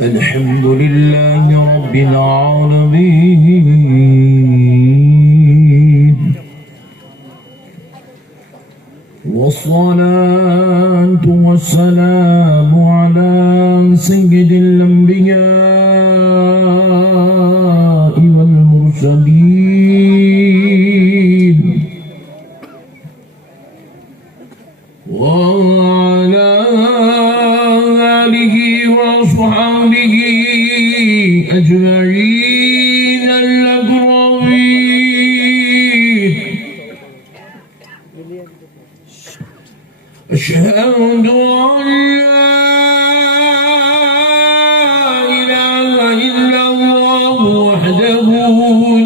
الحمد لله رب العالمين والصلاة والسلام على سيد الأنبياء والمرسلين وعلى آله وصحبه أجمعين الأكرمين. أشهد أن لا إله إلا الله وحده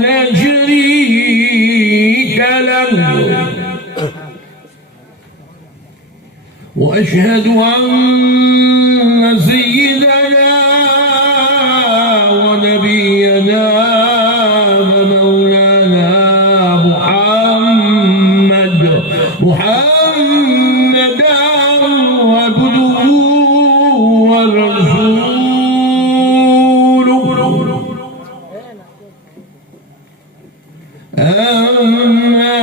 لا شريك له وأشهد أن سيدنا ونبينا ومولانا محمدا عبده ورسوله. أما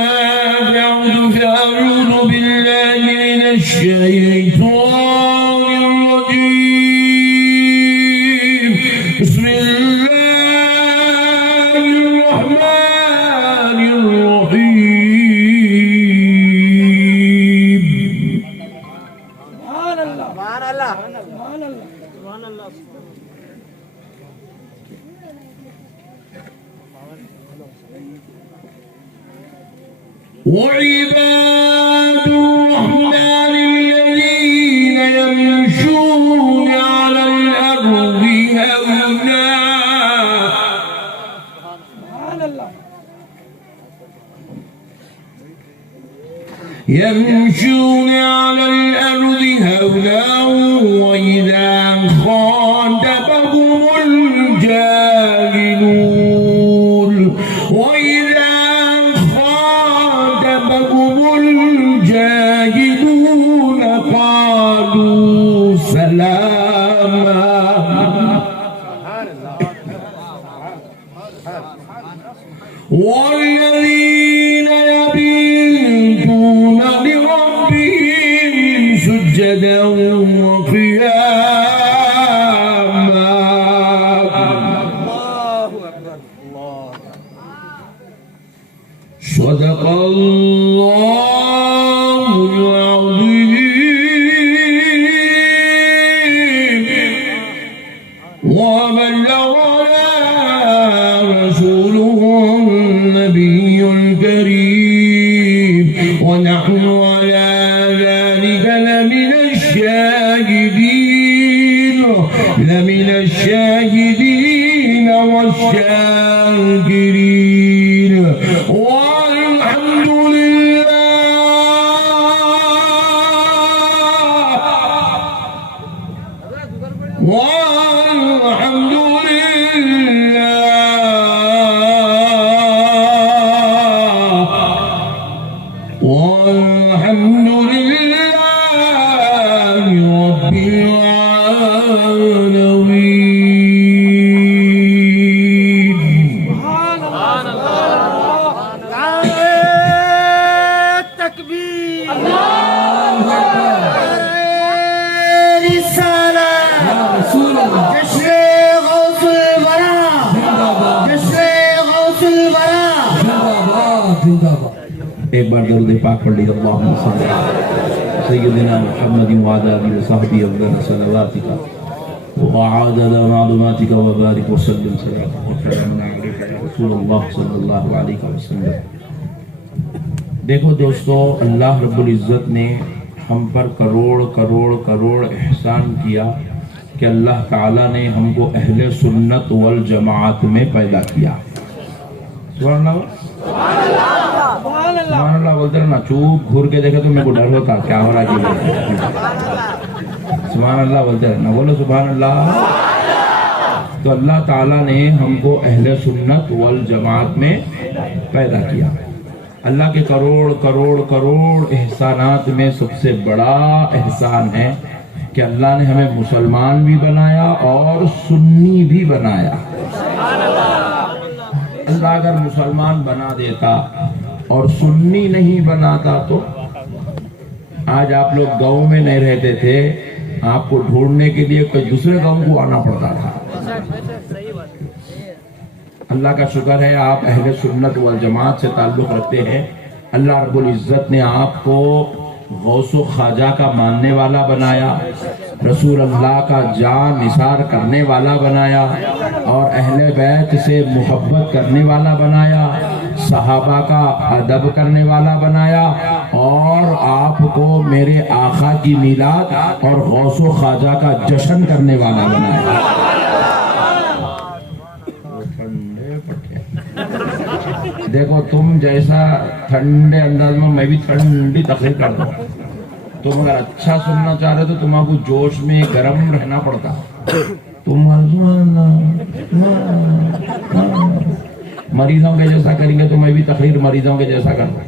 بعد فأعوذ بالله من الشيطان الرجيم. بسم الله الرحمن الرحيم. سبحان الله سبحان الله سبحان الله سبحان الله. وعباد الرحمن الذين يمشون على الأرض هونا سبحان الله يمشون على الأرض هونا وإذا خاطبهم الجاهلون الجاهلون قالوا سلاما. والذين يبيتون لربهم سجدا وقياما. الله أكبر الله. صدق الله وبلغنا رسوله النبي الكريم ونحن على ذلك لمن الشاهدين والشاكرين والحمد والحمد لله رب العالمين. سبحان الله. التكبير. الله أكبر. رسالة. رسول الله. جشن غوث الورى. جشن غوث الورى. ایک بار درود پاک پڑھ لیجیے. اللہم صلی علی سیدنا محمد وعلی آلہ وصحبہ افضل صلواتک وعدد معلوماتک وبارک وسلم صلاۃ وسلام علیک یا رسول اللہ صلی اللہ علیہ وسلم. دیکھو دوستو، اللہ رب العزت نے ہم پر کروڑ کروڑ کروڑ احسان کیا کہ اللہ تعالیٰ نے ہم کو اہل سنت والجماعت میں پیدا کیا. سبحان اللہ سبحان اللہ بولتے رہنا. چوپ گھور کے دیکھے تو میرے کو ڈر ہوتا کیا ہو رہا ہے. سبحان اللہ بولتے رہنا. بولو سبحان اللہ. تو اللہ تعالیٰ نے ہم کو اہل سنت والجماعت میں پیدا کیا. اللہ کے کروڑ کروڑ کروڑ احسانات میں سب سے بڑا احسان ہے کہ اللہ نے ہمیں مسلمان بھی بنایا اور سنی بھی بنایا۔ اللہ اگر مسلمان بنا دیتا اور سنی نہیں بناتا تو آج آپ لوگ گاؤں میں نہیں رہتے تھے، آپ کو ڈھونڈنے کے لیے کوئی دوسرے گاؤں کو آنا پڑتا تھا۔ اللہ کا شکر ہے آپ اہل سنت والجماعت سے تعلق رکھتے ہیں، اللہ رب العزت نے آپ کو غوث و خواجہ کا ماننے والا بنایا، رسول اللہ کا جان نثار کرنے والا بنایا، اور اہل بیت سے محبت کرنے والا بنایا، صحابہ کا ادب کرنے والا بنایا، اور آپ کو میرے آقا کی میلاد اور غوث و خواجہ کا جشن کرنے والا بنایا۔ دیکھو تم جیسا ٹھنڈے انداز میں بھی ٹھنڈی تقریر کر دوں، تم اگر اچھا سننا چاہ رہے تو تم کو جوش میں گرم رہنا پڑتا، تم مریضوں کے جیسا کریں گے تو میں بھی تقریر مریضوں کے جیسا کرتا،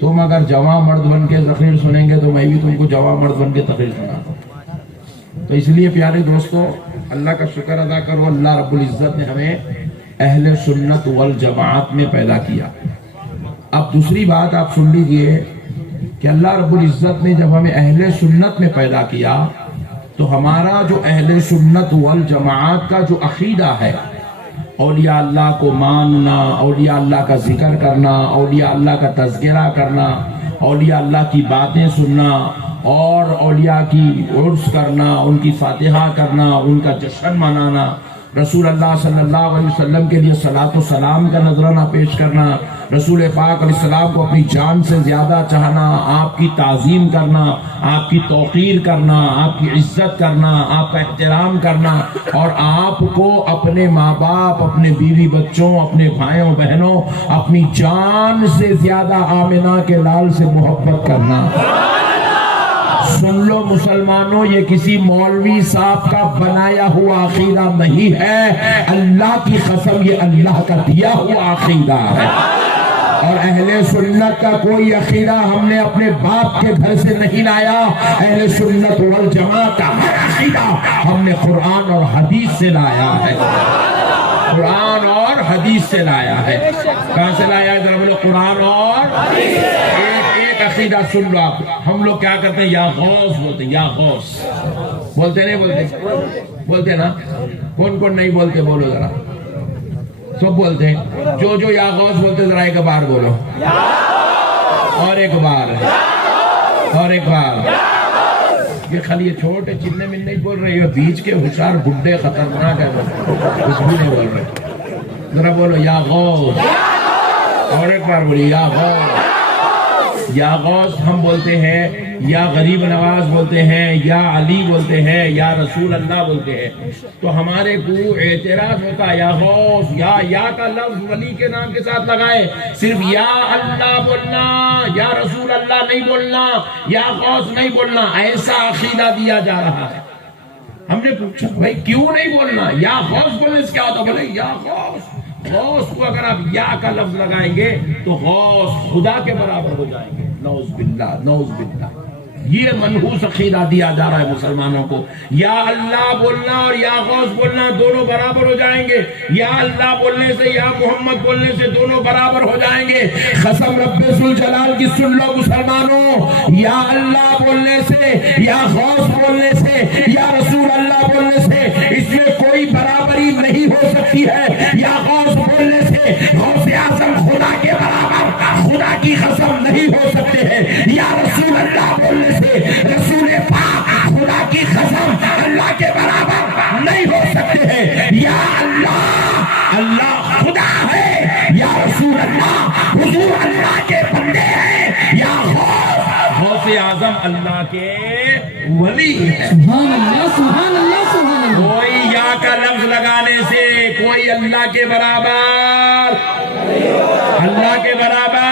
تم اگر جوان مرد بن کے تقریر سنیں گے تو میں بھی تم کو جوان مرد بن کے تقریر سناتا ہوں۔ تو اس لیے پیارے دوستو، اللہ کا شکر ادا کرو، اللہ رب العزت نے ہمیں اہل سنت والجماعت میں پیدا کیا۔ اب دوسری بات آپ سن لیجئے کہ اللہ رب العزت نے جب ہمیں اہل سنت میں پیدا کیا تو ہمارا جو اہل سنت والجماعت کا جو عقیدہ ہے، اولیاء اللہ کو ماننا، اولیاء اللہ کا ذکر کرنا، اولیاء اللہ کا تذکرہ کرنا، اولیاء اللہ کی باتیں سننا، اور اولیاء کی عرس کرنا، ان کی فاتحہ کرنا، ان کا جشن منانا، رسول اللہ صلی اللہ علیہ وسلم کے لیے صلاۃ و سلام کا نذرانہ پیش کرنا، رسول پاک علیہ السلام کو اپنی جان سے زیادہ چاہنا، آپ کی تعظیم کرنا، آپ کی توقیر کرنا، آپ کی عزت کرنا، آپ کا احترام کرنا، اور آپ کو اپنے ماں باپ، اپنے بیوی بچوں، اپنے بھائیوں بہنوں، اپنی جان سے زیادہ آمنہ کے لال سے محبت کرنا۔ سن لو مسلمانوں، یہ کسی مولوی صاحب کا بنایا ہوا عقیدہ نہیں ہے، اللہ کی قسم یہ اللہ کا دیا ہوا عقیدہ ہے، اور اہل سنت کا کوئی عقیدہ ہم نے اپنے باپ کے گھر سے نہیں لایا۔ اہل سنت والجماعت کا ہر عقیدہ ہم نے قرآن اور حدیث سے لایا ہے، قرآن اور حدیث سے لایا ہے۔ کہاں سے لایا ہے؟ ذرا بولو، قرآن اور ایک عقیدہ سن لو آپ۔ ہم لوگ کیا کرتے ہیں؟ یا غوث بولتے ہیں، یا غوث بولتے نہیں بولتے نا؟ کون کون نہیں بولتے؟ بولو ذرا، سب بولتے ہیں۔ جو یا غوث بولتے ذرا ایک بار بولو، اور ایک بار، اور ایک بار۔ یہ خالی یہ چھوٹے چلنے میں نہیں بول رہے، یہ بیچ کے ہوشیار بڈھے خطرناک ہے، کچھ بھی نہیں بول رہے۔ ذرا بولو یا غوث، اور ایک بار بولیے یا غوث۔ یا غوث ہم بولتے ہیں، یا غریب نواز بولتے ہیں، یا علی بولتے ہیں، یا رسول اللہ بولتے ہیں۔ تو ہمارے کو اعتراض ہوتا ہے یا غوث، یا کا لفظ ولی کے نام کے ساتھ لگائے، صرف یا اللہ بولنا، یا رسول اللہ نہیں بولنا، یا غوث نہیں بولنا، ایسا عقیدہ دیا جا رہا ہے۔ ہم نے پوچھا بھائی کیوں نہیں بولنا؟ یا غوث بولنے سے کیا ہوتا؟ بولے یا غوث، غوث کو اگر آپ یا کا لفظ لگائیں گے تو غوث خدا کے برابر ہو جائیں گے۔ نعوذ باللہ، نعوذ باللہ۔ یہ منحوس عقیدہ دیا جا رہا ہے مسلمانوں کو۔ یا اللہ بولنا اور یا غوث بولنا دونوں برابر ہو جائیں گے، یا اللہ بولنے سے یا محمد بولنے سے دونوں برابر ہو جائیں گے۔ قسم رب ذوالجلال کی سن لو مسلمانوں، یا اللہ بولنے سے، یا غوث بولنے سے، یا رسول اللہ بولنے سے اس میں کوئی برابری نہیں ہو سکتی ہے۔ یا غوث بولنے سے غوث اعظم خدا کے برابر، خدا کی قسم نہیں ہو سکتے ہیں۔ یا رسول اللہ بولنے سے رسول پاک خدا کی قسم اللہ کے برابر نہیں ہو سکتے ہیں۔ یا اللہ، اللہ خدا ہے، یا رسول اللہ حضور اللہ کے بندے ہیں، یا غوث اعظم اللہ کے ولی ہے۔ سبحان اللہ، سبحان اللہ، سبحان اللہ۔ کوئی یا کا لفظ لگانے سے کوئی اللہ کے برابر، اللہ کے برابر۔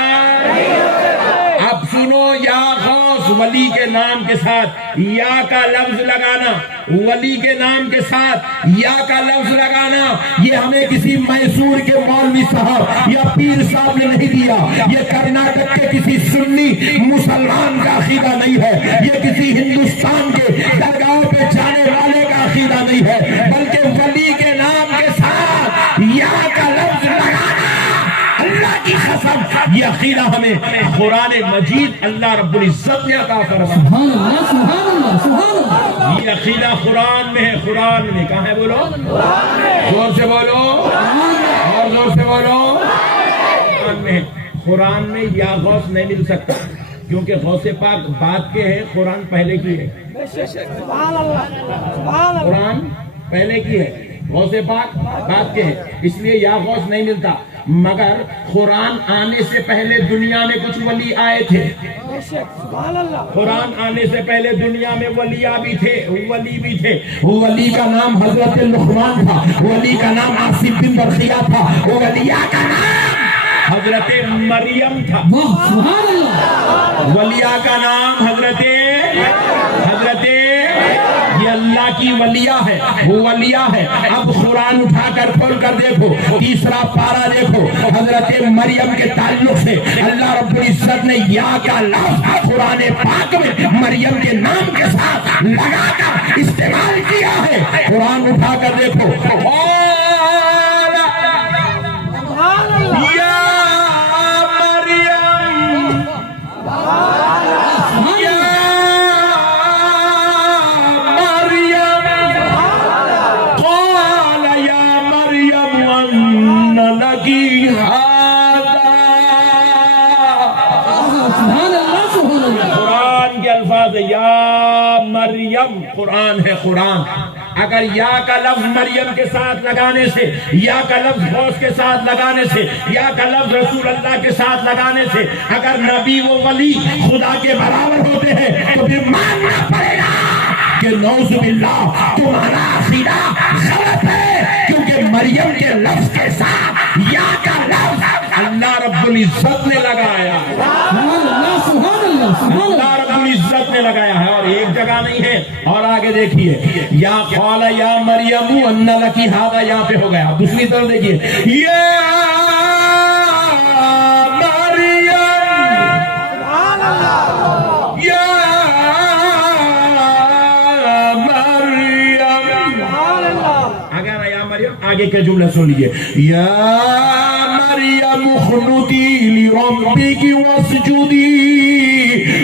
اب سنو، یا غوث ولی کے نام کے ساتھ یا کا لفظ لگانا، ولی کے نام کے ساتھ یا کا لفظ لگانا، یہ ہمیں کسی میسور کے مولوی صاحب یا پیر صاحب نے نہیں دیا، یہ کرناٹک کے کسی سنی مسلمان کا عقیدہ نہیں ہے، یہ کسی ہندوستان کے یہ عقیدہ ہمیں قرآن مجید اللہ رب العزت نے عطا فرمایا. سبحان اللہ سبحان اللہ سبحان اللہ. یہ عقیدہ قرآن میں ہے. قرآن میں کہاں ہے؟ بولو زور سے بولو اور زور سے بولو. قرآن میں ہے. قرآن میں یا غوث نہیں مل سکتا کیونکہ غوث پاک بعد کے ہے، قرآن پہلے کی ہے. قرآن پہلے کی ہے، غوث پاک بعد کے ہے، اس لیے یا غوث نہیں ملتا. مگر قرآن آنے سے پہلے دنیا میں کچھ ولی آئے تھے. قرآن آنے سے پہلے دنیا میں ولیاء بھی تھے، ولی بھی تھے. ولی کا نام حضرت لقمان تھا، ولی کا نام عاصم بن برقیہ تھا، ولیاء کا نام حضرت مریم تھا. سبحان اللہ. ولیاء کا نام حضرت یہ اللہ کی ولیاء ہے، وہ ولیاء ہے. اب قرآن اٹھا کر کھول کر دیکھو، تیسرا پارہ دیکھو. حضرت مریم کے تعلق سے اللہ رب العزت نے یا کا لفظ قرآن پاک میں مریم کے نام کے ساتھ لگا کر استعمال کیا ہے. قرآن اٹھا کر دیکھو. یا مریم، قرآن ہے قرآن. اگر یا کا لفظ مریم کے ساتھ لگانے سے، یا کا لفظ غوث کے ساتھ لگانے سے، یا کا لفظ رسول اللہ کے ساتھ لگانے سے اگر نبی و ولی خدا کے برابر ہوتے ہیں تو پھر ماننا پڑے گا کہ نعوذ باللہ تمہارا عقیدہ غلط ہے. کیونکہ مریم کے لفظ کے ساتھ یا کا لفظ اللہ رب العزت نے لگایا. اللہ رب العزت نے لگایا ہے اور ایک جگہ نہیں ہے. اور آگے دیکھیے، یا قال یا مریم ان لکی ھذا یہاں پہ ہو گیا. دوسری طرف دیکھیے، یا مریم، یا مریم. آگے یا مریم، آگے کے جملہ سن لیجیے. یا مریم اقنتی لربک واسجدی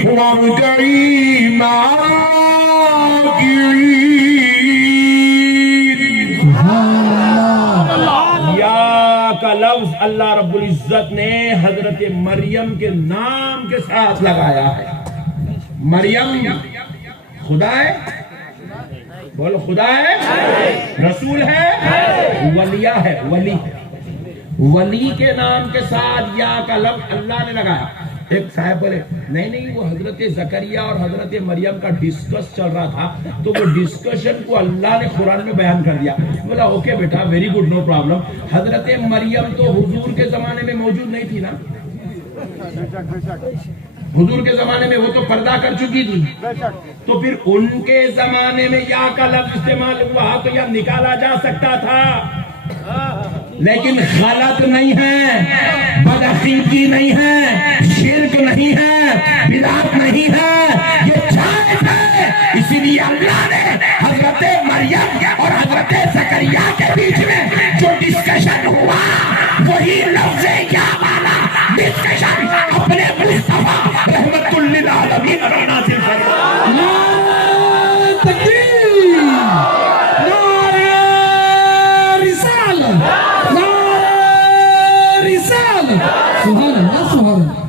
وارکعی مع الراکعین. یا کا لفظ اللہ رب العزت نے حضرت مریم کے نام کے ساتھ لگایا ہے. مریم خدا ہے، بولو خدا ہے، رسول ہے، ولیہ ہے. ولی کے نام کے ساتھ یا کا لفظ اللہ نے لگایا. ایک صاحب بولے نہیں وہ حضرت زکریا اور حضرت مریم کا ڈسکس چل رہا تھا تو وہ ڈسکشن کو اللہ نے قرآن میں بیان کر دیا. بولا اوکے بیٹا، ویری گڈ، نو پرابلم. حضرت مریم تو حضور کے زمانے میں موجود نہیں تھی نا. حضور کے زمانے میں وہ تو پردہ کر چکی تھی، تو پھر ان کے زمانے میں یا کا لفظ استعمال ہوا تو یا نکالا جا سکتا تھا. لیکن غلط نہیں ہے، بدعقیدگی نہیں ہے، شرک نہیں ہے، بدعت نہیں ہے، یہ جائز ہے. اسی لیے اللہ نے حضرت مریم اور حضرت زکریا کے بیچ میں جو ڈسکشن ہوا وہی لفظ یا والا ڈسکشن اپنے مصطفیٰ رحمت للعالمین پر نازل فرمایا.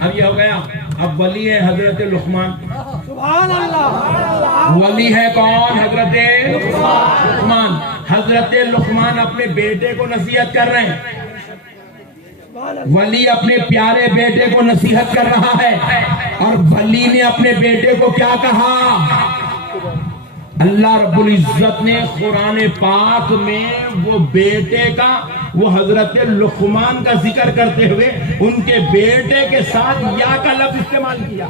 اب یہ ہو گیا. اب ولی ہے حضرت لقمان. سبحان اللہ. ولی ہے کون؟ حضرت لقمان. حضرت لقمان اپنے بیٹے کو نصیحت کر رہے ہیں. ولی اپنے پیارے بیٹے کو نصیحت کر رہا ہے اور ولی نے اپنے بیٹے کو کیا کہا؟ اللہ رب العزت نے قرآن پاک میں وہ بیٹے کا، وہ حضرت لقمان کا ذکر کرتے ہوئے ان کے بیٹے کے ساتھ یا کا لفظ استعمال کیا.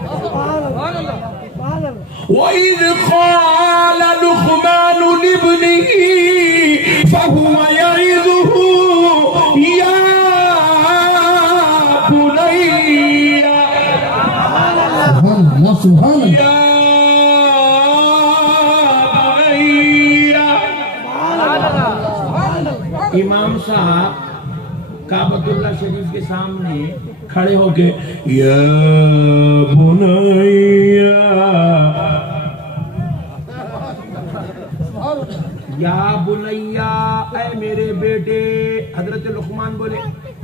وَإِذْ قَالَ لُقْمَانُ لِابْنِهِ فَهُوَ يَعِظُهُ يَا بُنَيَّ سبحان اللہ. امام صاحب کعبۃ اللہ شریف کے سامنے کھڑے ہو کے یا بنیا، یا بنیا اے میرے بیٹے، حضرت لقمان بولے،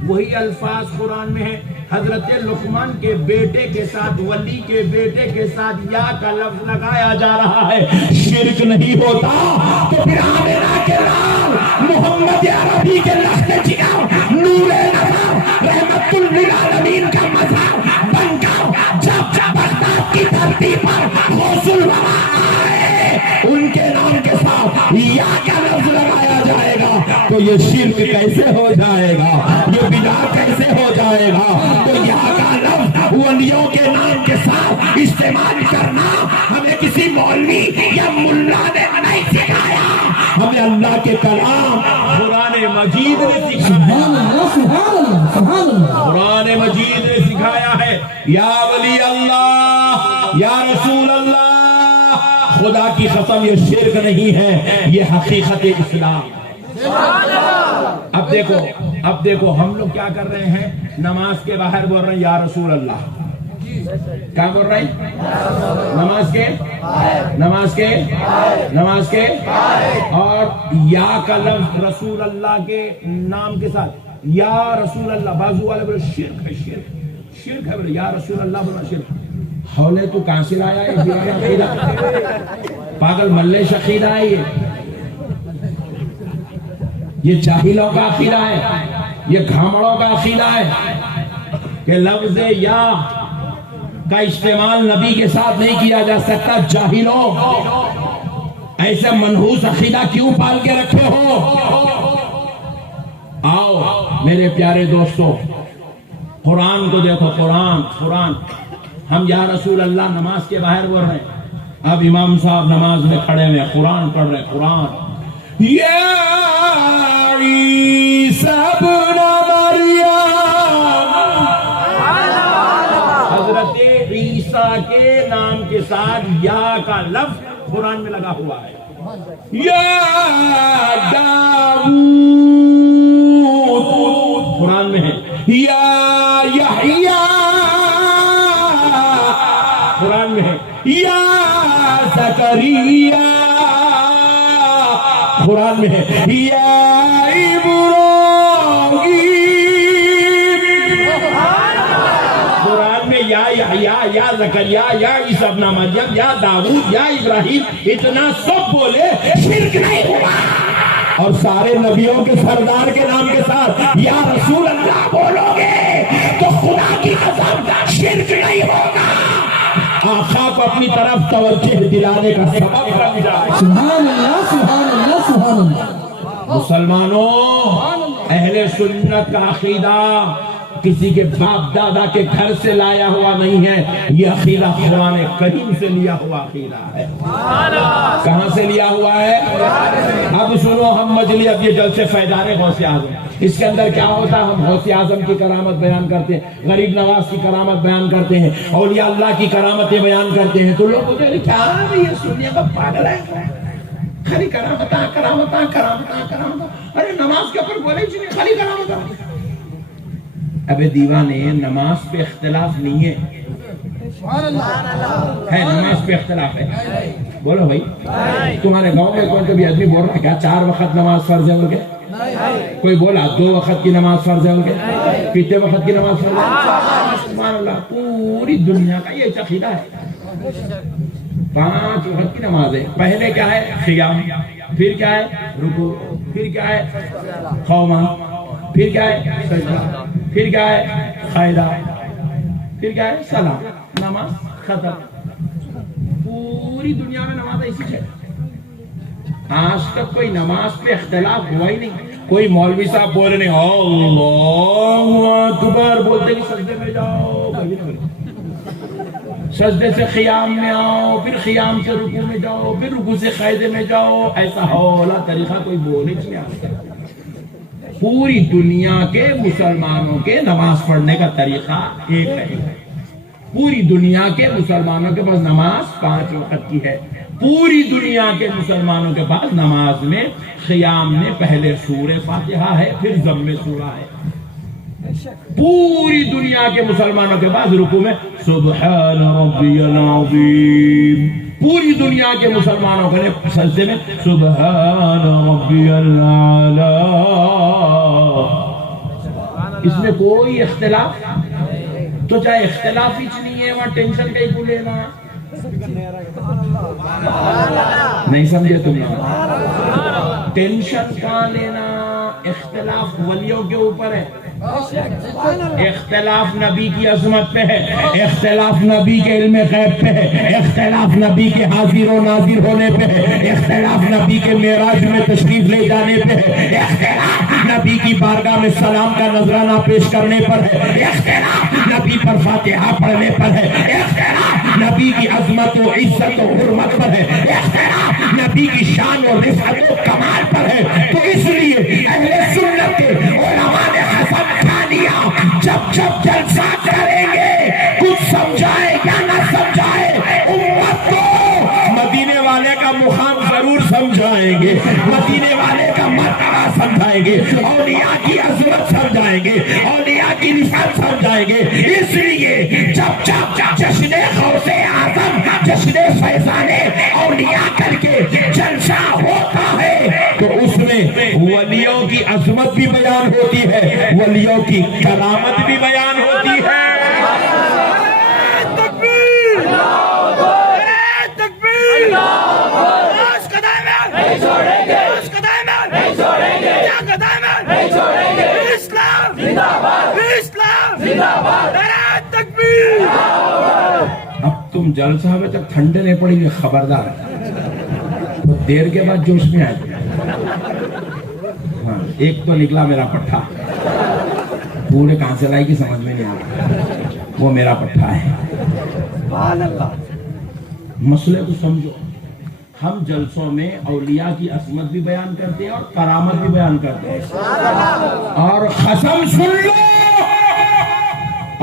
وہی الفاظ قرآن میں ہے۔ حضرت لقمان کے بیٹے کے ساتھ، ولی کے بیٹے کے ساتھ یا کا لفظ لگایا جا رہا ہے۔ شرک نہیں ہوتا تو پھر آمینہ کے لال، محمد عربی کے لخت جگر، نور نظر، رحمت للعالمین کا مظہر بن کر جب بغداد کی دھرتی پر غوث الورا آئے، ان کے نام کے ساتھ یا کا لفظ لگایا جائے گا تو یہ شرک کیسے ہو جائے گا، یہ بدعت کیسے ہو جائے گا؟ تو یا کا لفظ ولیوں کے نام کے ساتھ استعمال کرنا ہمیں کسی مولوی یا ملا نے نہیں سکھایا، ہمیں اللہ کے کلام قرآن مجید نے سکھایا، سبحان اللہ، سبحان اللہ، سبحان اللہ۔ قرآن مجید نے سکھایا ہے یا ولی اللہ، یا رسول اللہ۔ خدا کی قسم یہ شرک نہیں ہے، یہ حقیقت اسلام۔ اب دیکھو ہم لوگ کیا کر رہے ہیں، نماز کے باہر بول رہے ہیں یا رسول اللہ، کیا بول رہے ہیں؟ نماز کے اور یا کا لفظ رسول اللہ کے نام کے ساتھ، یا رسول اللہ، بازو والے بولے شرک ہے، شرک ہے، بولے یا رسول اللہ بولا شرک۔ حولے تو کہاں سے لایا ہے؟ پاگل ملے شقیدہ ہے، یہ جاہلوں کا عقیدہ ہے، یہ گھامڑوں کا عقیدہ ہے کہ لفظ یا کا استعمال نبی کے ساتھ نہیں کیا جا سکتا۔ جاہلوں، ایسے منحوس عقیدہ کیوں پال کے رکھے ہو؟ آؤ میرے پیارے دوستو، قرآن کو دیکھو، قرآن ہم یا رسول اللہ نماز کے باہر بول رہے ہیں، اب امام صاحب نماز میں کھڑے ہوئے قرآن پڑھ رہے ہیں، قرآن یا عیسیٰ ابن مریم، حضرت عیسیٰ کے نام کے ساتھ یا کا لفظ قرآن میں لگا ہوا ہے۔ یا داؤد قرآن میں ہے، یا یحییٰ قرآن میں ہے، یا زکریا قرآن میں ہے، یا ابراہیم قرآن میں، یا یحییٰ، یا زکریا، یا عیسیٰ ابن مریم، یا داؤد، یا ابراہیم، اتنا سب بولے، شرک نہیں ہوا۔ اور سارے نبیوں کے سردار کے نام کے ساتھ یا رسول اللہ بولو گے تو خدا کی قسم شرک نہیں ہوگا۔ آقا کو اپنی طرف توجہ دلانے کا سبب بن جائے۔ سبحان اللہ، سبحان اللہ، سبحان اللہ۔ مسلمانوں، اہل سنت کا عقیدہ کسی کے باپ دادا کے گھر سے لایا ہوا نہیں ہے، یہ عقیدہ قرآن کریم سے لیا ہوا عقیدہ ہے۔ کہاں سے لیا ہوا ہے؟ اب سنو، ہم مجلس اب یہ جلسے فیضان غوث اعظم، اس کے اندر کیا ہوتا ہے؟ ہم غوث اعظم کی کرامت بیان کرتے ہیں، غریب نواز کی کرامت بیان کرتے ہیں، اولیاء اللہ کی کرامتیں بیان کرتے ہیں، تو لوگ کہتے ہیں کیا یہ سننے کا پاگل ہے، خالی کرامتاں کرامتاں کرامتاں کرامتاں، ارے نماز کے اوپر بولے جی خالی کرامتاں۔ ابے دیوانے، نماز پہ اختلاف نہیں ہے، نماز پہ اختلاف ہے۔ بولو بھائی، تمہارے گاؤں میں کوئی کبھی آدمی بول رہا ہے کیا 4 وقت نماز فرض ہے بول کے؟ کوئی بولا 2 وقت کی نماز فرض ہے بول کے؟ کتنے وقت کی نماز فرض ہے؟ سبحان اللہ، پوری دنیا کا یہ عقیدہ ہے۔ 5 وقت کی نماز ہے، پہلے کیا ہے؟ قیام، پھر کیا ہے؟ رکوع، پھر کیا ہے؟ قوما، پھر کیا ہے؟ سجدہ، پھر کیا ہے؟ قاعدہ، پھر کیا ہے؟ سلام، نماز ختم۔ پوری دنیا میں نماز ایسی ہے، آج تک کوئی نماز پہ اختلاف ہوا ہی نہیں۔ کوئی مولوی صاحب بول رہے ہیں اللہ اکبر، بولتے کہ سجدے میں جاؤ، سجدے سے قیام میں آؤ، پھر قیام سے رکوع میں جاؤ، پھر رکوع سے قاعدے میں جاؤ، ایسا ہولا طریقہ کوئی بولے نہیں آتا۔ پوری دنیا کے مسلمانوں کے نماز پڑھنے کا طریقہ ایک ہے، پوری دنیا کے مسلمانوں کے پاس نماز 5 وقت کی ہے۔ پوری دنیا کے مسلمانوں کے پاس نماز میں قیام میں پہلے سورہ فاتحہ ہے، پھر ضم سورہ ہے۔ پوری دنیا کے مسلمانوں کے بعد رکوع میں سبحان ربی العظیم، پوری دنیا کے مسلمانوں کے سجدے میں سبحان ربی الاعلی۔ اس میں کوئی اختلاف تو چاہے اختلاف ہی نہیں ہے، وہاں ٹینشن کہیں کو لینا نہیں سمجھے تم نے؟ ٹینشن کہاں لینا؟ اختلاف ولیوں کے اوپر ہے، اختلاف نبی کی عظمت پہ ہے، اختلاف نبی کے علم غیب پہ ہے، اختلاف نبی کے حاضر و ناظر ہونے پہ ہے، اختلاف نبی کے معراج میں تشریف لے جانے پہ ہے، اختلاف نبی کی بارگاہ میں سلام کا نذرانہ پیش کرنے پر ہے، اختلاف نبی پر فاتحہ پڑھنے پر ہے، اختلاف نبی کی عظمت و عزت و حرمت پر ہے، اختلاف نبی کی شان و رفعت و کمال پر ہے۔ تو اس لیے اہل سنت کے علماء نے حسب کھا لیا، جب جب جلسہ کریں گے کچھ سمجھائے یا نہ سمجھائے امت کو مدینے والے کا مقام ضرور سمجھائیں گے، مدینے والے کا مرتبہ سمجھائیں گے، اولیاء کی عظمت سمجھائیں گے، اولیاء کی رفعت سمجھائیں گے۔ اس لیے جب جب جشن غوث اعظم، جشن فیضان اولیاء کر کے جلسہ ہوتا ہے تو اس میں ولیوں کی عظمت بھی بیان ہوتی ہے، ولیوں کی کرامت بھی بیان ہوتی ہے۔ اب تم جلسہ میں تک ٹھنڈے نہیں پڑیں گے، خبردار تو دیر کے بعد جوش میں آئے۔ ہاں ایک تو نکلا میرا پٹھا، پورے کہاں سے لائی کی سمجھ میں نہیں آ رہا، وہ میرا پٹھا ہے۔ مسئلے کو سمجھو، ہم جلسوں میں اولیاء کی عظمت بھی بیان کرتے ہیں اور کرامت بھی بیان کرتے ہیں، اور قسم سن لو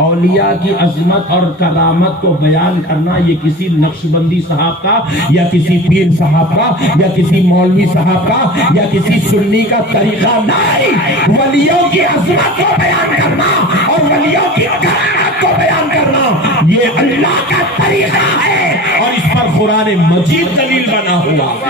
اولیاء کی عظمت اور کرامت کو بیان کرنا یہ کسی نقش بندی صاحب کا یا کسی پیر صاحب کا یا کسی مولوی صاحب کا یا کسی سنی کا طریقہ نہیں۔ ولیوں کی عظمت کو بیان کرنا اور ولیوں کی کرامت کو بیان کرنا یہ اللہ کا طریقہ ہے، اور اس پر قرآن مجید دلیل بنا ہوا ہے۔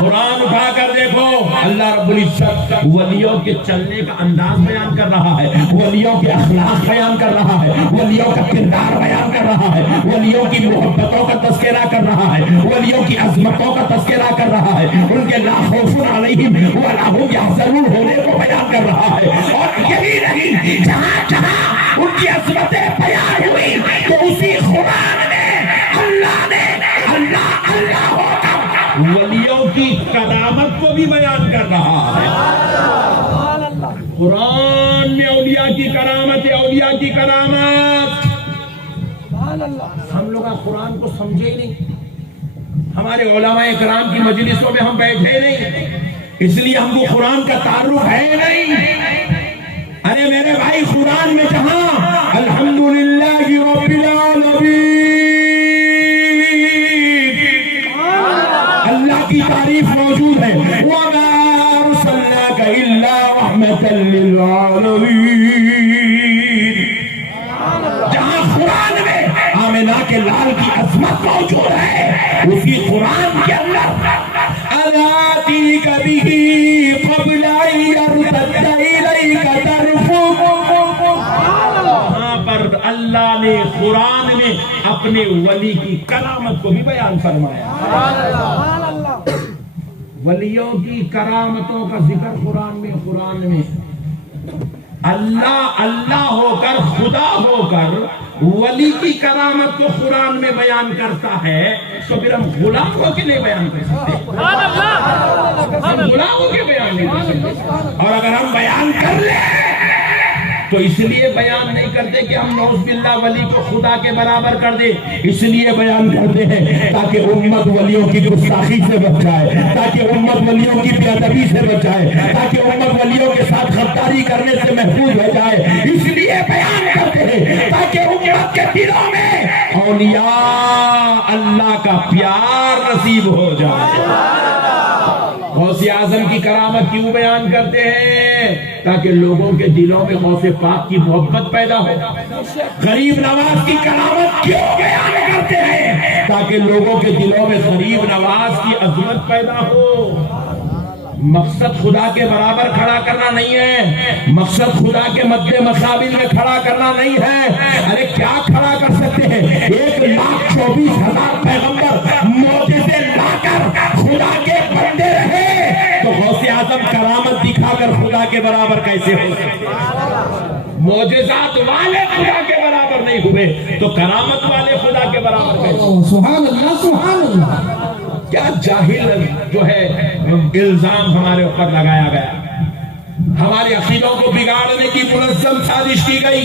قرآن اٹھا کر دیکھو، اللہ رب العزت ولیوں کے چلنے کا انداز بیان کر رہا ہے، ولیوں کے اخلاق بیان کر رہا ہے، ولیوں کا کردار بیان کر رہا ہے، ولیوں کی محبتوں کا تذکرہ کر رہا ہے، ولیوں کی عظمتوں کا تذکرہ کر رہا ہے، ان کے لا خوف علیہم ولا هم یحزنون ہونے کو بیان کر رہا ہے۔ اور یہی نہیں، جہاں جہاں ان کی عظمتیں بیان ہوئی تو اسی قرآن میں اللہ نے اللہ اللہ ہو کر ولیوں کی کرامت کو بھی بیان کر رہا ہے۔ قرآن میں اولیاء کی کرامت ہے، اولیاء کی کرامت۔ ہم لوگ قرآن کو سمجھے ہی نہیں، ہمارے علماء کرام کی مجلسوں میں ہم بیٹھے نہیں، اس لیے ہم کو قرآن کا تعارف ہے نہیں۔ ارے میرے بھائی، قرآن میں جہاں الحمدللہ رب العالمین اللہ کی تعریف موجود ہے، وَمَا أَرْسَلْنَاكَ إِلَّا رَحْمَةً لِلْعَالَمِينَ، جہاں قرآن میں آمنہ کے لال کی عظمت موجود ہے، اسی قرآن کے اندر آیاتِکَ بِهِ قَبْلَ أَن يَرْتَدَّ إِلَيْكَ طَرْفُكَ، وہاں پر اللہ نے قرآن میں اپنے ولی کی کرامت کو بھی بیان فرمایا۔ ولیوں کی کرامتوں کا ذکر قرآن میں اللہ اللہ ہو کر، خدا ہو کر ولی کی کرامت کو قرآن میں بیان کرتا ہے، تو پھر ہم غلام ہو کے نہیں بیان کر سکتے، ہم غلام ہو کے بیان نہیں کر سکتے۔ اور اگر ہم بیان کر لیں تو اس لیے بیان نہیں کرتے کہ ہم نعوذ باللہ ولی کو خدا کے برابر کر دیں، اس لیے بیان کرتے ہیں تاکہ امت ولیوں کی گستاخی سے بچ جائے، تاکہ امت ولیوں کی بے ادبی سے بچ جائے، تاکہ امت ولیوں کے ساتھ غداری کرنے سے محفوظ ہو جائے، اس لیے بیان کرتے ہیں تاکہ امت کے دلوں میں اولیاء اللہ کا پیار نصیب ہو جائے۔ غوث اعظم کی کرامت کیوں بیان کرتے ہیں؟ تاکہ لوگوں کے دلوں میں غوث پاک کی محبت پیدا ہو۔ غریب نواز کی کرامت کیوں بیان کرتے ہیں؟ تاکہ لوگوں کے دلوں میں غریب نواز کی عظمت پیدا ہو۔ مقصد خدا کے برابر کھڑا کرنا نہیں ہے، مقصد خدا کے مد مقابل میں کھڑا کرنا نہیں ہے۔ ارے کیا کھڑا کر سکتے ہیں؟ 1,24,000 پیغمبر معجزے لا کر خدا کے بندے رہے تو غوث اعظم کرامت دکھا کر خدا کے برابر کیسے ہو سکتے؟ معجزات والے خدا کے برابر نہیں ہوئے تو کرامت والے خدا کے برابر کیسے؟ سبحان اللہ سبحان اللہ۔ کیا جاہل جو ہے الزام ہمارے اوپر لگایا گیا، ہمارے عقیدوں کو بگاڑنے کی منظم سازش کی گئی،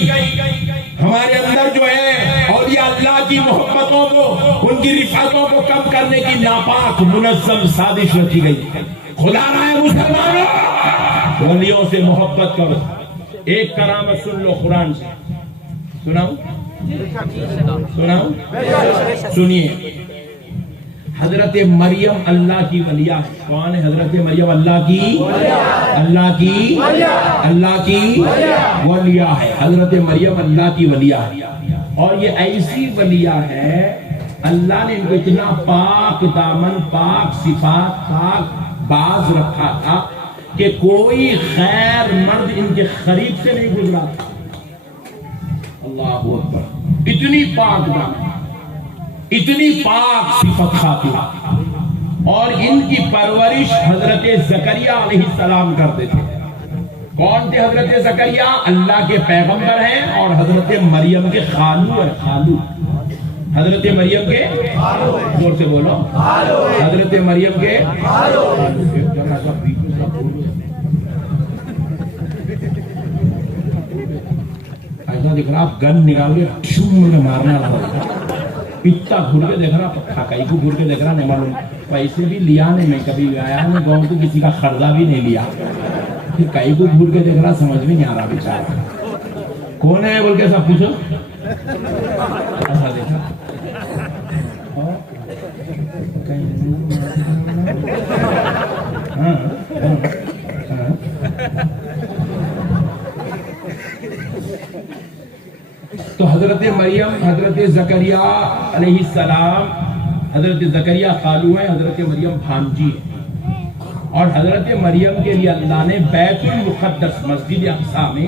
ہمارے اندر جو ہے اولیاء اللہ کی محبتوں کو، ان کی رفعتوں کو کم کرنے کی ناپاک منظم سازش رچی گئی۔ خدا نہ ہے مسلمانوں، ولیوں سے محبت کرو۔ ایک کرامت سن لو قرآن سے، سناؤں سنیے۔ حضرت مریم اللہ کی ولیہ ہے۔ کون ہے حضرت مریم؟ اللہ کی ولیہ ہے۔ حضرت مریم اللہ کی ولیہ ہے، اور یہ ایسی ولیہ ہے اللہ نے ان کو اتنا پاک دامن، پاک صفات، پاک باز رکھا تھا کہ کوئی خیر مرد ان کے قریب سے نہیں گزرا تھا۔ اللہ اکبر، اتنی پاک دامن، اتنی پاک صفت خاطر، اور ان کی پرورش حضرت زکریا علیہ السلام کرتے تھے۔ کون تھے حضرت زکریا؟ اللہ کے پیغمبر ہیں اور حضرت مریم کے خالو ہیں۔ خالو حضرت مریم کے، زور سے بولو، حضرت مریم کے ایسا دکھ رہا، آپ گن نکال کے ٹھوم میں مارنا رہا، اتنا گھر کے دیکھ رہا، پکا کئی کو گھر کے دیکھ رہا، نہیں معلوم پیسے بھی لیا نہیں، میں کبھی آیا نہیں گاؤں تو کسی کا قرضہ بھی نہیں لیا، پھر کئی کو گھر کے دیکھ رہا، سمجھ میں نہیں آ رہا بیچارہ کون ہے بول کے سب پوچھو۔ ایسا دیکھا تو حضرت مریم، حضرت زکریا علیہ السلام، حضرت زکریا خالو ہیں، حضرت مریم بھانجی ہیں، اور حضرت مریم کے لیے اللہ نے بیت المقدس مسجد اقصی میں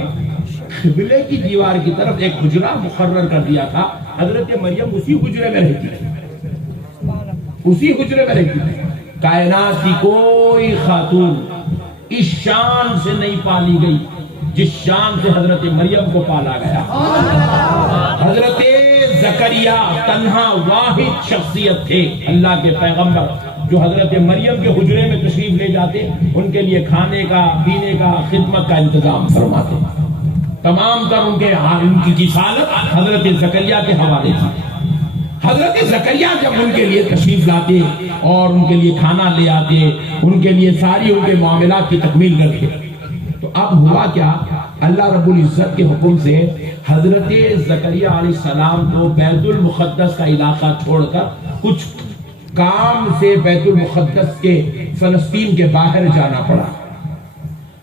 قبلے کی دیوار کی طرف ایک حجرہ مقرر کر دیا تھا۔ حضرت مریم اسی حجرے میں رہتی تھی، اسی حجرے میں رہتی تھی۔ کائنات کی کوئی خاتون اس شان سے نہیں پالی گئی جس شان سے حضرت مریم کو پالا گیا۔ حضرت زکریا تنہا واحد شخصیت تھے اللہ کے پیغمبر جو حضرت مریم کے حجرے میں تشریف لے جاتے، ان کے لیے کھانے کا، پینے کا، خدمت کا انتظام فرماتے۔ تمام تر ان کی کفالت حضرت زکریا کے حوالے تھی۔ حضرت زکریا جب ان کے لیے تشریف لاتے اور ان کے لیے کھانا لے آتے، ان کے لیے ساری ان کے معاملات کی تکمیل کرتے، تو اب ہوا کیا؟ اللہ رب العزت کے حکم سے حضرت زکریا علیہ السلام کو بیت المقدس کا علاقہ چھوڑ کر کچھ کام سے بیت المقدس کے فلسطین کے باہر جانا پڑا۔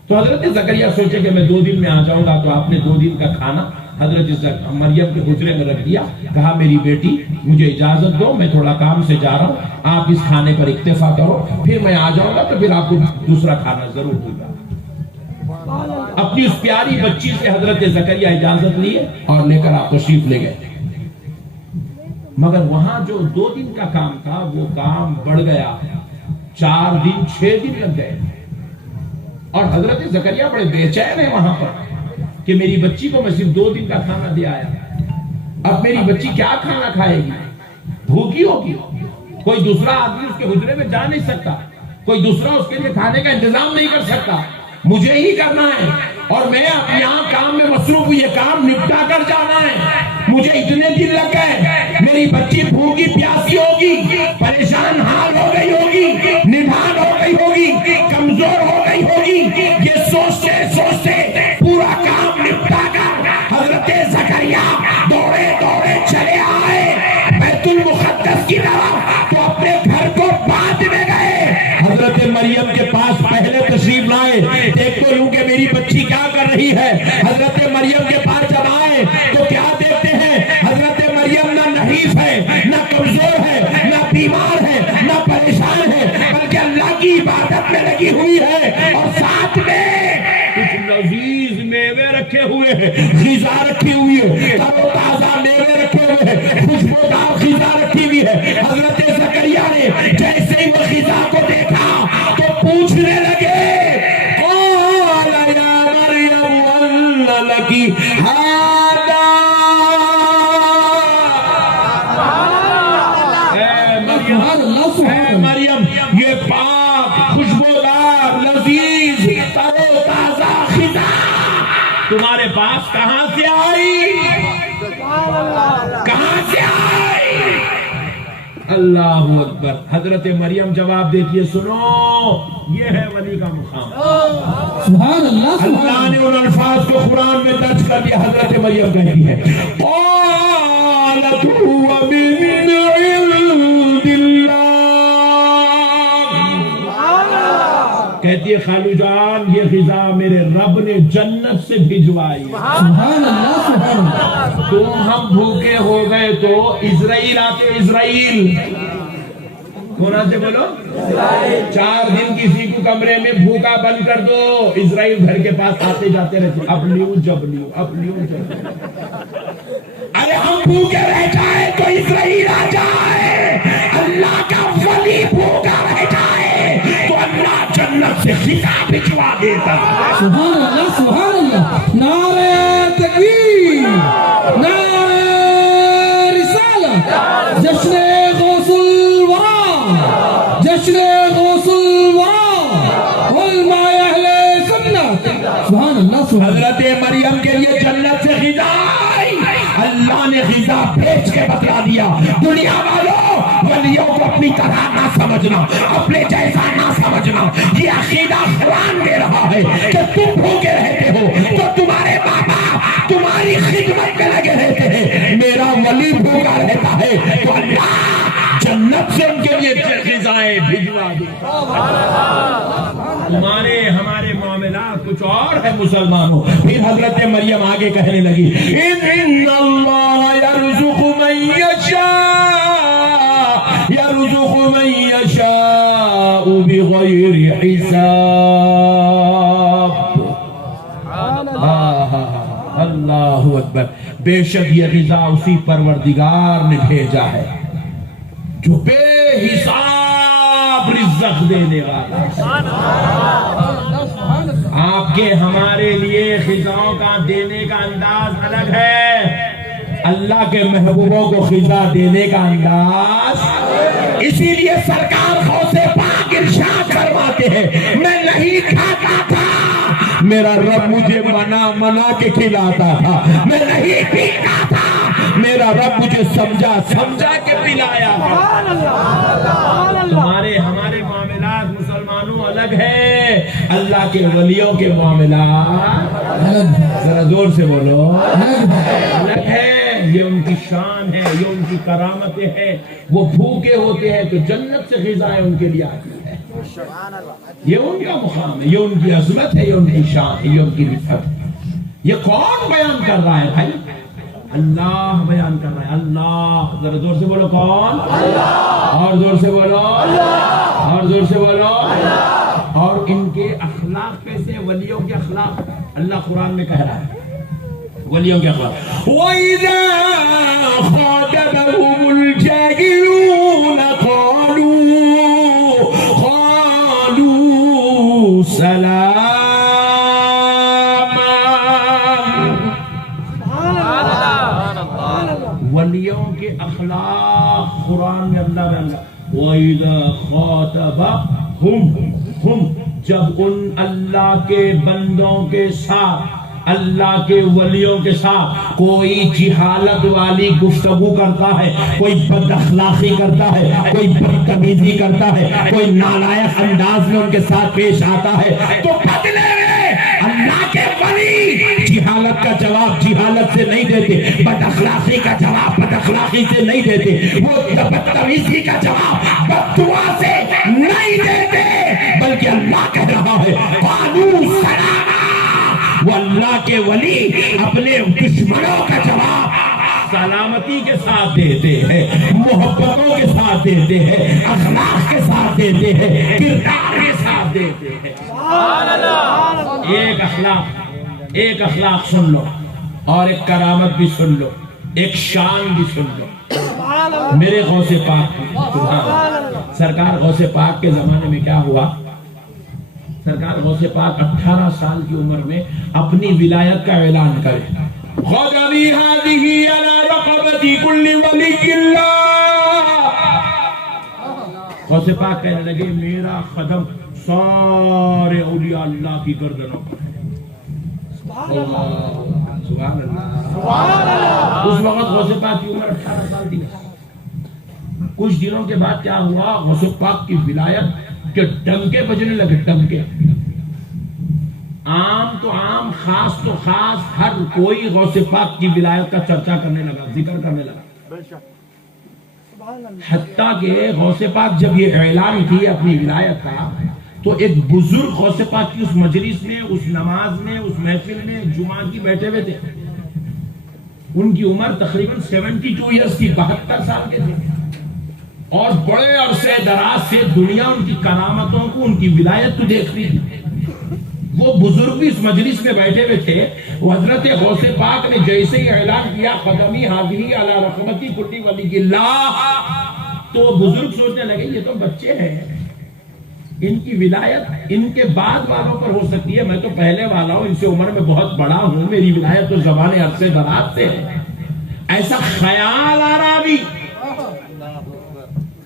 تو حضرت زکریا سوچے کہ میں 2 دن میں آ جاؤں گا، تو آپ نے 2 دن کا کھانا حضرت مریم کے حجرے میں رکھ دیا، کہا میری بیٹی مجھے اجازت دو، میں تھوڑا کام سے جا رہا ہوں، آپ اس کھانے پر اکتفا کرو، پھر میں آ جاؤں گا تو پھر آپ کو دوسرا کھانا ضرور ہوگا۔ اپنی اس پیاری بچی سے حضرت زکریا اجازت لیے اور لے کر آپ تشریف لے گئے، مگر وہاں جو 2 دن کا کام تھا وہ کام بڑھ گیا، 4 دن 6 دن لگ گئے، اور حضرت زکریا بڑے بے چین ہیں وہاں پر کہ میری بچی کو میں صرف 2 دن کا کھانا دے آیا، اب میری بچی کیا کھانا کھائے گی؟ بھوکی ہوگی، کوئی دوسرا آدمی اس کے حجرے میں جا نہیں سکتا، کوئی دوسرا اس کے لیے کھانے کا انتظام نہیں کر سکتا، مجھے ہی کرنا ہے، اور میں اپنے یہاں کام میں مصروف ہوں، یہ کام نپٹا کر جانا ہے، مجھے اتنے دن لگ گئے، میری بچی بھوکی پیاسی ہوگی، پریشان حال ہو گئی ہوگی، نڈھال ہو گئی ہوگی، کمزور ہو گئی ہوگی، یہ سوچتے سوچتے پورا کام نپٹا کر حضرت زکریا دوڑے دوڑے چلے آئے بیت المقدس کی طرف، تو اپنے گھر کو بعد میں گئے۔ حضرت مریم کے بچی کیا کر رہی ہے؟ حضرت مریم کے پاس جب آئے تو کیا دیکھتے ہیں؟ حضرت مریم نہ نحیف ہے، نہ کمزور ہے، نہ بیمار ہے، نہ پریشان ہے، بلکہ اللہ کی عبادت میں لگی ہوئی ہے، اور ساتھ میں کچھ لذیذ میوے رکھے ہوئے ہیں، غذا رکھی ہوئی ہے، تر و تازہ میوے رکھے ہوئے ہیں، خوشبودار غذا رکھی ہوئی ہے۔ حضرت زکریا نے جیسے ہی وہ غذا کو دیکھا تو پوچھنے لگے، قال یا مریم ان لکی ھذا، اے مریم یہ پاک خوشبودار لذیذ تر و تازہ غذا تمہارے پاس کہاں سے آئی؟ کہاں سے آئی؟ اللہ اکبر۔ حضرت مریم جواب دیتی ہے، سنو یہ ہے ولی کا مقام۔ سبحان اللہ، اللہ نے ان الفاظ کو قرآن میں درج کر دیا۔ حضرت مریم کہتی ہے، قالت هو من عند اللہ، کہتی ہے خالو جان یہ غذا میرے رب نے جنت سے بھجوائی۔ سبحان اللہ، سبحان اللہ۔ تم ہم بھوکے ہو گئے تو اسرائیل آتے، اسرائیل کون آتے بولو؟ 4 دن کسی کو کمرے میں بھوکا بند کر دو، اسرائیل گھر کے پاس آتے جاتے رہتے، اب لیو جب لیو، اب لیو جب لیو۔ ارے ہم بھوکے رہ جائے تو اسرائیل آ جائے، اللہ کا ولی بھوکا رہ جائے تو اللہ جنت سے غذا بھجوا دیتا۔ سبحان اللہ، سبحان اللہ۔ نعرہ تکبیر، نعرہ رسالت، جشن غوث الورا، جشن غوث الورا، علماء اہل سنت۔ سبحان اللہ، سبحان اللہ۔ حضرت مریم کے لیے جنت سے غذا آئی، اللہ نے غذا بھیج کے بتلا دیا۔ دنیا والوں ولیوں کو اپنی طرح نہ سمجھنا، اپنے جیسا نہ سمجھنا، یہ عقیدہ قرآن دے رہا ہے کہ تم بھوکے رہتے ہو تو تمہارے بابا تمہاری خدمت میں لگے رہتے ہیں، میرا ولی بھوکا رہتا ہے تو اللہ جنت سے ان کے لیے غذائیں بھجوا دیتا۔ تمہارے ہمارے معاملات کچھ اور ہے مسلمانوں۔ پھر حضرت مریم آگے کہنے لگی، ان اللہ یرزق من یشاء، یرزق من یشاء بغیر حساب۔ اللہ اکبر۔ بے شک یہ غذا اسی پروردگار نے بھیجا ہے جو بے حساب رزق دینے والا ہے۔ آپ کے ہمارے لیے غذاؤں کا دینے کا انداز الگ ہے، اللہ کے محبوبوں کو غذا دینے کا انداز۔ اسی لیے سرکار غوث پاک ارشاد فرماتے ہیں، میں نہیں کھاتا تھا، میرا رب مجھے منا کے کھلاتا تھا، میں نہیں پیتا تھا، میرا رب مجھے سمجھا کے پلایا۔ تمہارے ہمارے معاملات مسلمانوں الگ ہے، اللہ کے ولیوں کے معاملات ذرا زور سے بولو الگ ہے۔ یہ ان کی شان ہے، یہ ان کی کرامتیں ہیں، وہ بھوکے ہوتے ہیں تو جنت سے غذائیں ان کے لیے آتی ہے۔ یہ ان کا مقام ہے، یہ ان کی عظمت ہے، یہ ان کی شان ہے، یہ ان کی رفعت ہے۔ یہ کون بیان کر رہا ہے بھائی؟ اللہ بیان کر رہا ہے، اللہ۔ ذرا زور سے بولو کون؟ اللہ۔ اور زور سے بولو اللہ۔ اور زور سے بولو اللہ۔ اور ان کے اخلاق کیسے؟ ولیوں کے اخلاق اللہ قرآن میں کہہ رہا ہے، ولیوں کے اخلاق، وَإِذَا خَاطَبَهُمُ الْجَاهِلُونَ قَالُوا سَلَامًا۔ ولیوں کے اخلاق قرآن میں اللہ بیان کرتا ہے، وَإِذَا خَاطَبَهُمْ، جب ان اللہ کے بندوں کے ساتھ، اللہ کے ولیوں کے ساتھ کوئی جہالت والی گفتگو کرتا ہے، کوئی بد اخلاقی کرتا ہے، کوئی بدتمیزی کرتا ہے، کوئی نالائق انداز میں ان کے ساتھ پیش آتا ہے، تو بدلے میں اللہ کے ولی جہالت کا جواب جہالت سے نہیں دیتے، بد اخلاقی کا جواب بد اخلاقی سے نہیں دیتے، وہ بدتمیزی کا جواب بددعا سے نہیں دیتے، بلکہ اللہ کہہ رہا ہے قالوا سلاما، اللہ کے ولی اپنے دشمنوں کا جواب سلامتی کے ساتھ دیتے ہیں، محبتوں کے ساتھ دیتے ہیں، اخلاق کے ساتھ دیتے ہیں، کردار کے ساتھ دیتے ہیں۔ ایک اخلاق سن لو اور ایک کرامت بھی سن لو، ایک شان بھی سن لو میرے غوث پاک کی۔ سرکار غوث پاک کے زمانے میں کیا ہوا؟ سرکار غوث پاک 18 سال کی عمر میں اپنی ولایت کا اعلان کرے، غدری هذه على رقبة كل ولي اللہ۔ غوث پاک کہنے لگے میرا قدم سارے اولیاء اللہ کی گردنوں پر ہے۔ سبحان اللہ۔ اس وقت غوث پاک کی عمر 18 سال تھی۔ کچھ دنوں کے بعد کیا ہوا؟ غوث پاک کی ولایت کے ڈنکے بجنے لگے، ڈنکے۔ عام تو عام، خاص تو خاص، ہر کوئی غوث پاک کی ولایت کا چرچا کرنے لگا، ذکر کرنے لگا۔ حتیٰ کہ غوث پاک جب یہ اعلان کی اپنی ولایت کا تو ایک بزرگ غوث پاک کی اس مجلس میں، اس نماز میں، اس محفل میں جمعہ کی بیٹھے ہوئے تھے۔ ان کی عمر تقریباً 72 ایئرس کی، 72 سال کے تھے، اور بڑے عرصے دراز سے دنیا ان کی کرامتوں کو، ان کی ولایت کو دیکھ رہی تھی۔ وہ بزرگ بھی اس مجلس میں بیٹھے ہوئے تھے۔ وہ حضرت غوث پاک نے جیسے ہی اعلان کیا قدمی حاضری علی رقبتی کلی ولی اللہ، تو بزرگ سوچنے لگے یہ تو بچے ہیں، ان کی ولایت ان کے بعد والوں پر ہو سکتی ہے، میں تو پہلے والا ہوں، ان سے عمر میں بہت بڑا ہوں، میری ولایت تو زبان عرصے دراز سے ہے۔ ایسا خیال آ رہا بھی،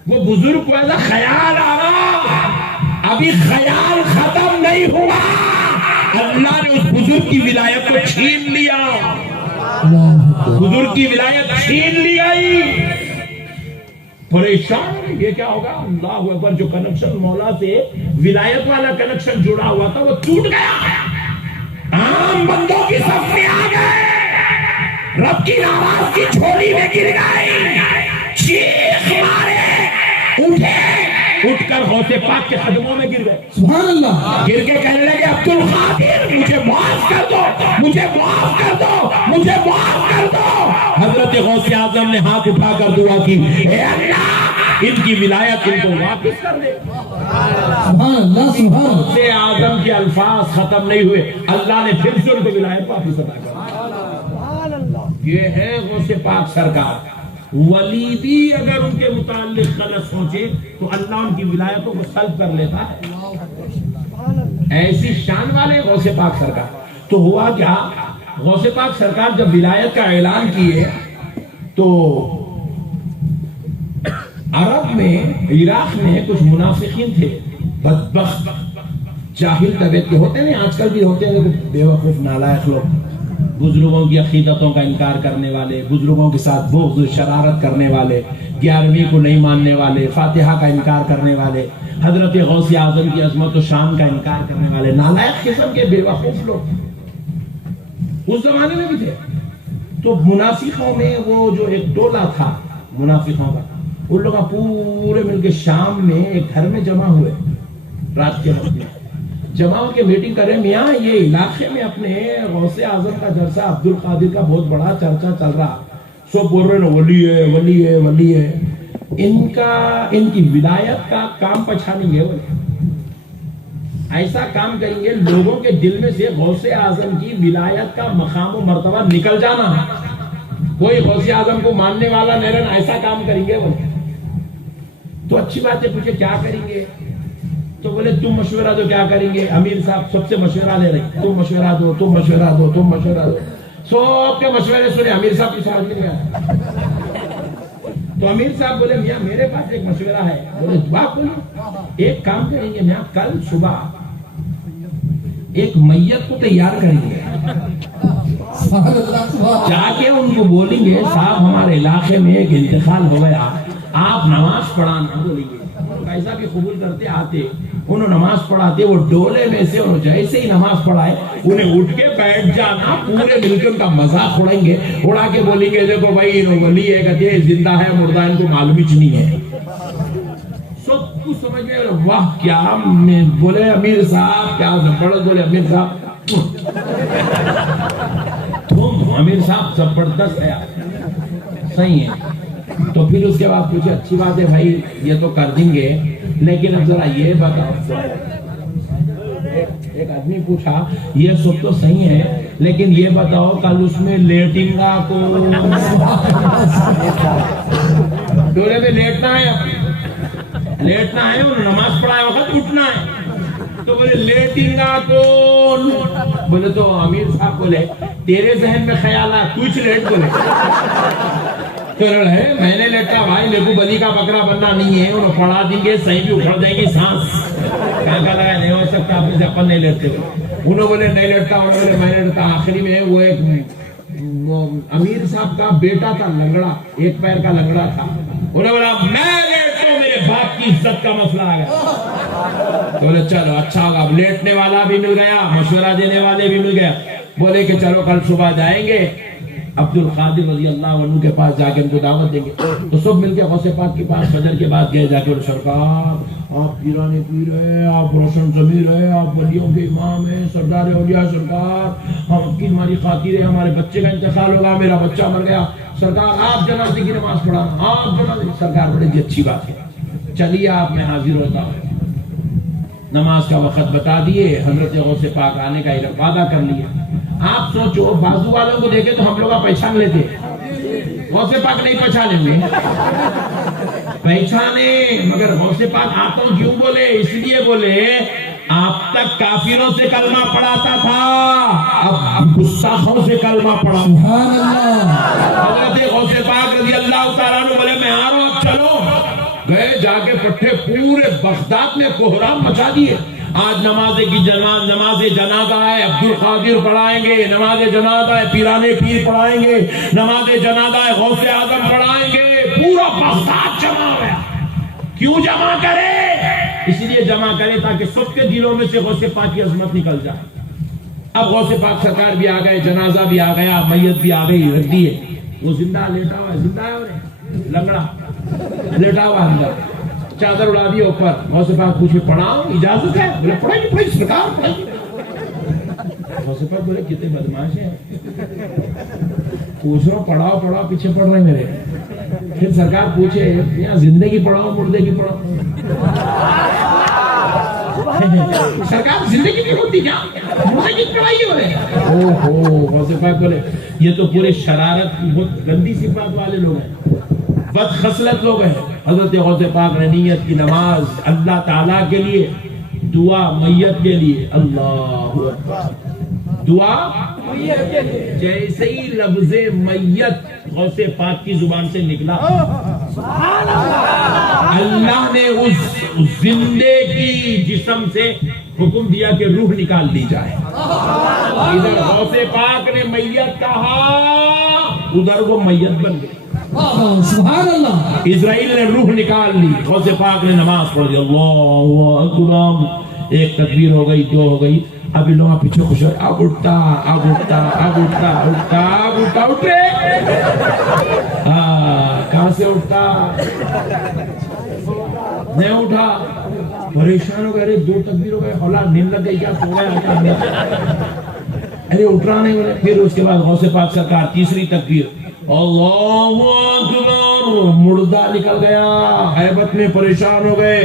وہ بزرگ کو ایسا خیال آ رہا، ابھی خیال ختم نہیں ہوا، اللہ نے اس بزرگ کی ولایت کو چھین لیا، بزرگ کی ولایت چھین لی گئی۔ پریشان یہ کیا ہوگا؟ اللہ اکبر، جو کنیکشن مولا سے ولایت والا کنیکشن جڑا ہوا تھا وہ ٹوٹ گیا، عام بندوں کی صف میں آ گئے، رب کی نواز کی جھولی میں گر گئے، چیخ مارے، اٹھے، اٹھ کر غوث پاک کے قدموں میں گر گئے، سبحان اللہ، گر کے کہنے لگے عبدالقادر مجھے معاف کر دو، مجھے معاف کر دو، مجھے معاف کر دو۔ حضرت غوث اعظم نے ہاتھ اٹھا کر دعا کی، اے اللہ ان کی ولایت ان کو واپس کر دے۔ سبحان اللہ، سبحان اللہ۔ غوث اعظم کے الفاظ ختم نہیں ہوئے، اللہ نے پھر سے ان کو ولایت واپس عطا کر دی۔ یہ ہے غوث پاک سرکار۔ ولی بھی اگر ان کے متعلق غلط سوچے تو اللہ ان کی ولایتوں کو سلب کر لیتا ہے، ایسی شان والے غوث پاک سرکار۔ تو ہوا کیا؟ غوث پاک سرکار جب ولایت کا اعلان کیے تو عرب میں، عراق میں کچھ منافقین تھے، بدبخت جاہل طبیعت کے ہوتے ہیں، آج کل بھی ہوتے ہیں، بے وقوف نالائق لوگ، بزرگوں کی عقیدتوں کا انکار کرنے والے، بزرگوں کے ساتھ بغض شرارت کرنے والے، 11ویں کو نہیں ماننے والے، فاتحہ کا انکار کرنے والے، حضرت غوث اعظم کی عظمت و شان کا انکار کرنے والے، نالائق قسم کے بے وقوف لوگ اس زمانے میں بھی تھے۔ تو منافقوں میں وہ جو ایک ٹولہ تھا منافقوں کا، ان لوگ پورے مل کے شام میں ایک گھر میں جمع ہوئے، رات کے وقت میں جمع ہو کے میٹنگ کرے، میاں یہ علاقے میں اپنے غوث اعظم کا جلسہ عبدالقادر کا بہت بڑا چرچا چل رہا، سب بول رہے ہیں ولی ہے، ولی ہے، ولی ہے، ان کی ولایت کا کام پچھانیں گے، ایسا کام کریں گے لوگوں کے دل میں سے غوث اعظم کی ولایت کا مقام و مرتبہ نکل جانا ہے، کوئی غوث اعظم کو ماننے والا نہیں رہنا، ایسا کام کریں گے وہ۔ تو اچھی بات ہے، پوچھے کیا کریں گے؟ تو بولے تم مشورہ دو کیا کریں گے؟ امیر صاحب سب سے مشورہ لے رہے، تم مشورہ دو، تم مشورہ دو، تم مشورہ دو، سب کے مشورے سنے، امیر صاحب کی سمجھ میں نہیں آیا۔ تو امیر صاحب بولے میاں میرے پاس ایک مشورہ ہے، بولے دعا بولو، ایک کام کریں گے میاں، کل صبح ایک میت کو تیار کریں گے، جا کے ان کو بولیں گے صاحب ہمارے علاقے میں ایک انتقال ہو گیا، آپ نماز پڑھانا، بولیں گے ایسا بھی قبول کرتے آتے، انہوں نماز پڑھاتے، وہ ڈولے میں سے انہوں جیسے ہی نماز پڑھائے انہیں اٹھ کے بیٹھ جانا، پورے مل کے ان کا مذاق اڑائیں گے، اڑا کے بولیں گے دیکھو بھائی انہوں ولی ہے، کہتے ہیں زندہ ہے مردہ ان کو معلوم ہی نہیں ہے۔ سب کچھ سمجھ میں واہ کیا، بولے امیر صاحب کیا زبردست، بولے امیر صاحب امیر صاحب زبردست ہے آپ، صحیح ہے. تو پھر اس کے بعد پوچھے اچھی بات ہے بھائی یہ تو کر دیں گے، لیکن اب ذرا یہ بتاؤ. ایک آدمی پوچھا یہ سب تو صحیح ہے لیکن یہ بتاؤ کل اس میں لیٹیں گا کون؟ ڈولے میں لیٹنا ہے، لیٹنا ہے، انہوں نماز پڑھائے وقت اٹھنا ہے، تو بولے لیٹیں گا کون؟ بولے تو امیر صاحب بولے تیرے ذہن میں خیال آ تو لیٹ، بولے ہے میں نے لیٹا بھائی، میرے کو بلی کا بکرا بننا نہیں ہے، انہوں پڑھا دیں گے صحیح بھی اکھڑ جائے گی سانس، کہاں کا لگا نہیں ہو سکتا اپنے سے اپن نہیں لیٹتے. انہوں بولے نہیں لیٹتا، انہوں بولے میں نے لیٹا. آخری میں وہ ایک امیر صاحب کا بیٹا تھا لنگڑا، ایک پیر کا لنگڑا تھا، انہوں بولا میں لیٹتا ہوں، میرے باپ کی عزت کا مسئلہ آ گیا. بولے چلو اچھا ہوگا، لیٹنے والا بھی مل گیا، مشورہ دینے والے بھی مل گیا. بولے کہ چلو کل صبح جائیں گے عبد القادر رضی اللہ عنہ کے پاس، جا کے ان کو دعوت دیں گے. تو سب مل کے غوث پاک کے پاس فجر کے بعد گئے، جا کے سرکار آپ پیرانے پیر ہے، آپ روشن ضمیر ہے، آپ ولیوں کے امام ہیں، سردار اولیاء سرکار، ہم کی ہماری خاطر ہے، ہمارے بچے کا انتقال ہوگا، میرا بچہ مر گیا، سرکار آپ جنازے کی نماز پڑھانا، آپ جنازے. سرکار بڑے جی اچھی بات ہے، چلیے آپ میں حاضر ہوتا ہوں. نماز کا وقت بتا دیے، حضرت غوث پاک آنے کا وعدہ کر لیا. آپ سوچو بازو والوں کو دیکھے تو ہم لوگ پہچان لیتے، غوث پاک نہیں پہچانیں گے، پہچانے، مگر غوث پاک آتا کیوں بولے؟ اس لیے بولے آپ تک کافروں سے کلمہ پڑھاتا تھا، اب گستاخوں سے کلمہ پڑھا. سبحان اللہ. حضرت غوث پاک رضی اللہ تعالیٰ عنہ بولے میں آ رہا ہوں، چلو. گئے، جا کے پٹھے پورے بغداد میں کوہرام مچا دیے. آج نماز جنازہ ہے، عبد القادر پڑھائیں گے، نماز جنازہ ہے پیرانے پیر پڑھائیں گے، نماز جنازہ ہے غوث اعظم پڑھائیں گے. پورا بغداد جمع ہوا. کیوں جمع کرے؟ اس لیے جمع کرے تاکہ سب کے دلوں میں سے غوث پاک کی عظمت نکل جائے. اب غوث پاک سرکار بھی آ گئے، جنازہ بھی آ گیا، میت بھی آ گئی، رکھ دیے. وہ زندہ لیٹا ہوا ہے، زندہ ہے، لنگڑا لیٹا ہوا اندر، چادر اڑا دی اوپر. غوث پاک پوچھے پڑھاؤ، اجازت ہے؟ بولے پڑھائیے سرکار پڑھائیے. غوث پاک بولے کتنے بدماش ہیں، پوچھ رہا ہوں پڑھاؤ، پیچھے پڑھ رہے میرے. پھر سرکار پوچھے یہاں زندگی پڑھاؤ مردے کی پڑھاؤ؟ سرکار زندگی کی ہوتی کیا، مردے کی پڑھائی ہو رہے. غوث پاک بولے یہ تو پورے شرارت، بہت گندی صفات والے لوگ ہیں، بد خصلت لوگ ہیں. حضرت غوث پاک نے نیت کی نماز اللہ تعالیٰ کے لیے، دعا میت کے لیے. اللہ اکبر. دعا جیسے ہی لفظ میت غوث پاک کی زبان سے نکلا، اللہ نے اس زندے کی جسم سے حکم دیا کہ روح نکال دی جائے. ادھر غوث پاک نے میت کہا، ادھر وہ میت بن گئی. سبحان اللہ. اسرائیل نے روح نکال لی، غوث پاک نے نماز پڑھ دی. اللہ اکبر. ایک تکبیر ہو گئی، دو ہو گئی. ابھی لوگ پیچھے خوش ہو، اب اٹھتا اٹھ رہے. کہاں سے اٹھتا؟ نہیں اٹھا، پریشان ہو گئے. دو تکبیر ہو گئے، اولا نیند لگ گئی کیا، سو گیا؟ ارے اٹھ رہا نہیں بولے. پھر اس کے بعد غوث پاک سرکار تیسری تکبیر، اللہ اکبر. مردہ نکل گیا. غیبت میں پریشان ہو گئے،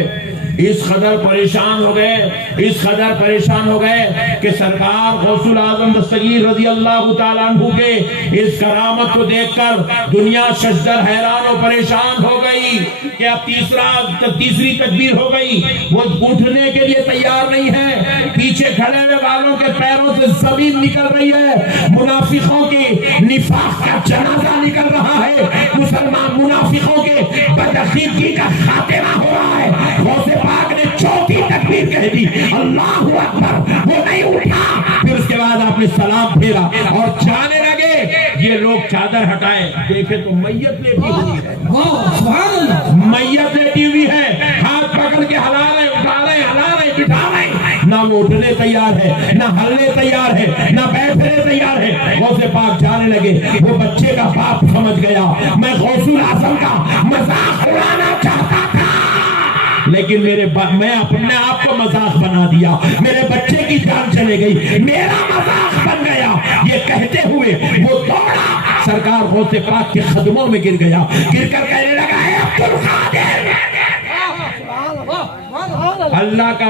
اس قدر پریشان ہو گئے کہ سرکار غوث الاعظم دستگیر رضی اللہ تعالیٰ عنہ کے اس کرامت کو دیکھ کر دنیا شجر حیران و پریشان ہو گئی کہ اب تیسری تکبیر ہو گئی. وہ اٹھنے کے لیے تیار نہیں ہے، پیچھے کھڑے ہوئے والوں کے پیروں سے زمین نکل رہی ہے. منافقوں کی نفاق کا جنازہ نکل رہا ہے، مسلمان منافقوں کے بدعقیدگی کا خاتمہ ہو رہا ہے. غوث پاک نے چوتھی تکبیر کہہ دی، اللہ اکبر. وہ نہیں اٹھا. پھر اس کے بعد آپ نے سلام پھیرا اور جانے لگے. یہ لوگ چادر ہٹائے، دیکھے تو میت لیٹی ہوئی ہے. میت لیٹی ہوئی ہے، ہاتھ پکڑ کے ہلا رہے، اٹھا رہے، ہلا رہے، بٹھا رہے. نہ وہ اٹھنے تیار ہے، نہ ہلنے تیار ہے، نہ بیٹھنے تیار ہے. غوث پاک جانے لگے. وہ بچے کا باپ سمجھ گیا میں غوث الاعظم کا مذاق اڑانا چاہتا تھا، لیکن میں اپنے آپ کو مذاق بنا دیا، میرے بچے کی جان چلے گئی، میرا مذاق بن گیا۔ یہ کہتے ہوئے وہ دوڑا سرکار غوث پاک کے قدموں میں گر گیا، گر کر کہنے لگا ہے عبد القادر، اللہ کا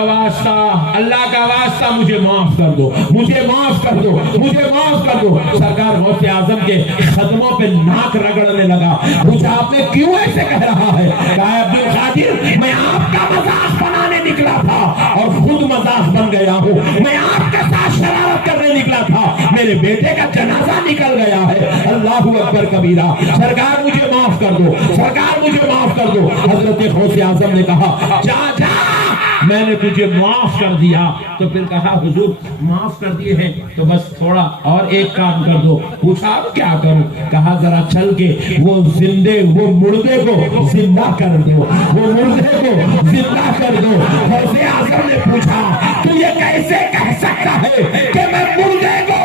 واسطہ مجھے معاف کر دو، مجھے معاف کر دو، مجھے معاف کر دو۔ سرکار غوث اعظم کے قدموں پہ ناک رگڑنے لگا، پوچھا آپ نے کیوں ایسے کہہ رہا ہے؟ کہا عبد القادر میں آپ کا مذاق بنانے نکلا تھا اور خود مذاق بن گیا ہوں، میں آپ کے ساتھ شرارت کرنے نکلا تھا، میرے بیٹے کا جنازہ نکل گیا ہے۔ اللہ اکبر کبیرہ، سرکار مجھے معاف کر دو، سرکار مجھے معاف کر دو۔ حضرت غوث اعظم نے کہا جا میں نے تجھے معاف کر دیا۔ تو پھر کہا حضور معاف کر دیے ہیں تو بس تھوڑا اور ایک کام کر دو۔ پوچھا اب کیا کروں؟ کہا ذرا چل کے وہ مردے کو زندہ کر دو، وہ مردے کو زندہ کر دو۔ غوث اعظم نے پوچھا تو یہ کیسے کہہ سکتا ہے کہ میں مردے کو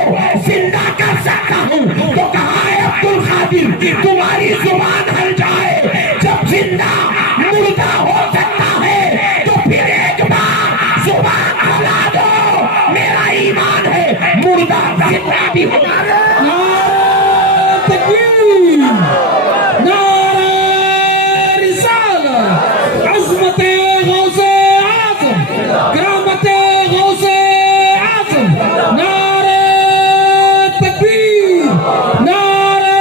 زندہ کر سکتا ہوں؟ تو کہا ہے عبد القادر تمہاری زبان ہل جائے، جب زندہ مردہ ہو سکتا ہے تو پھر ایک بار زبان کھلا دو، میرا ایمان ہے مردہ زندہ بھی ہوگا۔ نعرہ تکبیر، نعرہ رسالت، عظمت غوث اعظم، کرامت غوث اعظم، نعرہ تکبیر، نعرہ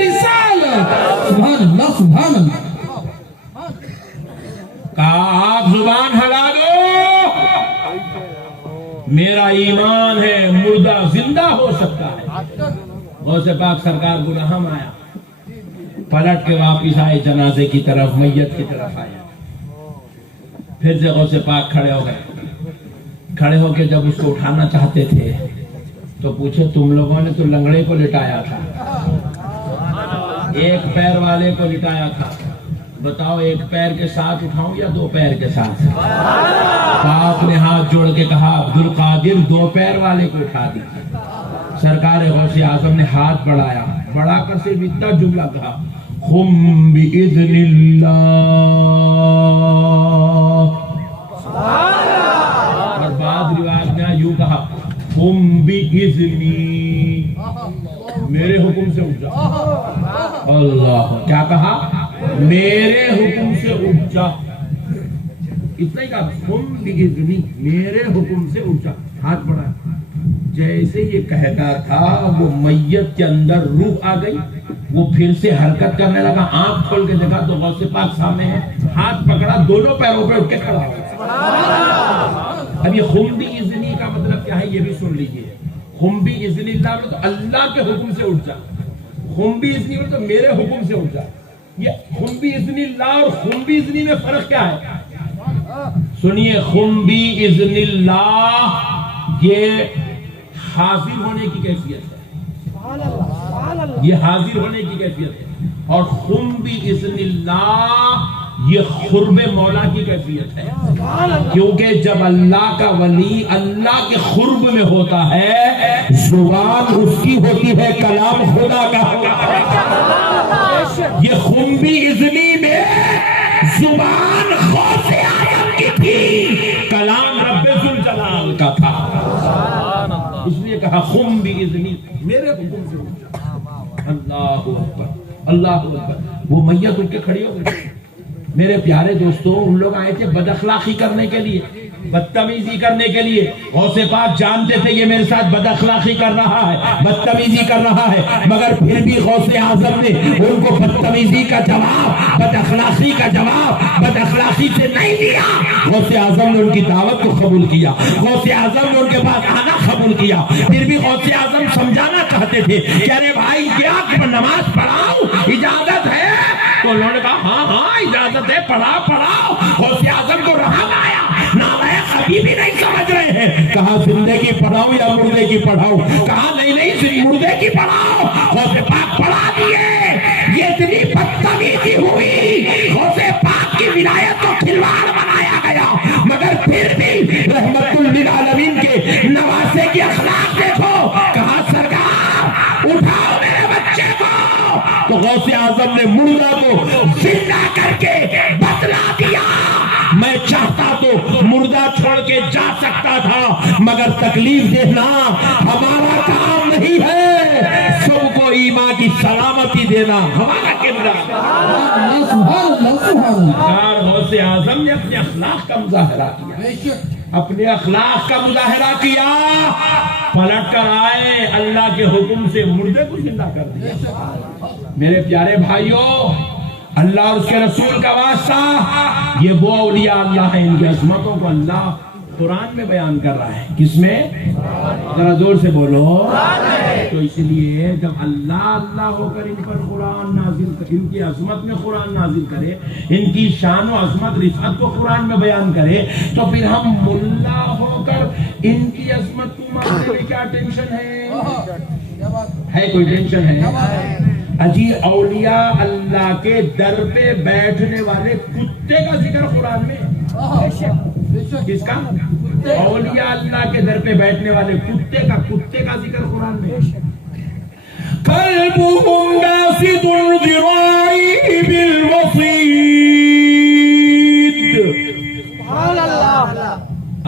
رسالت، سبحان اللہ سبحان اللہ۔ کہا آپ زبان ہلا دو، میرا ایمان ہے مردہ زندہ ہو سکتا ہے۔ غوث پاک سرکار کو رحم آیا، پلٹ کے واپس آئے جنازے کی طرف، میت کی طرف آئے۔ پھر سے غوث پاک کھڑے ہو گئے، کھڑے ہو کے جب اس کو اٹھانا چاہتے تھے تو پوچھے تم لوگوں نے تو لنگڑے کو لٹایا تھا، ایک پیر والے کو لٹایا تھا، بتاؤ ایک پیر کے ساتھ اٹھاؤں یا دو پیر کے ساتھ؟ پاک نے ہاتھ جوڑ کے کہا عبد القادر دو پیر والے کو اٹھا دی۔ سرکار غوث اعظم نے ہاتھ بڑھایا، بڑھا کر صرف اتنا جملہ کہا قم بإذن اللہ، اور بعد روایت میں یوں کہا قم بإذنی، میرے حکم سے اٹھ جا۔ اللہ، کیا کہا؟ میرے حکم سے اٹھ جا، اتنا ہی کہا قم بإذنی، میرے حکم سے اٹھ جا۔ ہاتھ بڑھا، جیسے یہ کہتا تھا وہ میت کے اندر روح آ گئی، وہ پھر سے حرکت کرنے لگا، آنکھ کھول کے دیکھا تو غوث پاک سامنے ہے، ہاتھ پکڑا، دونوں پیروں پہ اٹھ کے کھڑا ہو گیا۔ اب یہ قم بإذنی کا مطلب کیا ہے یہ بھی سن لیجیے۔ قم بإذن اللہ میں تو اللہ کے حکم سے اٹھ جا، قم بإذنی میں تو میرے حکم سے اٹھ جا۔ یہ قم بإذن اللہ اور قم بإذنی میں فرق کیا ہے؟ سنیے، قم بإذن اللہ یہ حاضر ہونے کی کیفیت ہے، یہ حاضر ہونے کی کیفیت ہے، اور قم بإذن اللہ یہ قرب مولا کی کیفیت ہے، کیونکہ جب اللہ کا ولی اللہ کے قرب میں ہوتا ہے زبان اس کی ہوتی ہے کلام خدا کا۔ یہ قم بإذنی میں زبان غوث اعظم کی تھی، کلام رب ذوالجلال کا تھا، اس لیے کہا قم بإذنی، میرے حکم سے اٹھ جا۔ اللہ اکبر، اللہ اکبر۔ وہ میت اٹھ کے کھڑی ہو گئی۔ میرے پیارے دوستوں، ان لوگ آئے تھے بد اخلاقی کرنے کے لیے، بدتمیزی کرنے کے لیے۔ غوث پاک جانتے تھے یہ میرے ساتھ بد اخلاقی کر رہا ہے، بدتمیزی کر رہا ہے، مگر پھر بھی غوث اعظم نے ان کو بدتمیزی کا جواب، بد اخلاقی کا جواب بد اخلاقی سے نہیں دیا۔ غوث اعظم نے ان کی دعوت کو قبول کیا، غوث اعظم نے ان کے پاس آنا قبول کیا۔ پھر بھی غوث اعظم سمجھانا چاہتے تھے کہ ارے بھائی کیا نماز پڑھاؤ، اجازت ہے؟ تو انہوں نے کہا ہاں ہاں اجازت ہے، پڑھاؤ۔ غوث اعظم کو رحم آیا، نالائق ابھی بھی نہیں سمجھ رہے ہیں، کہا زندے کی پڑھاؤ یا مردے کی پڑھاؤ؟ کہا نہیں مردے کی پڑھاؤ۔ غوث پاک پڑھا دیے۔ یہ اتنی بدتمیزی ہوئی، غوث پاک کی ولایت کو کھلواڑ بنایا گیا، مگر پھر بھی رحمت للعالمین کے نواسے کی اخلاق دیکھو۔ کہا سرکار اٹھاؤ میرے بچے کو، تو غوث اعظم نے مردہ کو زندہ کر کے بتلا دیا کے جا سکتا تھا، مگر تکلیف دینا ہمارا کام نہیں ہے، سب کو ایمان کی سلامتی دینا ہمارا کردار۔ سبحان اللہ سبحان اللہ۔ غوث اعظم نے اپنے اخلاق کا مظاہرہ کیا، اپنے اخلاق کا مظاہرہ کیا، پلٹ کر آئے، اللہ کے حکم سے مردے کو زندہ کر دیا۔ میرے پیارے بھائیوں، اللہ اور اس کے رسول کا واسطہ، یہ وہ اولیاء اللہ ہیں، ان کی عظمتوں کو اللہ قرآن میں بیان کر رہا ہے۔ کس میں؟ ذرا زور سے بولو۔ تو اس لیے جب اللہ اللہ ہو کر ان پر قرآن نازل کرے، ان کی عظمت میں قرآن نازل کرے، ان کی شان و عظمت رفعت کو قرآن میں بیان کرے، تو پھر ہم ملا ہو کر ان کی عظمت کو ماننے میں کیا ٹینشن ہے کوئی ٹینشن ہے؟ اجی اولیاء اللہ کے در پہ بیٹھنے والے کتے کا ذکر قرآن میں، کس کا؟ اولیاء اللہ کے در پہ بیٹھنے والے کتے کا ذکر قرآن میں۔ قلبهم باسط ذراعيه بالوصيد، سبحان اللہ۔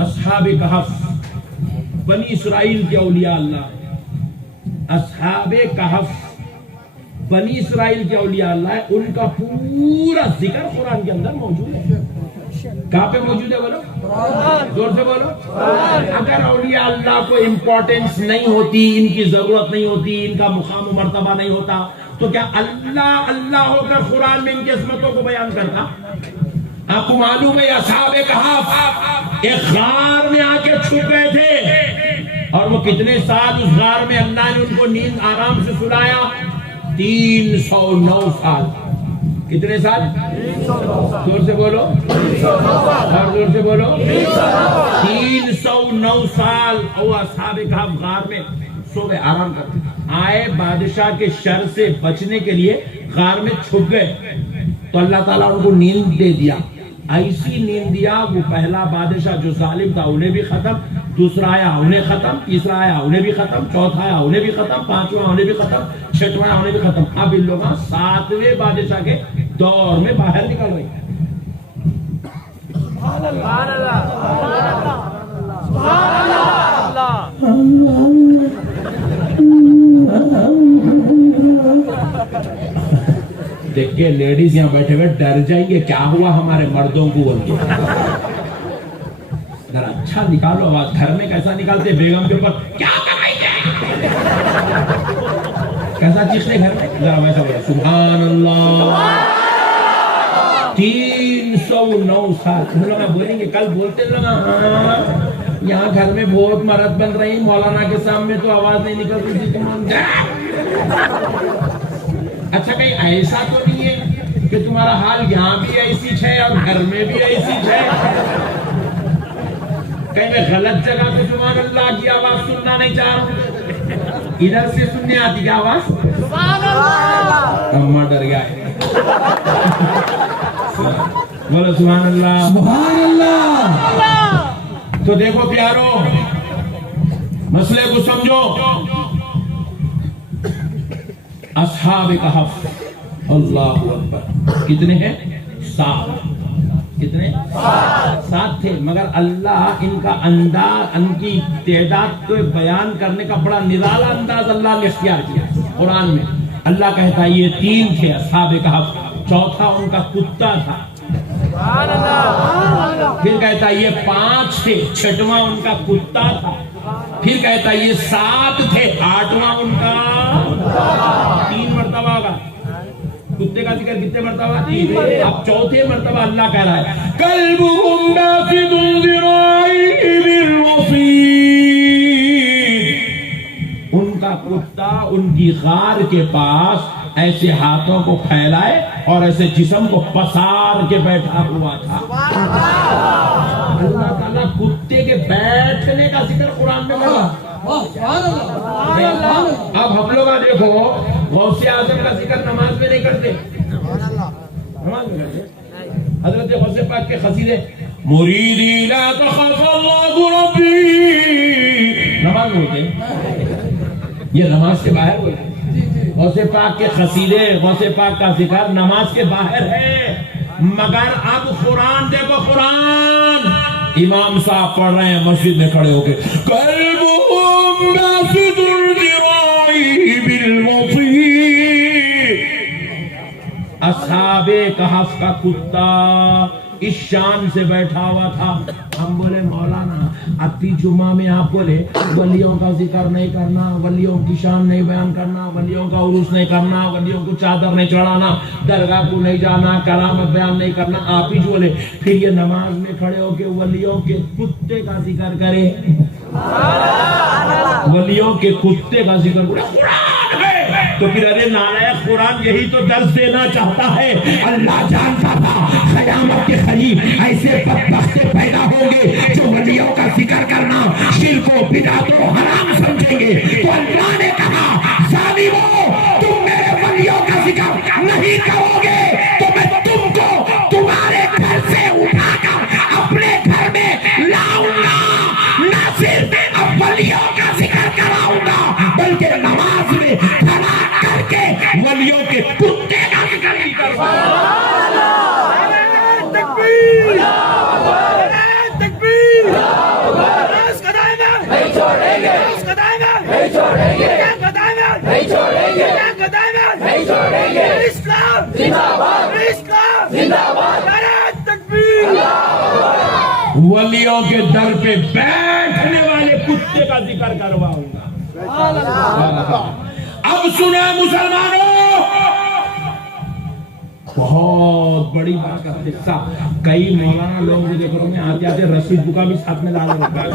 اصحاب کہف بنی اسرائیل کے اولیاء اللہ، اصحاب کہف بنی اسرائیل کے اولیاء اللہ ہے، ان کا پورا ذکر قرآن کے اندر موجود ہے۔ کہاں پہ موجود ہے بولو؟ زور سے بولو۔ اگر اولیاء اللہ کو امپورٹنس نہیں ہوتی، ان کی ضرورت نہیں ہوتی، ان کا مقام و مرتبہ نہیں ہوتا، تو کیا اللہ اللہ ہو کر قرآن میں ان کی عظمتوں کو بیان کرتا؟ آپ کو معلوم ہے اصحاب کہف ایک غار میں آ کے چھپ گئے تھے، اور وہ کتنے سال اس غار میں اللہ نے ان کو نیند آرام سے سلایا؟ 309 سال۔ کتنے سال؟ زور سے بولو، اور زور سے بولو۔ 309 سال اور اصحاب کہف غار میں سو گئے، آرام کرتے آئے، بادشاہ کے شر سے بچنے کے لیے غار میں چھپ گئے، تو اللہ تعالیٰ ان کو نیند دے دیا، ایسی نیند دیا، وہ پہلا بادشاہ جو ظالم تھا انہیں بھی ختم، دوسرا آیا انہیں ختم، تیسرا آیا انہیں بھی ختم، چوتھا آیا انہیں بھی ختم، پانچواں انہیں بھی ختم، چھٹواں آیا انہیں بھی ختم۔ اب ان لوگ 7ویں بادشاہ کے دور میں باہر نکل رہے ہیں۔ سبحان اللہ، سبحان اللہ۔ دیکھ کے لیڈیز یہاں بیٹھے ہوئے ڈر جائیں گے، کیا ہوا ہمارے مردوں کو بول کے۔ ذرا اچھا نکالو آواز، گھر میں کیسا نکالتے بیگم کے اوپر کیا کرائی گے، کیسا چیختے گھر میں، ذرا ویسا بولو سبحان اللہ۔ 309 سال لوگ بولیں گے، کل بولتے لوگ ہاں یہاں گھر میں بہت مرد بن رہی، مولانا کے سامنے تو آواز نہیں نکل رہی تھی۔ اچھا کہیں ایسا تو نہیں ہے کہ تمہارا حال یہاں بھی ایسی ہے اور گھر میں بھی ایسی ہے؟ کہیں میں غلط جگہ پہ سبحان اللہ کی آواز سننا نہیں چاہ رہا، ادھر سے سننے آتی کیا آواز؟ سبحان اللہ۔ اماں ڈر گیا ہے، بولو سبحان اللہ، سبحان اللہ۔ تو دیکھو پیارو، مسئلے کو سمجھو۔ اصحاب کہف، اللہ اکبر، کتنے ہیں؟ 7۔ کتنے؟ 7 تھے، مگر اللہ ان کا انداز، ان کی تعداد کو بیان کرنے کا بڑا نرالا انداز اللہ نے اختیار کیا قرآن میں۔ اللہ کہتا ہے یہ 3 تھے اصحاب کہف، چوتھا ان کا کتا تھا، پھر کہتا ہے یہ 5 تھے، چھٹواں ان کا کتا تھا، پھر کہتا ہے یہ 7 تھے، 8واں ان کا 3 مرتبہ ہوگا۔ کتے کا ذکر کتنے مرتبہ؟ 3۔ اب چوتھے مرتبہ اللہ کہہ رہا ہے قلبهم باسط ذراعيه بالوصيد، ان کا کتا ان کی غار کے پاس ایسے ہاتھوں کو پھیلائے اور ایسے جسم کو پسار کے بیٹھا ہوا تھا۔ اللہ تعالیٰ کتے کے بیٹھنے کا ذکر قرآن میں کرا۔ اب ہم لوگ دیکھو غوث اعظم کا ذکر نماز میں نہیں کرتے، نماز میں کرتے۔ حضرت غوث پاک کے قصیدے مریدی لا تخف اللہ ربی، نماز میں ہوتے، یہ نماز کے باہر ہوتے۔ غوث پاک کے قصیدے، غوث پاک کا ذکر نماز کے باہر ہے، مگر اب قرآن دیکھو، قرآن امام صاحب پڑھ رہے ہیں مسجد میں کھڑے ہو کے قلبهم باسط ذراعی بالوصی، اصحاب کہف کا کتا اس شان سے بیٹھا ہوا تھا. ہم بولے مولانا اتی جمعہ میں آپ بولے ولیوں کا ذکر نہیں کرنا، ولیوں کی شان نہیں بیان کرنا، ولیوں کا عروس نہیں کرنا، ولیوں کو چادر نہیں چڑھانا، درگاہ کو نہیں جانا، کرامت بیان نہیں کرنا. آپ ہی جو بولے پھر یہ نماز میں کھڑے ہو کے ولیوں کے کتے کا ذکر کرے، ولیوں کے کتے کا ذکر کرے. تو پھر ارے نالائق قرآن یہی تو درس دینا چاہتا ہے. اللہ جانتا تھا قیامت کے قریب ایسے بدبختے پیدا ہوں گے جو ولیوں کا ذکر کرنا شرک و بدعت و حرام سمجھیں گے. تو اللہ نے کہا ظالمو تم میرے ولیوں کا ذکر نہیں کرو گے تو میں تم کو تمہارے گھر سے اٹھا کر اپنے گھر میں لاؤں گا. نہ صرف اب ولیوں کا ذکر کراؤں گا بلکہ نماز میں کھڑا کر کے ولیوں کے کتے کا ذکر بھی کرواؤں گا. ولیوں کے در پہ بیٹھنے والے کتے کا ذکر کرواؤں گا. اب سنیں مسلمانوں، بہت بڑی بات کا قصہ. کئی مولانا لوگ مجھے گھروں میں آتے آتے رسید بکا بھی ساتھ میں ڈالے رکھا ہے،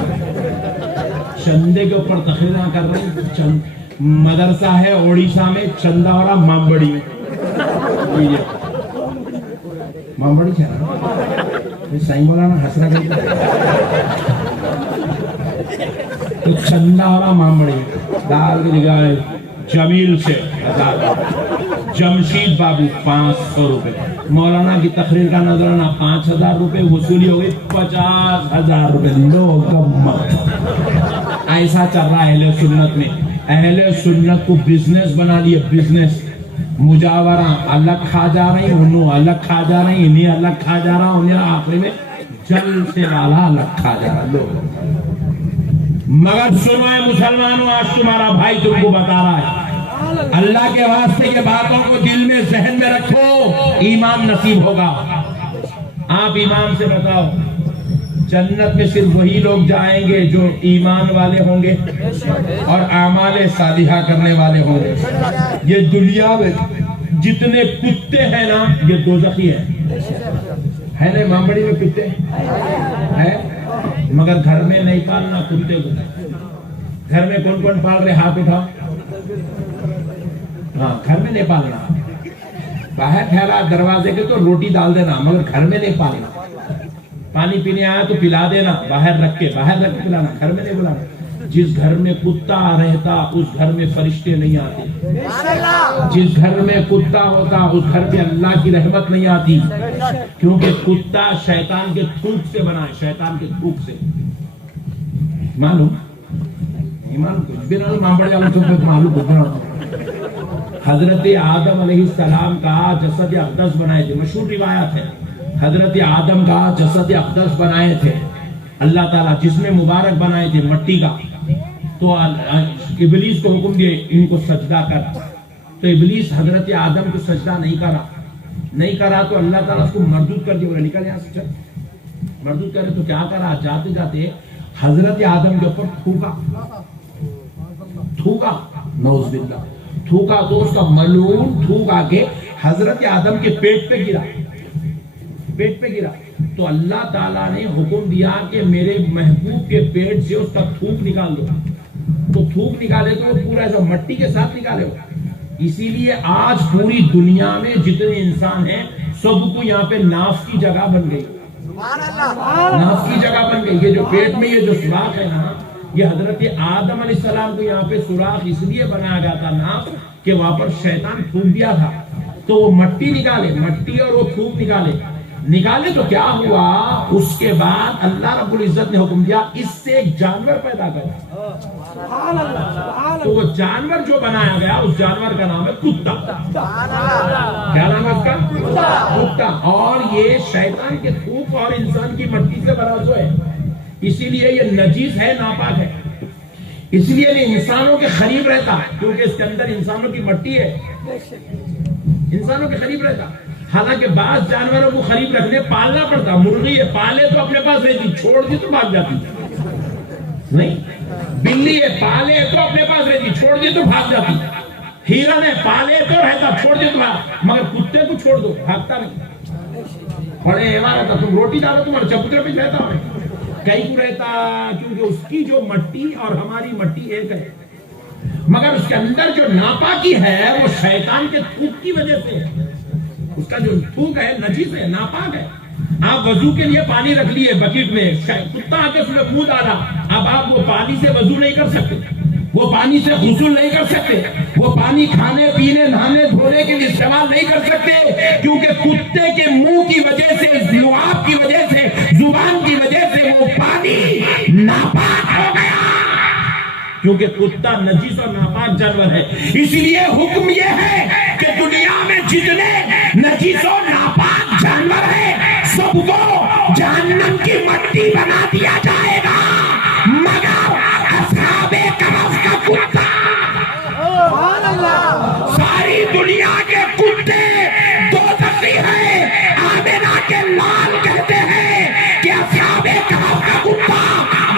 چندے کے اوپر تقریریں کر رہے ہیں. مدرسہ ہے اوڑیسہ میں چندہ ہو رہا مامبڑی میں، مامبڑی کیا صحیح مولانا ہنس رہا تو چندہ ہو رہا مامبڑی ڈال کی جگہ جمیل سے 1000، جمشید بابو 500 روپے. مولانا کی تقریر کا نظرانہ 5000 روپے، وصولی ہو گئی 50,000 روپے. لوگ ایسا چل رہا ہے اہل سنت میں. اہل سنت کو بزنس بنا لیے، بزنس مجاورہ الگ کھا جا رہی، انہوں الگ کھا جا رہی، انہیں الگ کھا جا رہا، انہیں آخری میں جل سے والا الگ کھا جا رہا. لوگ مگر سنو اے مسلمانوں، آج تمہارا بھائی تم کو بتا رہا ہے اللہ کے واسطے کے باتوں کو دل میں ذہن میں رکھو، ایمان نصیب ہوگا. آپ ایمان سے بتاؤ جنت میں صرف وہی لوگ جائیں گے جو ایمان والے ہوں گے اور اعمال صالحہ کرنے والے ہوں گے. یہ دنیا میں جتنے کتے ہیں نا یہ دوزخی ہے نا. مامبڑی میں کتے ہیں مگر گھر میں نہیں پالنا کتے کو. گھر میں کون کون پال رہے ہاتھ اٹھاؤ. ہاں گھر میں نہیں پالنا. باہر ٹھہرا دروازے کے تو روٹی ڈال دینا مگر گھر میں نہیں پالنا. پانی پینے آیا تو پلا دینا، باہر رکھ کے پلانا، گھر میں نہیں بلانا. جس گھر میں کتا رہتا اس گھر میں فرشتے نہیں آتے. جس گھر میں کتا ہوتا اس گھر میں اللہ کی رحمت نہیں آتی، کیونکہ کتا شیطان کے تھوک سے بنا ہے، شیطان کے تھوک سے. معلوم حضرت آدم علیہ السلام کا جسد اقدس بنائے تھے. مشہور روایت ہے حضرت آدم کا جسد اقدس بنائے تھے اللہ تعالیٰ، جس میں مبارک بنائے تھے مٹی کا. تو ابلیس کو حکم دیے ان کو سجدہ کر. تو ابلیس حضرت آدم کو سجدہ نہیں کرا تو اللہ تعالیٰ اس کو مردود کر دیا. بولے نکل یہاں سے چل. مردود کرے تو کیا کرا، جاتے جاتے حضرت آدم کے اوپر تھوکا نعوذ باللہ. تھوکا تو اس کا ملعون تھوک آ کے حضرت آدم کے پیٹ پہ گرا. تو اللہ تعالیٰ نے حکم دیا کہ میرے محبوب کے پیٹ سے اس کا تھوک نکال دو. تو تھوک نکالے تو وہ پورا ایسا مٹی کے ساتھ نکالے ہو. اسی لیے آج پوری دنیا میں جتنے انسان ہیں سب کو یہاں پہ ناف کی جگہ بن گئی. ناف کی جگہ بن گئی. یہ جو پیٹ میں یہ جو سوراخ ہے نا، یہ حضرت آدم علیہ السلام کو یہاں پہ سوراخ اس لیے بنایا گیا تھا ناف کہ وہاں پر شیطان تھوک دیا تھا. تو وہ مٹی نکالے، مٹی اور وہ تھوک نکالے. نکالے تو کیا ہوا؟ اس کے بعد اللہ رب العزت نے حکم دیا اس سے ایک جانور پیدا کرو. تو وہ جانور جو بنایا گیا اس جانور کا نام ہے کتا. کیا نام ہے اس کا؟ کتا. اور یہ شیطان کے تھوک اور انسان کی مٹی سے بنا ہوا ہے، اسی لیے یہ نجیس ہے، ناپاک ہے. اس لیے یہ انسانوں کے قریب رہتا کیونکہ اس کے اندر انسانوں کی مٹی ہے، انسانوں کے قریب رہتا. حالانکہ بعض جانوروں کو قریب رکھنے پالنا پڑتا. مرغی ہے، پالے تو اپنے پاس رہتی، چھوڑ دی تو بھاگ جاتی. نہیں، بلی ہے، پالے تو اپنے پاس رہتی، چھوڑ دی تو بھاگ جاتی. ہرن ہے، پالے تو رہتا، چھوڑ دی تو بھاگ. مگر کتے کو چھوڑ دو، بھاگتا نہیں. بڑے ایوان رہتا، تم روٹی ڈالو تمہارے چبوترے پہ رہتا ہے. کئی کو رہتا کیونکہ اس کی جو مٹی اور ہماری مٹی ایک ہے، مگر اس کے اندر جو ناپاکی ہے وہ شیطان کے تھوک کی وجہ سے. اس کا جو تھوک ہے نجیس ہے، ناپاک ہے. آپ وضو کے لیے پانی رکھ لیے بکیٹ میں، کتا آ کے اس میں منہ ڈالا، اب آپ وہ پانی سے وضو نہیں کر سکتے، وہ پانی سے غسل نہیں کر سکتے، وہ پانی کھانے پینے نہانے دھونے کے لیے استعمال نہیں کر سکتے، کیونکہ کتے کے منہ کی وجہ سے، لعاب کی وجہ سے، زبان کی وجہ سے وہ پانی ناپاک ہو گیا. کیونکہ کتا نجیس اور ناپاک جانور ہے. اس لیے حکم یہ ہے کہ دنیا میں جتنے نجیس اور ناپاک جانور ہیں سب کو جہنم کی مٹی بنا دیا جائے گا، مگر اصحاب کہف کا کتا. ساری دنیا کے کتے دوزخی ہیں. آمنہ کے لال کہتے ہیں کہ اصحاب کہف کا کتا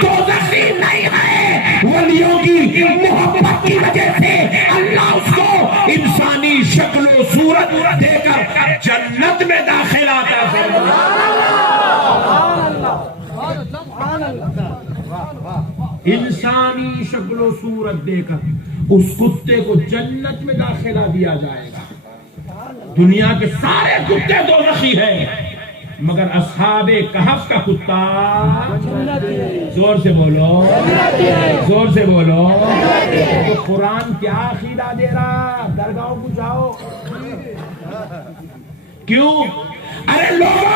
دوزخی نہیں ہے. ولیوں کی محبت کی وجہ سے اللہ اس کو انسانی شکل و صورت دے کر جنت میں داخل آتا ہے. انسانی شکل و صورت دے کر اس کتے کو جنت میں داخلہ دیا جائے گا. دنیا کے سارے کتے دوزخی ہیں مگر اصحاب کہف کا کتا، زور سے بولو، زور سے بولو. تو قرآن کیا عقیدہ دے رہا؟ درگاہوں کو جاؤ. کیوں؟ ارے لوگوں،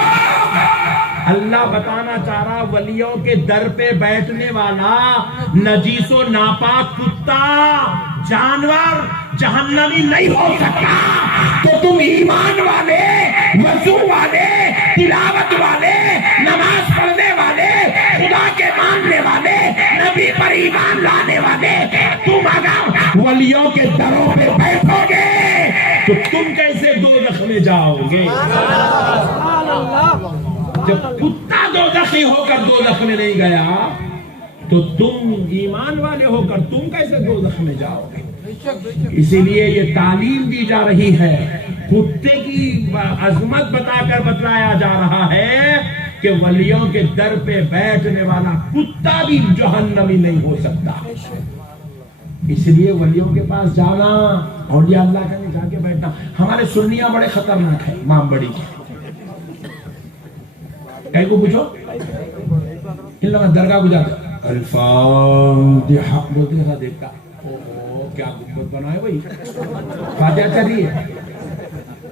اللہ بتانا چاہ رہا ولیوں کے در پہ بیٹھنے والا نجیس و ناپاک کتا جانور جہنمی نہیں ہو سکتا. تو تم ایمان والے، وضو والے، تلاوت والے، نماز پڑھنے والے، خدا کے ماننے والے، نبی پر ایمان لانے والے، تم اگر ولیوں کے دروں پہ بیٹھو گے تو تم کیسے دوزخ میں جاؤ گے؟ جب کتا دوزخی ہو کر دوزخ میں نہیں گیا تو تم ایمان والے ہو کر تم کیسے دوزخ میں جاؤ گے؟ اسی لیے یہ تعلیم دی جا رہی ہے، کتے کی عظمت بتا کر بتلایا جا رہا ہے کہ ولیوں کے در پہ بیٹھنے والا کتا بھی جہنمی نہیں ہو سکتا. اس لیے ولیوں کے پاس جانا، اولیاء اللہ کے جا کے بیٹھنا. ہمارے سنیاں بڑے خطرناک ہیں. مام بڑی کہیں کو پوچھو، ان لوگ درگاہ کو جاتا الفاتحہ بولتے تھا، دیکھتا کیا گنبد بنا ہے بھائی، فاتحہ چل رہی ہے،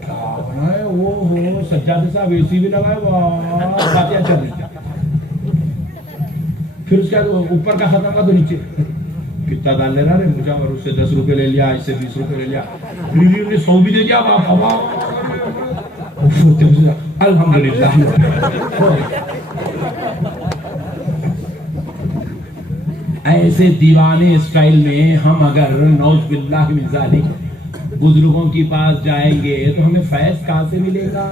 کیا بنا ہے وہ ہو سجادہ صاحب اے سی بھی لگا ہے، واہ فاتحہ چل رہی ہے. پھر اس کے اوپر کا ختم کا تو نیچے کتنا دان لے رہا ہے مجھے، اور اس سے 10 روپے لے لیا، اس سے 20 روپے لے لیا، نے 100 بھی دے دیا. الحمدللہ. ایسے دیوانے اسٹائل میں ہم اگر نعوذ باللہ من ذالک بزرگوں کے پاس جائیں گے تو ہمیں فیض کہاں سے ملے گا؟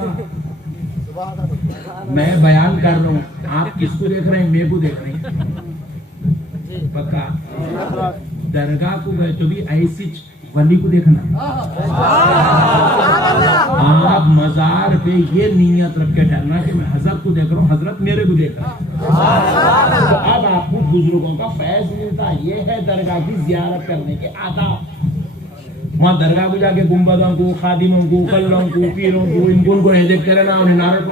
میں بیان کر رہا ہوں، آپ کس کو دیکھ رہے ہیں؟ میرے کو دیکھ رہے ہیں. پکا درگاہ کو گئے تو بھی ایسی ولی کو دیکھنا. آپ مزار پہ یہ نیت رکھ کے ٹھہرنا کہ میں حضرت کو دیکھ رہا ہوں، حضرت میرے کو دیکھ رہا ہے. تو اب آپ کو بزرگوں کا فیض ملتا. یہ ہے درگاہ کی زیارت کرنے کے آداب. وہاں درگاہ کو جا کے گنبدوں کو، خادموں کو، قلوں کو، پیروں کو، ان کو نہیں دیکھتے رہنا، انہیں نعرے کو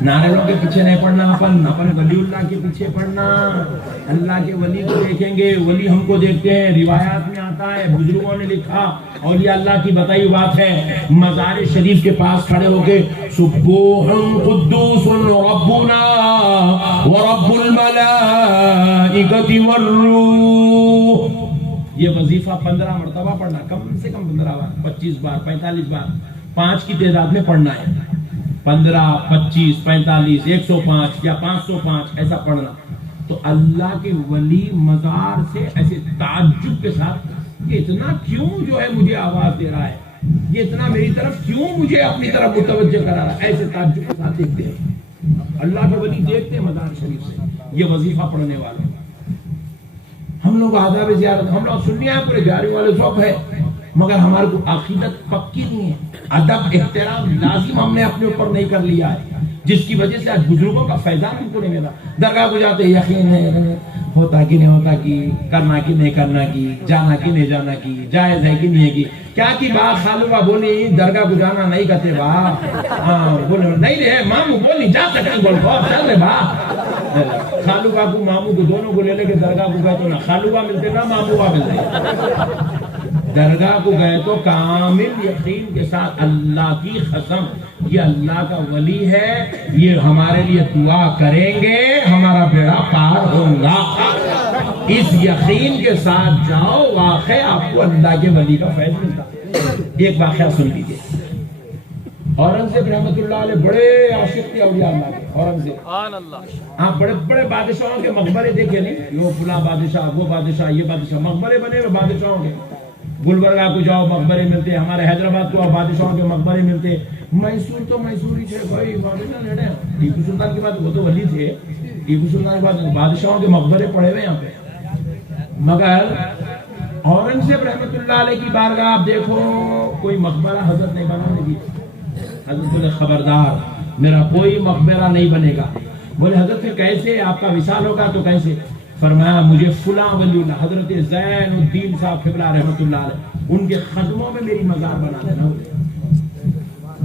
نعروں کے پیچھے نہیں پڑھنا. اپن ولی اللہ کے پیچھے پڑھنا. اللہ کے ولی کو دیکھیں گے، ولی ہم کو دیکھتے ہیں. روایات میں آتا ہے، بزرگوں نے لکھا اولیاء اللہ کی بتائی بات ہے، مزار شریف کے پاس کھڑے ہو کے سبوح قدوس ربنا ورب الملائکۃ والروح، یہ وظیفہ 15 مرتبہ پڑھنا، کم سے کم 15 بار، 25 بار، 45 بار، 5 کی تعداد میں پڑھنا ہے، 15، 25، 45، 105 یا 505 ایسا پڑھنا۔ تو اللہ کے ولی مزار سے ایسے تعجب کے ساتھ، یہ اتنا کیوں جو ہے مجھے آواز دے رہا ہے، یہ اتنا میری طرف کیوں مجھے اپنی طرف متوجہ کرا رہا ہے، ایسے تعجب کے ساتھ دیکھتے ہیں، اللہ کے ولی دیکھتے ہیں مزار شریف سے یہ وظیفہ پڑھنے والے۔ ہم لوگ آداب زیارت، ہم لوگ سننے ہیں پورے جاری والے شوق ہے، مگر ہمارے کو عقیدت پکی نہیں ہے، ادب احترام لازم ہم نے اپنے اوپر نہیں کر لیا ہے، جس کی وجہ سے آج بزرگوں کا فیضان ہم کو نہیں ملا۔ درگاہ کو جاتے یقین ہے ہوتا کہ نہیں ہوتا کی، کرنا کہ نہیں کرنا کی، جانا کہ نہیں جانا کی، جائز ہے کہ نہیں ہے کی، کیا کی بات خالوبا بولی درگاہ کو جانا نہیں کہتے با، ہاں بولے نہیں رہے مامو بولی جا سکتے بول کو چل رہے با، خالوبا کو مامو کو دونوں کو لے لے کے درگاہ کو گئے تو نہ خالوبا ملتے نہ ماموبا ملتے، درگاہ کو گئے تو کامل یقین کے ساتھ اللہ کی قسم یہ اللہ کا ولی ہے، یہ ہمارے لیے دعا کریں گے، ہمارا بیڑا پار ہوگا، اس یقین کے ساتھ جاؤ، واقعی آپ کو اللہ کے ولی کا فیض ملتا۔ ایک واقعہ سن لیجیے، اورنگزیب رحمۃ اللہ علیہ بڑے عاشق تھے اولیاء اللہ کے، اورنگزیب آپ بڑے بڑے بادشاہوں کے مقبرے دیکھے نہیں، یہ فلاں بادشاہ، وہ بادشاہ، یہ بادشاہ، مقبرے بنے ہوئے بادشاہوں کے، گلبرگہ کو جاؤ مقبرے ملتے، ہمارے حیدرآباد کو بادشاہوں کے مقبرے ملتے، میسور تو میسور ہی تھے بھائی، بادشاہ ٹیپو سلطان کے بعد وہ تو ولی تھے، ٹیپو سلطان کے بعد بادشاہوں کے مقبرے پڑے ہوئے یہاں پہ، مگر اورنگزیب رحمۃ اللہ علیہ کی بارگاہ آپ دیکھو کوئی مقبرہ حضرت نہیں بنانے دی، حضرت بولے خبردار میرا کوئی مقبرہ نہیں بنے گا، بولے حضرت پھر کیسے آپ کا وصال ہوگا تو کیسے، فرمایا مجھے فلاں ولی اللہ حضرت زین الدین صاحب قبلہ رحمۃ اللہ علیہ ان کے قدموں میں میری مزار بنا دینا،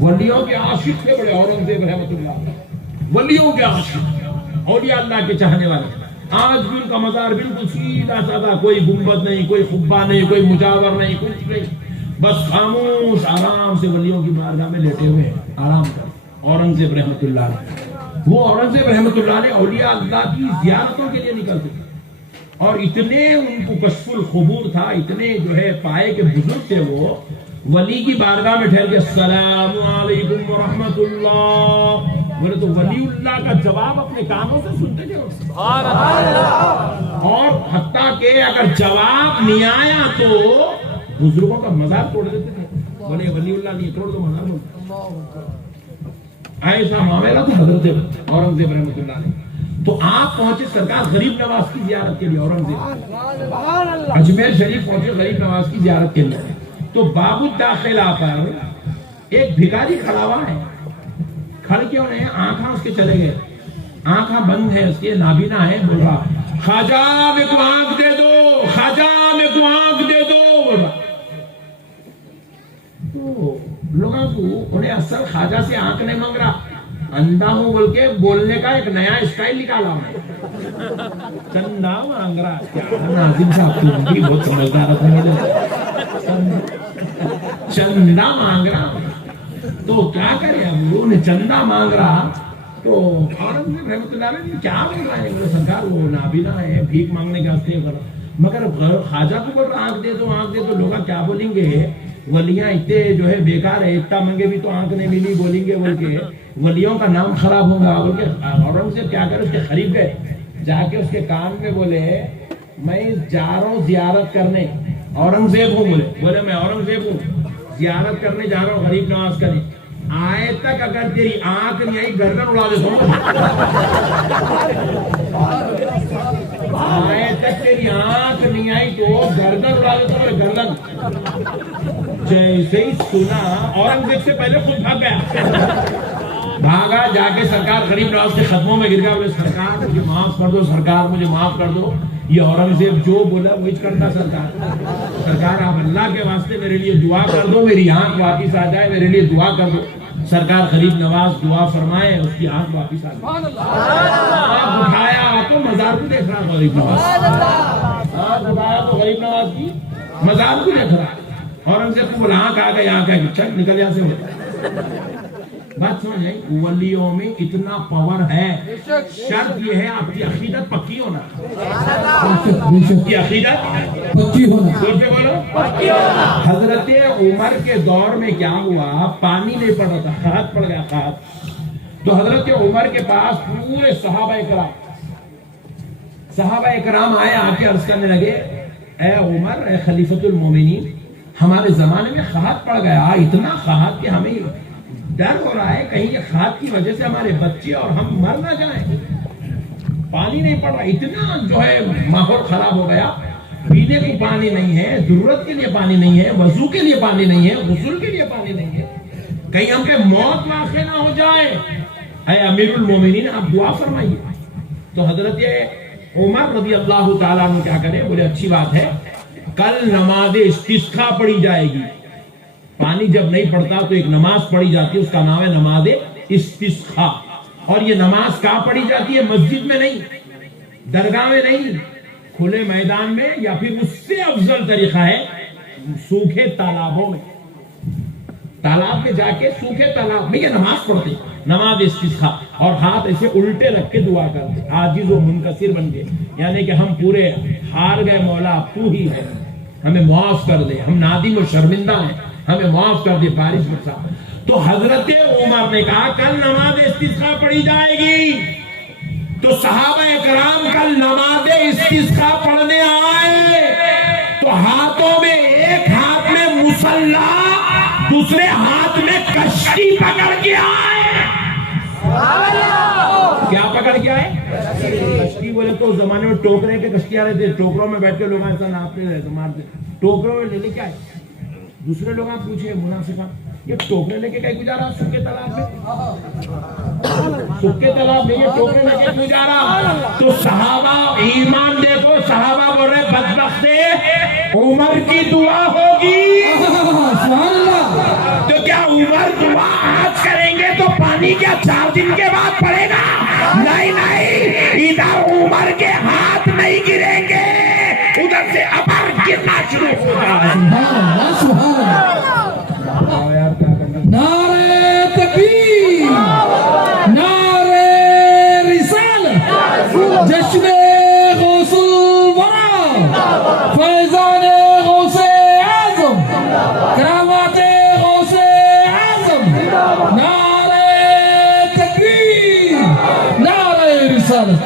ولیوں کے عاشق تھے بڑے اورنگزیب رحمۃ اللہ علیہ، ولیوں کے عاشق، اولیاء اللہ کے چاہنے والے، آج بھی ان کا مزار بالکل سیدھا سادہ، کوئی گنبد نہیں، کوئی قبہ نہیں، کوئی مجاور نہیں، کچھ نہیں، بس خاموش آرام سے ولیوں کی بارگاہ میں لیٹے ہوئے آرام کر، اورنگزیب رحمۃ اللہ علیہ۔ وہ اورنگزیب رحمۃ اللہ علیہ اولیاء اللہ کی زیارتوں کے لیے نکلتے تھے، اور اتنے ان کو کشف الخبور تھا، اتنے جو ہے پائے کے بزرگ تھے، وہ ولی کی بارگاہ میں ٹھہر کے السلام علیکم ورحمۃ اللہ بولے تو ولی اللہ کا جواب اپنے کانوں سے سنتے تھے، سبحان اللہ، اور حتیٰ کہ اگر جواب نہیں آیا تو بزرگوں کا مزار توڑ دیتے تھے، بولے ولی اللہ نہیں توڑ دو مزار، بولتے ایسا معاملہ تھا حضرت اورنگزیب رحمۃ اللہ علیہ۔ تو آپ پہنچے سرکار غریب نواز کی زیارت کے لیے، اورنگزیب اجمیر شریف پہنچے غریب نواز کی زیارت کے لیے، تو باب الداخلہ پر ایک بھکاری کھڑا ہوا ہے، کھڑ کے انہیں آنکھاں اس کے چلے گئے، آنکھاں بند ہیں اس کے، نابینا ہے، بول رہا خواجہ میں کو آنکھ دے دو، خواجہ میں کو آنکھ دے دو، بول رہا۔ تو لوگوں کو انہیں اصل خواجہ سے آنکھ نہیں مانگ رہا، اندھا ہوں بول کے بولنے کا ایک نیا اسٹائل نکالا ہوں، چندہ مانگ رہا، کیا ناظم صاحب تم بھی بہت سمجھدار تھے، چندہ مانگ رہا، تو کیا کرے اب انہیں چندہ مانگ رہا، تو اورنگزیب رحمۃ اللہ علیہ کیا بول رہا ہے، سرکار وہ نابینا ہے، بھیک مانگنے کے واسطے، مگر خواجہ کو بول رہا آنکھ دے دو، آنکھ دے دو، لوگ کیا بولیں گے، ولیاں اتنے جو ہے بیکار ہے، اتنا منگے بھی تو آنکھ نہیں ملی بولیں گے، بول کے ولیوں کا نام خراب ہوگا، بول کے اورنگزیب کیا کرے، اس کے قریب گئے، جا کے اس کے کان میں بولے میں جا رہا ہوں زیارت کرنے، اورنگزیب ہوں، بولے میں اورنگزیب ہوں، زیارت کرنے جا رہا ہوں غریب نواز کرنے، آئے تک اگر تیری آنکھ نہیں آئی گردن اڑا دے سو، آئے تک تیری آنکھ نہیں آئی تو گردن اڑا دے سو، گردن۔ جیسے ہی سنا اورنگزیب سے پہلے خود بھاگ گیا، بھاگا جا کے سرکار غریب نواز کے قدموں میں گر گیا، بولے سرکار مجھے معاف کر دو، سرکار مجھے معاف کر دو، یہ اورنگزیب جو بولا وہی کرتا، سرکار آپ اللہ کے واسطے میرے لیے دعا کر دو، میری آنکھ واپس آ جائے، میرے لیے دعا کر دو۔ سرکار غریب نواز دعا فرمائے، اس کی آنکھ واپس آ گئی، آنکھ اٹھایا تو مزار کو دیکھ رہا غریب نواز، آنکھ اٹھایا تو غریب نواز کی مزار کو دیکھ رہا، اورنگزیب کو بولا آنکھ آ گئی آنکھ آ گئی چل نکل یہاں سے ہوتا بات سمجھ آئی ولیوں میں اتنا پاور ہے شرط یہ ہے آپ کی عقیدت پکی ہونا کی عقیدت پکی ہونا زور سے بولو حضرت عمر کے دور میں کیا ہوا پانی نہیں پڑ رہا تھا قحط پڑ گیا قحط تو حضرت عمر کے پاس پورے صحابہ اکرام آئے آ کے عرض کرنے لگے اے عمر اے خلیفۃ المومنین ہمارے زمانے میں قحط پڑ گیا اتنا قحط کہ ہمیں ڈر ہو رہا ہے کہیں یہ قحط کی وجہ سے ہمارے بچے اور ہم مر نہ جائیں پانی نہیں پڑ رہا اتنا جو ہے ماحول خراب ہو گیا پینے کو پانی نہیں ہے ضرورت کے لیے پانی نہیں ہے وضو کے لیے پانی نہیں ہے غسل کے لیے پانی نہیں ہے کہیں ہم پہ موت واقع نہ ہو جائے اے امیر المومنین آپ دعا فرمائیے تو حضرت عمر رضی اللہ تعالیٰ عنہ کیا کرے بولے اچھی بات ہے کل نماز استسقا پڑھی جائے گی پانی جب نہیں پڑتا تو ایک نماز پڑھی جاتی ہے اس کا نام ہے نماز استسقا اور یہ نماز کہاں پڑھی جاتی ہے مسجد میں نہیں درگاہ میں نہیں کھلے میدان میں یا پھر اس سے افضل طریقہ ہے سوکھے تالابوں میں تالاب میں جا کے سوکھے تالاب میں یہ نماز پڑھتے نماز استسقا اور ہاتھ ایسے الٹے رکھ کے دعا کرتے عاجز و منکسر بن کے یعنی کہ ہم پورے ہار گئے مولا تو ہی ہے ہمیں معاف کر دے ہم نادم و شرمندہ ہیں ہمیں معاف کر دے بارش برسا تو حضرت عمر نے کہا کل نماز استسقا پڑھی جائے گی تو صحابہ کرام کل نماز استسقا پڑھنے آئے تو ہاتھوں میں ایک ہاتھ میں مصلی دوسرے ہاتھ میں کشتی پکڑ کے آئے کیا پکڑ کے آئے کشتی بولے تو زمانے میں ٹوکرے کے کشتیاں رہتے ٹوکروں میں بیٹھ کے لوگ ایسا ناپتے رہتے مارتے ٹوکروں میں لے لے کے آئے دوسرے لوگ آپ پوچھے منافقہ یہ ٹوکرے لے کے کہیں گزارا سکے تالاب میں سکے تالاب میں یہ ٹوکرے لے کے گزارا تو صحابہ ایمان دیکھو صحابہ بول رہے بدبخت عمر کی دعا ہوگی تو کیا عمر دعا آج کریں گے تو پانی کیا 4 دن کے بعد پڑے گا نہیں ادھر عمر کے ہاتھ نہیں گریں گے ادھر سے ابر گرنا شروع ہوگا نعرہ تکبیر نعرہ رسالت جشن غوث الورا فیضان غوث اعظم کرامات غوث اعظم نعرہ تکبیر نعرہ رسالت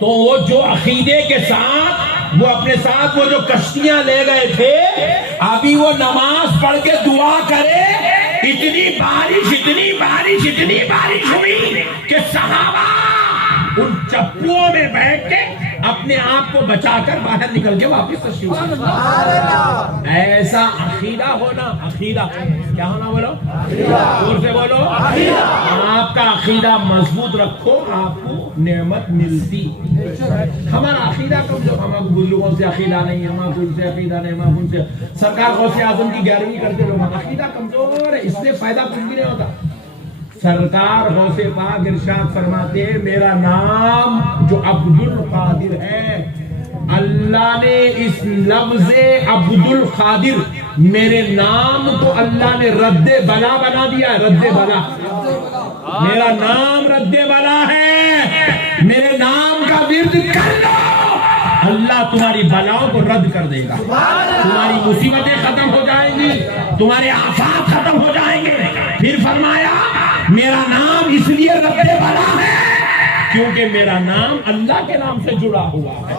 تو وہ جو عقیدے کے ساتھ وہ اپنے ساتھ وہ جو کشتیاں لے گئے تھے ابھی وہ نماز پڑھ کے دعا کرے اتنی بارش ہوئی کہ صحابہ ان چپوؤں میں بیٹھ کے اپنے آپ کو بچا کر باہر نکل کے واپس تشریف ایسا عقیدہ ہونا عقیدہ کیا ہونا بولو زور سے بولو آپ کا عقیدہ مضبوط رکھو آپ کو نعمت ملتی ہمارا عقیدہ کمزور ہمارے بزرگوں سے عقیدہ نہیں ہمارے ان سے عقیدہ نہیں ہمارے ان سے سرکار غوث اعظم کی گیارہویں کرتے لوگ عقیدہ کمزور ہے اس سے فائدہ کچھ بھی نہیں ہوتا سرکار غوث پاک ارشاد فرماتے ہیں میرا نام جو عبد القادر ہے اللہ نے اس لفظ عبد القادر میرے نام کو اللہ نے رد بلا بنا دیا رد بلا میرا نام رد بلا ہے میرے نام کا ورد کر لو اللہ تمہاری بلاؤں کو رد کر دے گا تمہاری مصیبتیں ختم ہو جائیں گی تمہارے آفات ختم ہو جائیں گے پھر فرمایا میرا نام اس لیے رد بلا ہے کیونکہ میرا نام اللہ کے نام سے جڑا ہوا ہے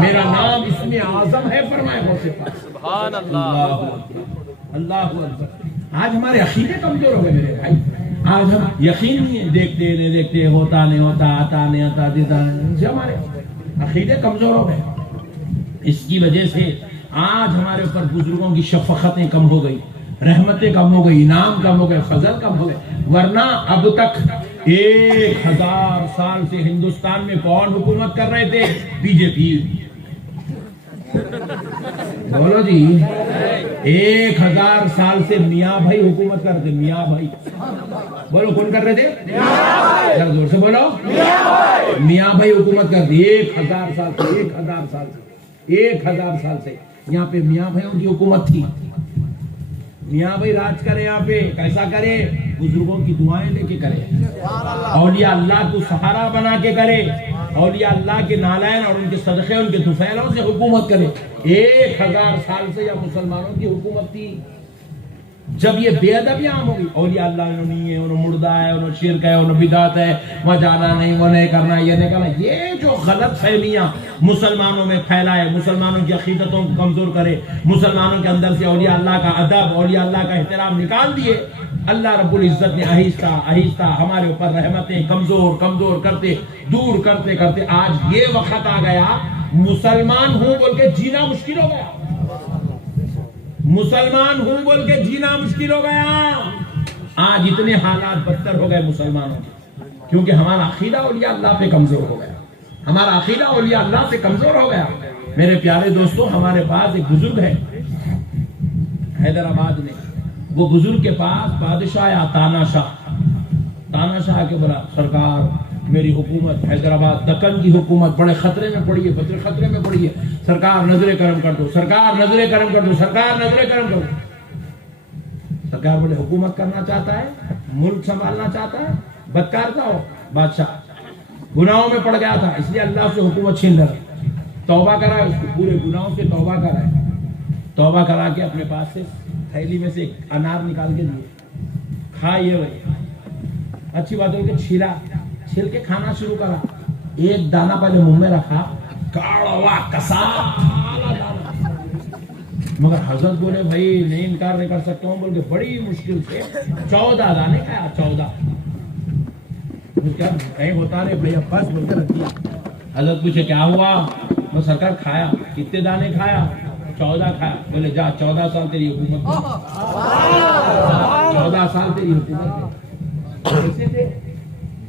میرا نام اس میں اعظم ہے فرمائے غوث پاک سبحان اللہ اللہ اکبر آج ہمارے عقیدے کمزور ہو گئے میرے بھائی آج ہم یقین نہیں دیکھتے نہیں دیکھتے ہوتا نہیں ہوتا آتا نہیں آتا دیتا نہیں ہمارے عقیدے کمزور ہو گئے اس کی وجہ سے آج ہمارے اوپر بزرگوں کی شفقتیں کم ہو گئی رحمتیں کم ہو گئی انعام کم ہو گئے فضل کم ہو گئے ورنہ اب تک 1000 سال سے ہندوستان میں کون حکومت کر رہے تھے بی جے پی بولو جی 1000 سال سے میاں بھائی حکومت کرتے میاں بھائی بولو کون کر رہے تھے زور سے بولو میاں بھائی حکومت کرتے 1000 سال سے 1000 سال سے یہاں پہ میاں بھائیوں کی حکومت تھی. میاں بھائی راج کرے یہاں پہ, کیسا کرے؟ بزرگوں کی دعائیں لے کے کرے, اولیاء اللہ کو سہارا بنا کے کرے, اولیاء اللہ کے نالائن اور ان کے صدقے ان کے طفیلوں سے حکومت کرے. 1000 سال سے یہ مسلمانوں کی حکومت تھی. جب یہ بے ادبی عام ہوگی, اولیاء اللہ انہوں نہیں ہے, انہوں مردہ ہے, انہوں شرک ہے, انہوں بدعت ہے, وہاں جانا نہیں, وہ نہیں کرنا, یہ نہیں کرنا, یہ جو غلط فہمیاں مسلمانوں میں پھیلائے, مسلمانوں کی عقیدتوں کو کمزور کرے, مسلمانوں کے اندر سے اولیاء اللہ کا ادب, اولیاء اللہ کا احترام نکال دیے. اللہ رب العزت نے آہستہ آہستہ ہمارے اوپر رحمتیں کمزور کمزور کرتے, دور کرتے کرتے آج یہ وقت آ گیا مسلمان ہوں بول کے جینا مشکل ہو گیا. مسلمان ہوں بول کے جینا مشکل ہو گیا. آج اتنے حالات بدتر ہو گئے مسلمانوں کے, کیونکہ ہمارا عقیدہ اولیاء اللہ پہ کمزور ہو گیا, ہمارا عقیدہ اولیاء اللہ سے کمزور ہو گیا. میرے پیارے دوستوں, ہمارے پاس ایک بزرگ ہے حیدرآباد میں, وہ بزرگ کے پاس بادشاہ یا تانا شاہ کے بولا, سرکار میری حکومت حیدرآباد دکن کی حکومت بڑے خطرے میں پڑی ہے, سرکار نظر کرم کر دو, سرکار نظر کرم کر دو, سرکار نظر کرم کر دو. سرکار بولے حکومت کرنا چاہتا ہے, ملک سنبھالنا چاہتا ہے, بدکار تھا ہو بادشاہ, گناہوں میں پڑ گیا تھا, اس لیے اللہ سے حکومت چھین رہا. توبہ کرا اس کو, پورے گناہوں سے توبہ توبہ کرا کے اپنے پاس سے تھیلی میں سے ایک انار نکال کے دیے, کھا یہ بھائی, اچھی بات ہے کہ چھیل کے کھانا شروع کرا. ایک دانہ پہلے منہ میں رکھا, کاڑوا کسا, مگر حضرت بولے بھائی نہیں انکار نہیں کر سکتا ہوں بول کے بڑی مشکل سے 14 دانے کھایا. 14 نہیں ہوتا رہے بھائی بس بول کے رکھ دیا. حضرت پوچھے کیا ہوا؟ میں سرکار کھایا. کتنے دانے کھایا؟ 14 کھایا. بولے جا 14 سال تیری حکومت, 14 سال تیری حکومت. ایسے تھے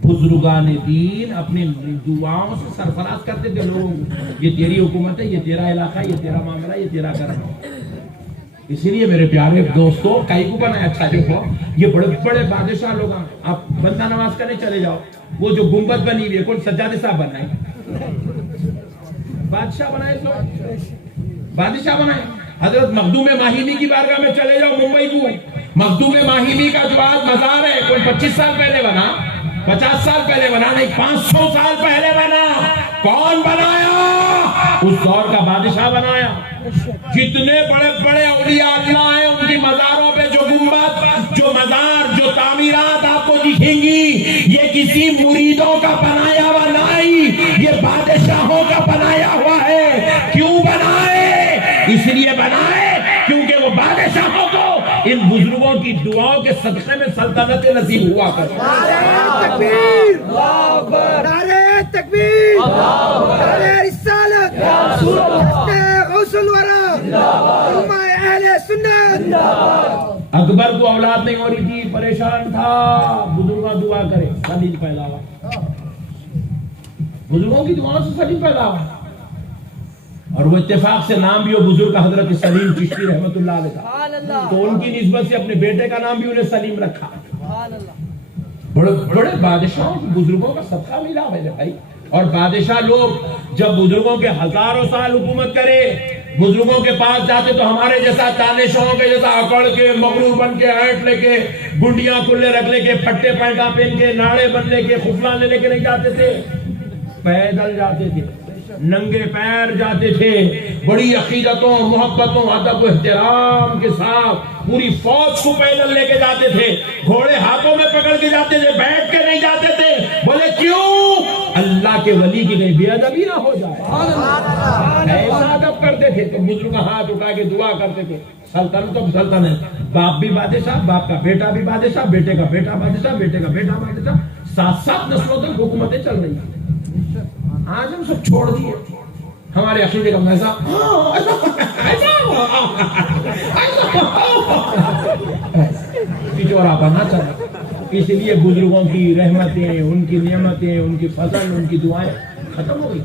بزرگان دین, اپنے دعاؤں سے سرفراز کرتے تھے لوگوں کو, یہ تیری حکومت ہے, یہ تیرا علاقہ ہے, یہ تیرا معاملہ ہے, یہ تیرا کرم ہے. اسی لیے میرے پیارے دوستوں, کئی کو بنایا اچھا دیکھو, یہ بڑے بڑے بادشاہ لوگ ہیں. آپ بندہ نواز کرنے چلے جاؤ, وہ جو گنبد بنی ہوئی ہے کون سجادہ صاحب بنائے, بادشاہ بنائے, بادشاہ بنائے. حضرت مخدوم ماہیمی کی بارگاہ میں چلے جاؤ ممبئی کو, مخدوم ماہیمی کا جو آج مزار ہے کوئی 25 سال پہلے بنا, 50 سال پہلے بنا نہیں, 500 سال پہلے بنا. کون بنایا؟ اس دور کا بادشاہ بنایا. جتنے بڑے بڑے اولیاء اللہ ہیں ان کی مزاروں پہ جو گنبد, جو مزار, جو تعمیرات آپ کو دکھیں گی, یہ کسی مریدوں کا بنایا ہوا نہیں, یہ بادشاہوں کا بنایا ہوا ہے. کیوں بنائے؟ اس لیے بنائے کیونکہ وہ بادشاہوں کو ان بزرگوں کی دعاؤں کے صدقے میں سلطنت نصیب ہوا کرتی. تکبیر, نعرہ تکبیر, نعرہ رسالت, غوث الورا, علماء اہل سنت. اکبر کو اولاد نہیں ہو رہی تھی, پریشان تھا, بزرگوں دعا کرے, سلیل پیدا ہوا. بزرگوں کی دعاؤں سے سلیل پیدا ہوا, اور وہ اتفاق سے نام بھی وہ بزرگ کا حضرت سلیم چشتی رحمت اللہ علیہ تھا, تو ان کی نسبت سے اپنے بیٹے کا نام بھی انہیں سلیم رکھا. بڑے بڑے بادشاہوں بزرگوں کا صدقہ ملا میرے بھائی. اور بادشاہ لوگ جب بزرگوں کے ہزاروں سال حکومت کرے, بزرگوں کے پاس جاتے تو ہمارے جیسا دانشوروں کے جیسا اکڑ کے, مغرور بن کے, اینٹ لے کے, گنڈیاں کلے رکھ لے کے, پھٹے پینٹا پہن کے, ناڑے بن لے کے, خفلان لے کے نہیں جاتے تھے, پیدل جاتے تھے, ننگے پیر جاتے تھے, بڑی عقیدتوں, محبتوں, ادب و احترام کے ساتھ پوری فوج کو پیدل لے کے جاتے تھے, گھوڑے ہاتھوں میں پکڑ کے جاتے تھے, بیٹھ کے نہیں جاتے تھے. بولے کیوں؟ اللہ کے ولی کی کہیں بے ادبی نہ ہو جائے. ایسا ادب کرتے تھے تو بزرگ ہاتھ اٹھا کے دعا کرتے تھے. سلطنت تو سلطنت, باپ بھی بادشاہ, باپ کا بیٹا بھی بادشاہ, بیٹے کا بیٹا بادشاہ, بیٹے کا بیٹا بادشاہ, 7 نسلوں تک حکومتیں چل رہی ہیں. آج ہم سب چھوڑ دیے, ہمارے عقیدے کا مزہ چورا بننا چاہتا. اس لیے بزرگوں کی رحمتیں, ان کی نعمتیں, ان کی فضل, ان کی دعائیں ختم ہو گئی.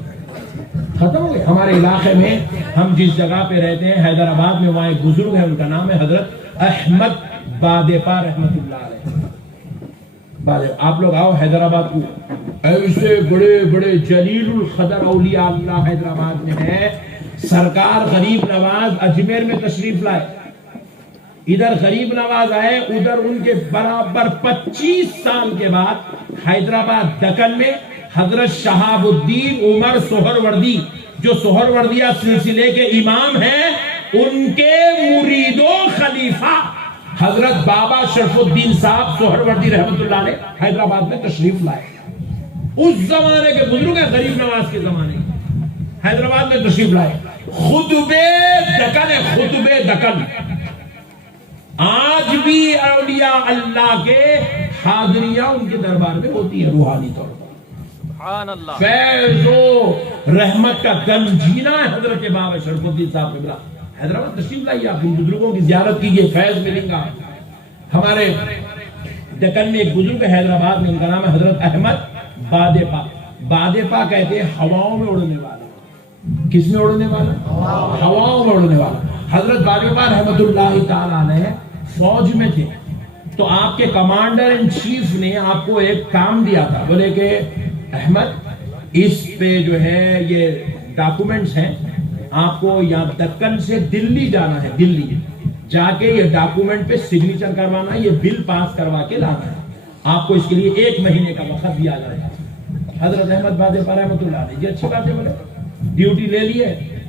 ہمارے علاقے میں ہم جس جگہ پہ رہتے ہیں حیدرآباد میں, وہاں ایک بزرگ ہے, ان کا نام ہے حضرت احمد بادپا رحمت اللہ علیہ. آپ لوگ آؤ حیدرآباد کو, ایسے بڑے بڑے جلیل القدر اولیاء اللہ حیدرآباد میں ہے. سرکار غریب نواز اجمیر میں تشریف لائے، ادھر غریب نواز آئے، ادھر ان کے برابر 25 سال کے بعد حیدرآباد دکن میں حضرت شہاب الدین عمر سہروردی جو سہروردیہ سلسلے کے امام ہیں، ان کے مرید و خلیفہ حضرت بابا شرف الدین صاحب سہروردی رحمت اللہ علیہ حیدرآباد میں تشریف لائے. اس زمانے کے بزرگ ہیں، غریب نواز کے زمانے حیدرآباد میں تشریف لائے. خطبے دکن ہے، خطبے دکن. آج بھی اولیاء اللہ کے حاضریاں ان کے دربار میں ہوتی ہے روحانی طور پر. فیض و رحمت کا گنجینہ ہے حضرت بابا شرف الدین صاحب قبلہ. حیدرآباد تشریف لائیے، آپ ان بزرگوں کی زیارت کیجیے، فیض ملیں گا. ہمارے دکن میں ایک بزرگ حیدرآباد میں، ان کا نام ہے حضرت احمد بادپا. بادپا کہتے ہیں ہواؤں میں اڑنے والا. کس میں اڑنے والا؟ ہواؤں میں اڑنے والا. حضرت بادپا رحمت اللہ تعالیٰ نے فوج میں تھے تو آپ کے کمانڈر ان چیف نے آپ کو ایک کام دیا تھا. بولے کہ احمد اس پہ جو ہے یہ ڈاکومنٹس ہیں، آپ کو یہاں دکن سے دلی جانا ہے، دلی جا کے یہ ڈاکومنٹ پہ سگنیچر کروانا ہے، یہ بل پاس کروا کے لانا ہے. آپ کو اس کے لیے 1 مہینے کا وقت دیا جائے گا. حضرت احمد بادپا رحمۃ اللہ علیہ، یہ اچھی بات ہے. بولے ڈیوٹی لے لیے،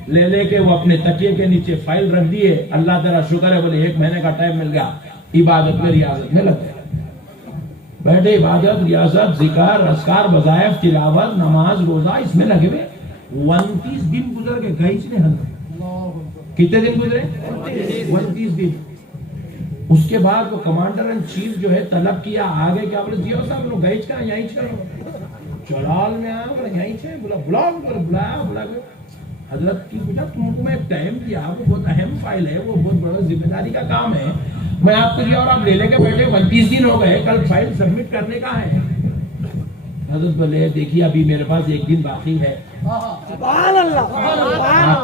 لے کے وہ اپنے تکیے کے نیچے فائل رکھ دیے. اللہ تعالیٰ شکر ہے، بولے 1 مہینے کا ٹائم مل گیا، عبادت میں ریاضت میں لگ گئے. بیٹھے عبادت، ریاضت، ذکر، اذکار، وظائف، تلاوت، نماز، روزہ، اس میں لگے ہوئے. 29 دن گزر گئے، گئے نہیں حضرت. کتنے دن گزرے؟ 29 دن. اس کے بعد وہ کمانڈر ان چیف جو ہے طلب کیا، آگے کیا بولے جیو صاحب لوگ گئے کہاں؟ یہیں چلو چلال میں آیا، بولے یہیں سے بلایا. حضرت کی پوچھا تم کو میں ایک ٹائم دیا، وہ بہت اہم فائل ہے، وہ بہت بڑا ذمہ داری کا کام ہے، میں آپ کو دیا اور آپ لے کے بیٹھے. 29 دن ہو گئے، کل فائل سبمٹ کرنے کا ہے. حضرت بولے دیکھیے ابھی میرے پاس 1 دن باقی ہے، آپ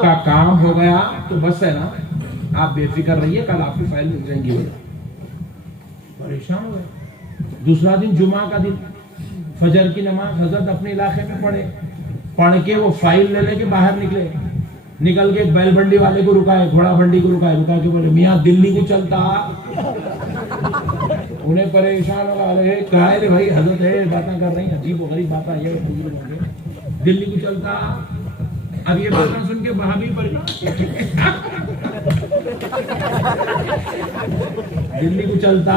کا کام ہو گیا تو بس ہے نا، آپ بے فکر رہیے، کل آپ کی فائل مل جائیں گی. پریشان ہو گئے. دوسرا دن جمعہ کا دن، فجر کی نماز حضرت اپنے علاقے میں پڑھ کے وہ فائل لے کے باہر نکل کے بیل بنڈی والے کو رکائے، گھوڑا بنڈی کو رکا کے بولے میاں دلی کو چلتا. انہیں پریشان ہوگا، کہا ہے بھائی حضرت ہے باتیں کر رہی ہیں، عجیب و غریب باتیں یہ دلی کو چلتا. اب یہ باتیں سن کے بھابھی دلی کو چلتا.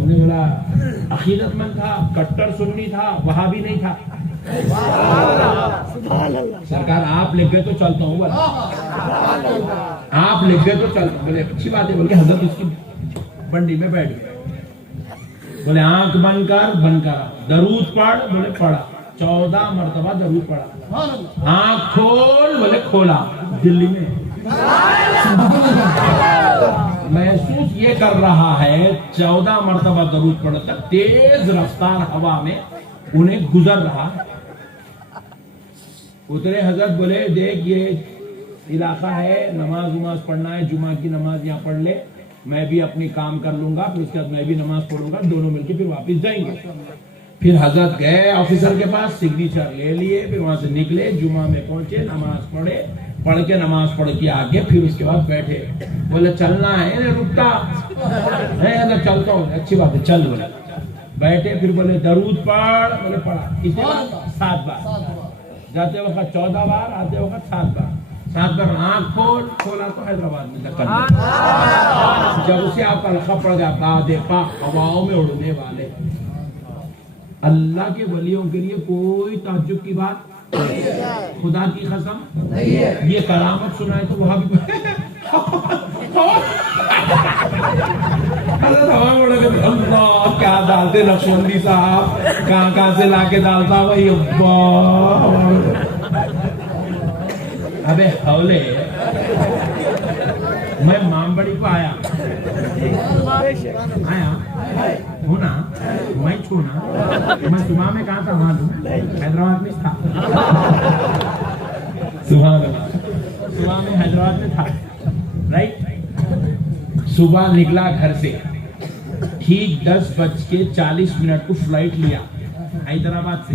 انہیں بولا عقیدت مند تھا، کٹر سنی تھا، وہابی نہیں تھا. سرکار آپ لکھ گئے تو چلتا ہوں، آپ لکھ گئے تو چلتا ہوں. بولے اچھی بات ہے. بول کے حضرت اس کی بنڈی میں بیٹھ گئے. بولے آنکھ بند کر درود پڑھ. بولے پڑھا، 14 مرتبہ درود پڑھا. آنکھ کھول. بولے کھولا. دلی میں محسوس یہ کر رہا ہے 14 مرتبہ درود پڑھا تک تیز رفتار ہوا میں انہیں گزر رہا. اترے حضرت، بولے دیکھ یہ علاقہ ہے، نماز پڑھنا ہے، جمعہ کی نماز یہاں پڑھ لے، میں بھی اپنی کام کر لوں گا، پھر اس کے بعد میں بھی نماز پڑھوں گا، دونوں مل کے پھر واپس جائیں گے. پھر حضرت گئے آفیسر کے پاس، سگنیچر لے لیے، پھر وہاں سے نکلے، جمعہ میں پہنچے، نماز پڑھے، پڑھ کے نماز پڑھ کے آگے پھر اس کے بعد بیٹھے. بولے چلنا ہے، رکتا ہے، چلتا ہوں. اچھی بات ہے، چل. بولے بیٹھے، پھر بولے درود پڑھ. بولے پڑھا. اس کے بعد 7 بار، جاتے وقت 14 بار، آتے وقت 7 بار. 7 بار آنکھ کھولا تو حیدرآباد میں دکن میں. جب اسے آپ کا لقب پڑ گیا بادپا، ہواؤں میں اڑنے والے. اللہ کے ولیوں کے لیے کوئی تعجب کی بات، خدا کی قسم یہ کرامت سنائے تو وہاں بھی اللہ کیا ڈالتے نقشبندی صاحب، کہاں سے لا کے ڈالتا بھائی. ابے حولے میں مامبڑی کو آیا ہونا، میں چھونا، میں صبح میں کہاں تھا؟ وہاں حیدرآباد میں تھا. صبح میں حیدرآباد میں تھا، رائٹ. صبح نکلا گھر سے، ٹھیک 10:40 کو فلائٹ لیا حیدرآباد سے.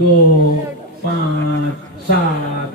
2 5 7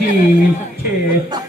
3 6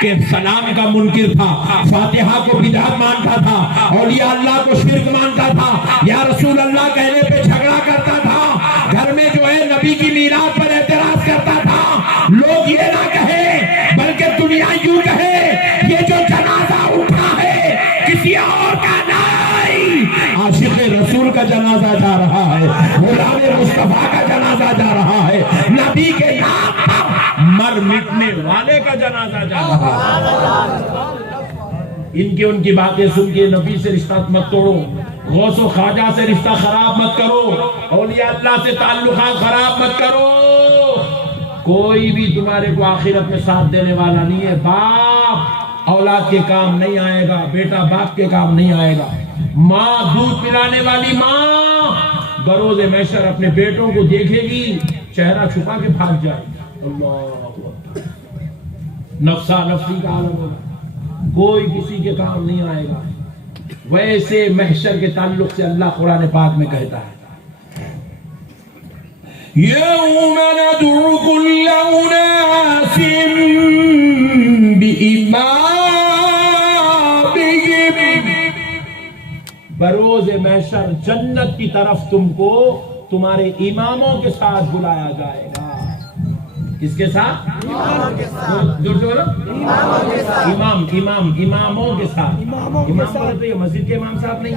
کہ سلام کا منکر تھا، فاتحہ کو بدعت مانتا تھا، اولیاء اللہ کو شرک مانتا تھا، یا رسول اللہ کہنے پہ جھگڑا کرتا تھا، گھر میں جو ہے نبی کی میراث پر اعتراض کرتا تھا. لوگ یہ نہ کہیں بلکہ دنیا یوں کہے یہ جو جنازہ اٹھا ہے کسی اور کا نہیں، عاشق رسول کا جنازہ جا رہا ہے، غلام مصطفیٰ کا جنازہ جا رہا ہے، نبی کے نام پر مر مٹنے والے کا جنازہ جا رہا ہے. ان کی باتیں سن کے نبی سے رشتہ مت توڑو، غوث و خواجہ سے رشتہ خراب مت کرو، اولیاء اللہ سے تعلقات خراب مت کرو. کوئی بھی تمہارے کو آخرت میں ساتھ دینے والا نہیں ہے. باپ اولاد کے کام نہیں آئے گا، بیٹا باپ کے کام نہیں آئے گا. ماں دودھ پلانے والی ماں بروز محشر اپنے بیٹوں کو دیکھے گی، چہرہ چھپا کے بھاگ جائے. اللہ اکبر. نفسا نفسی کا عالم ہوگا، کوئی کسی کے کام نہیں آئے گا. ویسے محشر کے تعلق سے اللہ قرآن پاک میں کہتا ہے یوم ندعو کل اناس بإمامہم، بروز محشر جنت کی طرف تم کو تمہارے اماموں کے ساتھ بلایا جائے گا. کس کے ساتھ؟ جوڑ سے بولو. اماموں کے ساتھ. امام یہ مسجد کے امام صاحب نہیں.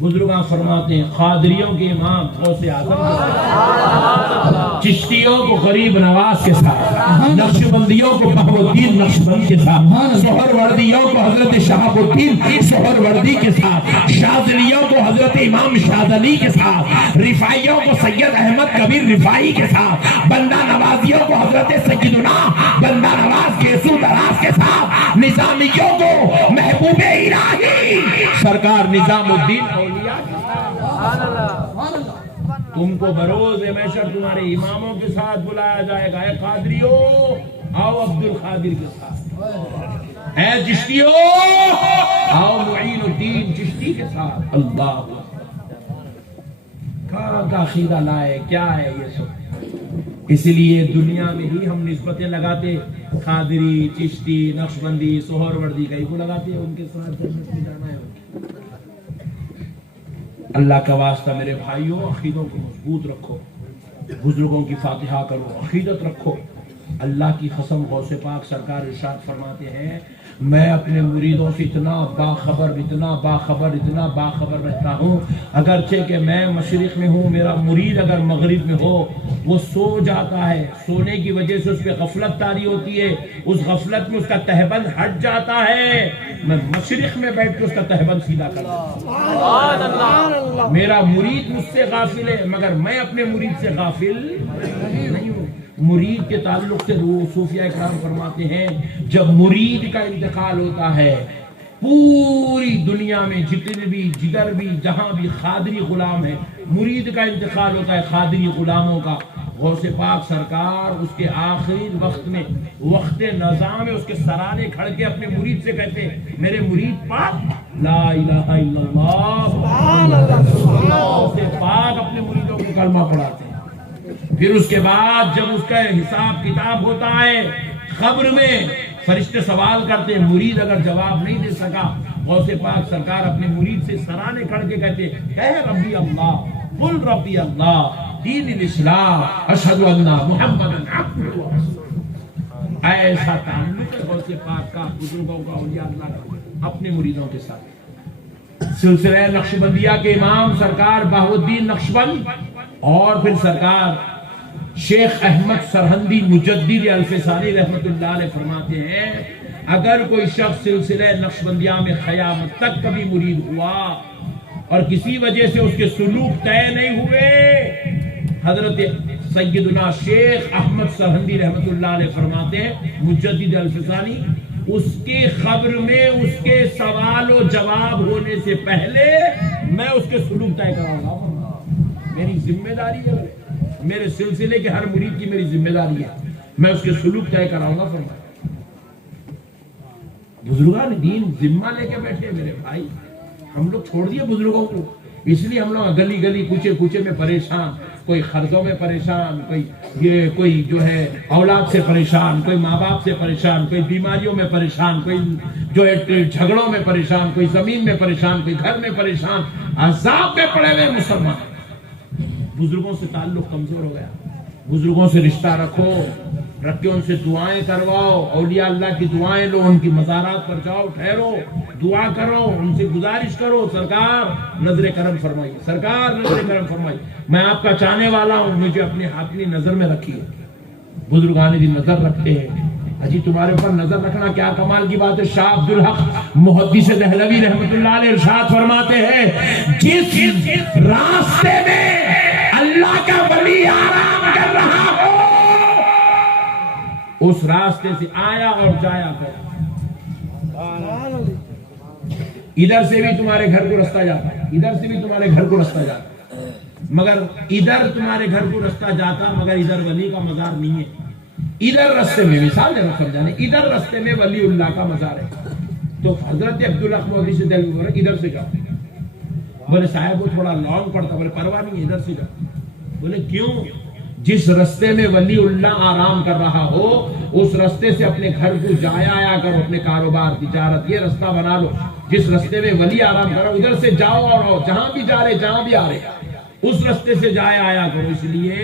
بزرگاں فرماتے ہیں قادریوں کے امام غوث اعظم کے ساتھ، چشتیوں کو غریب نواز کے ساتھ، نقشبندیوں کو بہاء الدین نقشبند کے ساتھ، سہروردیوں کو حضرت شہاب الدین سہروردی کے ساتھ، شاذلیوں کو حضرت امام شاذلی کے ساتھ، رفاعیوں کو سید احمد کبیر رفاعی کے ساتھ، بندہ نوازیوں کو حضرت سیدنا بندہ نواز کیسو دراز کے ساتھ، نظامیوں کو محبوب الہی سرکار نظام الدین. تم کو بروز محشر تمہارے اماموں کے ساتھ بلایا جائے گا. اے قادریو آؤ عبد القادر کے ساتھ، اے چشتیو آؤ معین الدین چشتی کے ساتھ. اللہ کہاں کا عقیدہ لائے، کیا ہے یہ سب. اس لیے دنیا میں ہی ہم نسبتیں لگاتے، قادری، چشتی، نقشبندی، سہروردی کہیں کو لگاتے ہیں، ان کے ساتھ جنت میں جانا ہے. اللہ کا واسطہ میرے بھائیوں، عقیدوں کو مضبوط رکھو، بزرگوں کی فاتحہ کرو، عقیدت رکھو. اللہ کی قسم غوث پاک سرکار ارشاد فرماتے ہیں میں اپنے مریدوں سے اتنا باخبر رہتا ہوں، اگرچہ کہ میں مشرق میں ہوں، میرا مرید اگر مغرب میں ہو وہ سو جاتا ہے، سونے کی وجہ سے اس پہ غفلت طاری ہوتی ہے، اس غفلت میں اس کا تہبند ہٹ جاتا ہے، میں مشرق میں بیٹھ کے اس کا تہبند سیدھا کرتا. میرا مرید مجھ سے غافل ہے مگر میں اپنے مرید سے غافل نہیں ہوں. مرید کے تعلق سے صوفیہ اکرام فرماتے ہیں جب مرید کا انتقال ہوتا ہے، پوری دنیا میں جتنے بھی جدھر بھی جہاں بھی قادری غلام ہے، مرید کا انتقال ہوتا ہے قادری غلاموں کا. غوث پاک سرکار اس کے آخری وقت میں، وقت نظام میں، اس کے سرانے کھڑ کے اپنے مرید سے کہتے ہیں میرے مرید پاک لا الہ الا اللہ سبحان اللہ. غوث پاک اپنے مریدوں کو کلمہ پڑھاتے ہیں. پھر اس کے بعد جب اس کا حساب کتاب ہوتا ہے قبر میں، فرشتے سوال کرتے ہیں، مرید اگر جواب نہیں دے سکا، غوث پاک سرکار اپنے مرید سے سرانے کھڑ کے کہتے اے ربی اللہ قل ربی اللہ دین الاسلام اشہد ان محمد عبدہ ورسولہ. ایسا تعلق ہے غوث پاک کا، بزرگوں کا، اولیاء اللہ کا اپنے مریدوں کے ساتھ. سلسلہ نقشبندیہ کے امام سرکار بہاء الدین نقشبند اور پھر سرکار شیخ احمد سرہندی مجدد الفسانی رحمت اللہ علیہ فرماتے ہیں اگر کوئی شخص سلسلہ نقشبندیہ میں قیامت تک کبھی مرید ہوا اور کسی وجہ سے اس کے سلوک طے نہیں ہوئے، حضرت سیدنا شیخ احمد سرہندی رحمت اللہ علیہ فرماتے ہیں مجدد الفسانی، اس کے قبر میں اس کے سوال و جواب ہونے سے پہلے میں اس کے سلوک طے کراؤں گا. میری ذمہ داری ہے، میرے سلسلے کے ہر مرید کی میری ذمہ داری ہے، میں اس کے سلوک طے کراؤں گا. فرمایا بزرگان دین ذمہ لے کے بیٹھے. میرے بھائی ہم لوگ چھوڑ دیے بزرگوں کو، اس لیے ہم لوگ گلی گلی کوچے کوچے میں پریشان، کوئی قرضوں میں پریشان، کوئی جو ہے اولاد سے پریشان، کوئی ماں باپ سے پریشان، کوئی بیماریوں میں پریشان، کوئی جو ہے جھگڑوں میں پریشان، کوئی زمین میں پریشان، کوئی گھر میں پریشان، عذاب میں پڑے ہوئے مسلمان۔ بزرگوں سے تعلق کمزور ہو گیا، بزرگوں سے رشتہ رکھو، رکھ کے ان سے دعائیں کرواؤ، اولیاء اللہ کی دعائیں لو، ان کی مزارات پر جاؤ، ٹھہرو، دعا کرو، ان سے گزارش کرو، سرکار نظر کرم فرمائیے، سرکار نظر کرم فرمائیے، میں آپ کا چاہنے والا ہوں، مجھے اپنی نظر میں رکھیے۔ بزرگان دی نظر رکھتے ہیں، اجی تمہارے اوپر نظر رکھنا کیا کمال کی بات ہے۔ شاہ عبد الحق محدث دہلوی رحمۃ اللہ علیہ ارشاد فرماتے ہیں، جس راستے میں اللہ کا ولی آرام کر رہا ہو اس راستے سے آیا اور جایا کرو۔ ادھر سے بھی تمہارے گھر کو رستہ جاتا ہے، ادھر سے بھی تمہارے گھر کو رستہ جاتا ہے، مگر ادھر تمہارے گھر کو رستہ جاتا، مگر ادھر ولی کا مزار نہیں ہے۔ ادھر رستے میں، مثال جب سمجھانے، ادھر رستے میں ولی اللہ کا مزار ہے، تو حضرت عبداللہ محدث دہلوی بولے ادھر سے جاؤ۔ بولے صاحب وہ تھوڑا لانگ پڑتا، بولے پرواہ نہیں، ادھر سے جاؤ۔ بولے کیوں؟ جس رستے میں ولی اللہ آرام کر رہا ہو اس رستے سے اپنے گھر کو جایا آیا کرو، اپنے کاروبار تجارت یہ رستہ بنا لو۔ جس رستے میں ولی آرام کر رہا ہو ادھر سے جاؤ، اور جہاں بھی جا رہے جہاں بھی آ رہے اس رستے سے جایا آیا کرو۔ اس لیے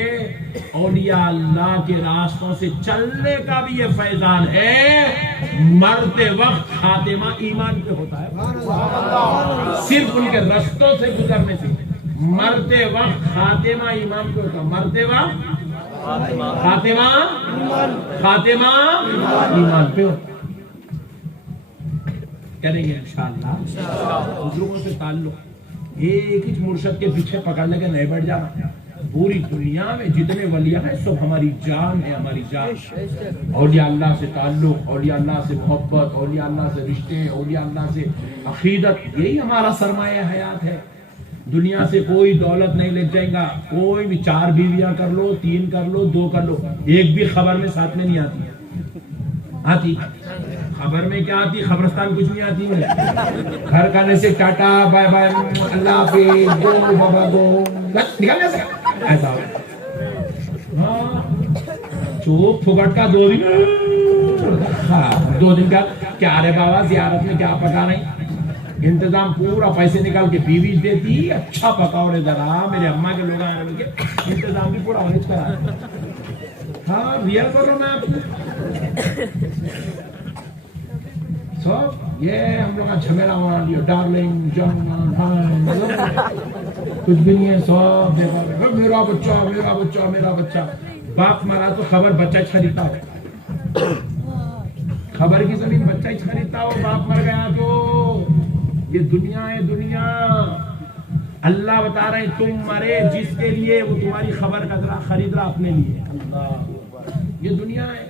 اولیاء اللہ کے راستوں سے چلنے کا بھی یہ فیضان ہے، مرتے وقت خاتمہ ایمان پہ ہوتا ہے، صرف ان کے رستوں سے گزرنے سے مرتے وقت خاتمہ ایمان پہ ہوتا ہے، مرتے وقت خاتمہ ایمان پہ ہوتا ہے۔ کریں گے انشاءاللہ بزرگوں سے تعلق، ایک ہی مرشد کے پیچھے پکڑنے کے نہیں بیٹھ جانا۔ پوری دنیا میں جتنے ولیاں ہیں سب ہماری جان ہے، ہماری جان۔ اولیاء اللہ سے تعلق، اولیاء اللہ سے محبت، اولیاء اللہ سے رشتے، اولیاء اللہ سے عقیدت، یہی ہمارا سرمایہ حیات ہے۔ دنیا سے کوئی دولت نہیں لے جائیں گا، کوئی بھی 4 بیویاں کر لو، 3 کر لو، 2 کر لو، ایک بھی خبر میں ساتھ میں نہیں آتی خبر میں کیا آتی؟ خبرستان کچھ نہیں آتی ہے۔ گھر کھانے سے ٹاٹا بائے بائے اللہ حافظ گو بابا گو نکال ایسا چوپ پھگٹ کا 2 دن، 2 دن کا کیا رے بابا زیارت میں کیا پکا رہے، انتظام پورا پیسے نکال کے بیوی دیتی، اچھا پکاؤ رے ذرا، میرے اماں کے لوگ آنے کے انتظام بھی پورا ہونے کرا۔ ہاں ریئل کرو میں آپ کو سب یہ ہم لوگ جھمیلا وہاں لیا، ڈارلنگ جان کچھ بھی نہیں ہے، سب میرا بچہ میرا بچہ میرا بچہ۔ باپ مرا تو خبر بچہ خریدتا ہو، خبر کی زمین بچہ خریدتا ہو، باپ مر گیا تو یہ دنیا ہے دنیا۔ اللہ بتا رہے تم مرے جس کے لیے وہ تمہاری خبر کا خرید رہا اپنے لیے، اللہ یہ دنیا ہے۔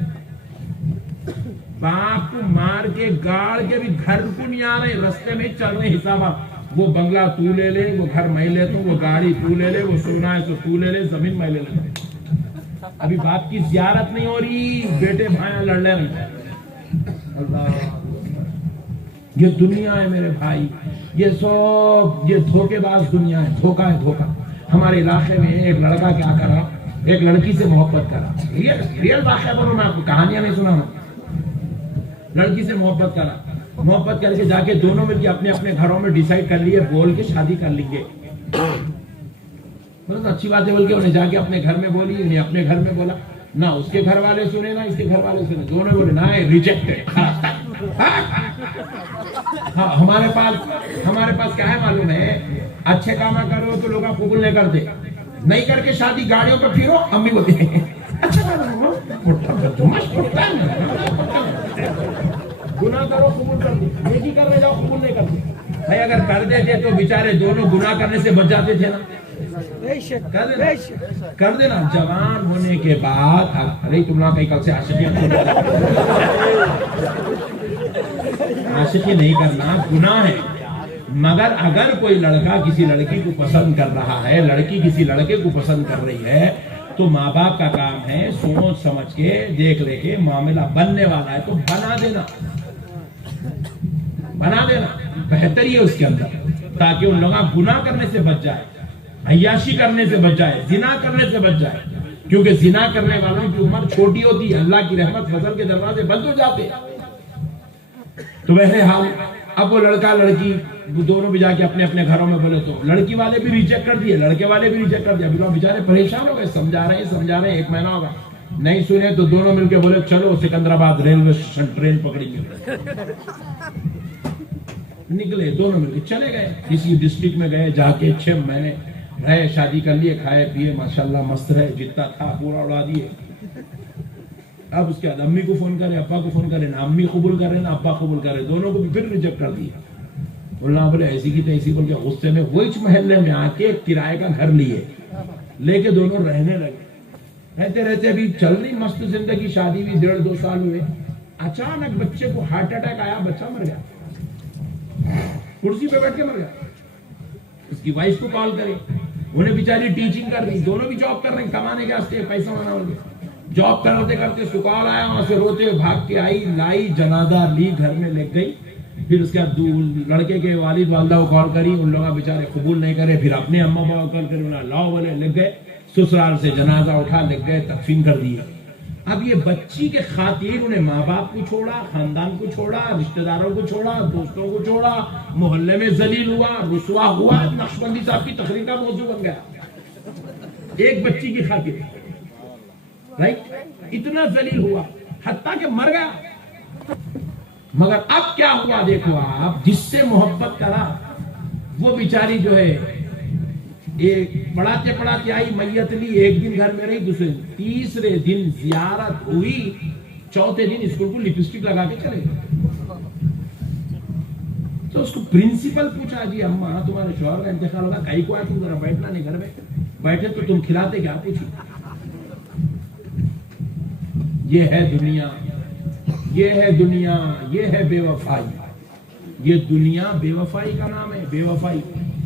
باپ کو مار کے گاڑ کے بھی گھر کو نہیں آ رہے، رستے میں چل رہے حساب، وہ بنگلہ تو لے لے، وہ گھر میں لیتا ہوں، وہ گاڑی تو لے لے، وہ سونا ہے تو لے لے، زمین میں لے لے۔ ابھی باپ کی زیارت نہیں ہو رہی، بیٹے بھائیاں لڑ لے رہے۔ اللہ یہ دنیا ہے میرے بھائی، یہ سب یہ دھوکے باز دنیا ہے، دھوکا ہے دھوکا۔ ہمارے علاقے میں ایک لڑکا کیا کرا، ایک لڑکی سے محبت کرا، ریئل واقعہ بولو، میں آپ کو کہانیاں نہیں سنا ہوں۔ لڑکی سے محبت کرا، محبت کر کے جا کے دونوں مل کے اپنے اپنے گھروں میں ڈیسائیڈ کر لیے، بول کے شادی کر لیں گے۔ اچھی بات ہے بول کے انہیں جا کے اپنے گھر میں بولی، انہیں اپنے گھر میں بولا، نہ اس کے گھر والے سنے نہ اس کے گھر والے سنے، دونوں بولے نہ ریجیکٹڈ۔ ہاں ہمارے پاس کیا ہے معلوم ہے، اچھے کام کرو تو لوگ قبول نہیں کرتے، نہیں کر کے شادی گاڑیوں پہ پھرو، امی بولتی ہیں اچھا گناہ کرو قبول کر دی، نیکی کرنے جاؤ قبول نہیں کرتے۔ بھائی اگر کر دیتے تو بیچارے دونوں گناہ کرنے سے بچ جاتے تھے نا، کر دینا۔ جوان ہونے کے بعد ارے تم لوگ کئی کل سے عاشقی نہیں کرنا گناہ ہے، مگر اگر کوئی لڑکا کسی لڑکی کو پسند کر رہا ہے، لڑکی کسی لڑکے کو پسند کر رہی ہے، تو ماں باپ کا کام ہے سوچ سمجھ کے دیکھ لے کے معاملہ بننے والا ہے تو بنا دینا، بہتری ہے اس کے اندر۔ تاکہ ان لوگ گناہ کرنے سے بچ جائے, عیاشی کرنے سے بچ جائے, زنا کرنے سے بچ جائے, کیونکہ زنا کرنے والوں کی عمر چھوٹی ہوتی ہے, اللہ کی رحمت فضل کے دروازے بند ہو جاتے. تو بہرحال اب وہ لڑکا لڑکی دونوں بھی جا کے اپنے اپنے گھروں میں بولے, تو لڑکی والے بھی ریجیکٹ کر دیے, لڑکے والے بھی ریجیکٹ کر دیا. ابھی بیچارے پریشان ہو گئے, سمجھا رہے ہیں 1 مہینہ ہوگا, نہیں سنے تو دونوں مل کے بولے چلو سکندرآباد ریلوے اسٹیشن ٹرین پکڑیں گے. نکلے دونوں مل کے چلے گئے, کسی ڈسٹرکٹ میں گئے, جا کے 6 مہینے رہے, شادی کر لیے, کھائے پیے ماشاءاللہ مست رہے, جتنا تھا پورا اڑا دیے. اب اس کے بعد امی کو فون کرے, ابا کو فون کرے, نہ امی قبول کرے نہ ابا قبول کرے, دونوں کو بھی پھر ریجیکٹ کر دیا. بولنا بولے ایسی کی تیسی بول کے غصے میں وہی محلے میں آ کے کرائے کا گھر لیے, لے کے دونوں رہنے لگے. رہتے رہتے ابھی چل رہی مست زندگی, شادی بھی 1.5-2 سال ہوئے. اچانک بچے کو ہارٹ اٹیک آیا, بچہ مر گیا, کرسی پہ بیٹھ کے مر گیا. اس کی وائف کو کال کرے, انہیں بیچاری ٹیچنگ کر رہی, دونوں بھی جاب کر رہے ہیں, کمانے کے واسطے پیسہ بنا ہو گیا. جاب کرتے کرتے سکال آیا, وہاں سے روتے بھاگ کے آئی, لائی, جنازہ لی, گھر میں لے گئی. پھر اس کے بعد لڑکے کے والد والدہ کو کال کری, ان لوگ بیچارے قبول نہیں کرے. پھر اپنے اما ابا کو کال کری, انہیں لاؤ بولے, لگ گئے. سسرال سے جنازہ اٹھا, لگ گئے, تدفین کر دی. اب یہ بچی کے خاطر انہیں ماں باپ کو چھوڑا, خاندان کو چھوڑا, رشتہ داروں کو چھوڑا, دوستوں کو چھوڑا, محلے میں ذلیل ہوا, رسوا ہوا, نقشبندی صاحب کی تقریر کا موضوع بن گیا ایک بچی کی خاطر. رائٹ, اتنا ذلیل ہوا حتیٰ کہ مر گیا. مگر اب کیا ہوا دیکھو آپ, جس سے محبت کرا وہ بیچاری جو ہے ایک پڑھاتے پڑھاتے آئی, میت لی, 1 دن گھر میں رہی, دوسرے تیسرے دن زیارت ہوئی, چوتھے دن اسکول کو لپسٹک لگا کے چلے گئے. تو اس کو پرنسپل پوچھا, جی اماں تمہارے شوہر کا انتقال ہوگا, کہیں کو آئے تم ذرا بیٹھنا نہیں, گھر میں بیٹھے تو تم کھلاتے کیا, پوچھی. یہ ہے دنیا, یہ ہے دنیا, یہ ہے بے وفائی. یہ دنیا بے وفائی کا نام ہے, بے وفائی.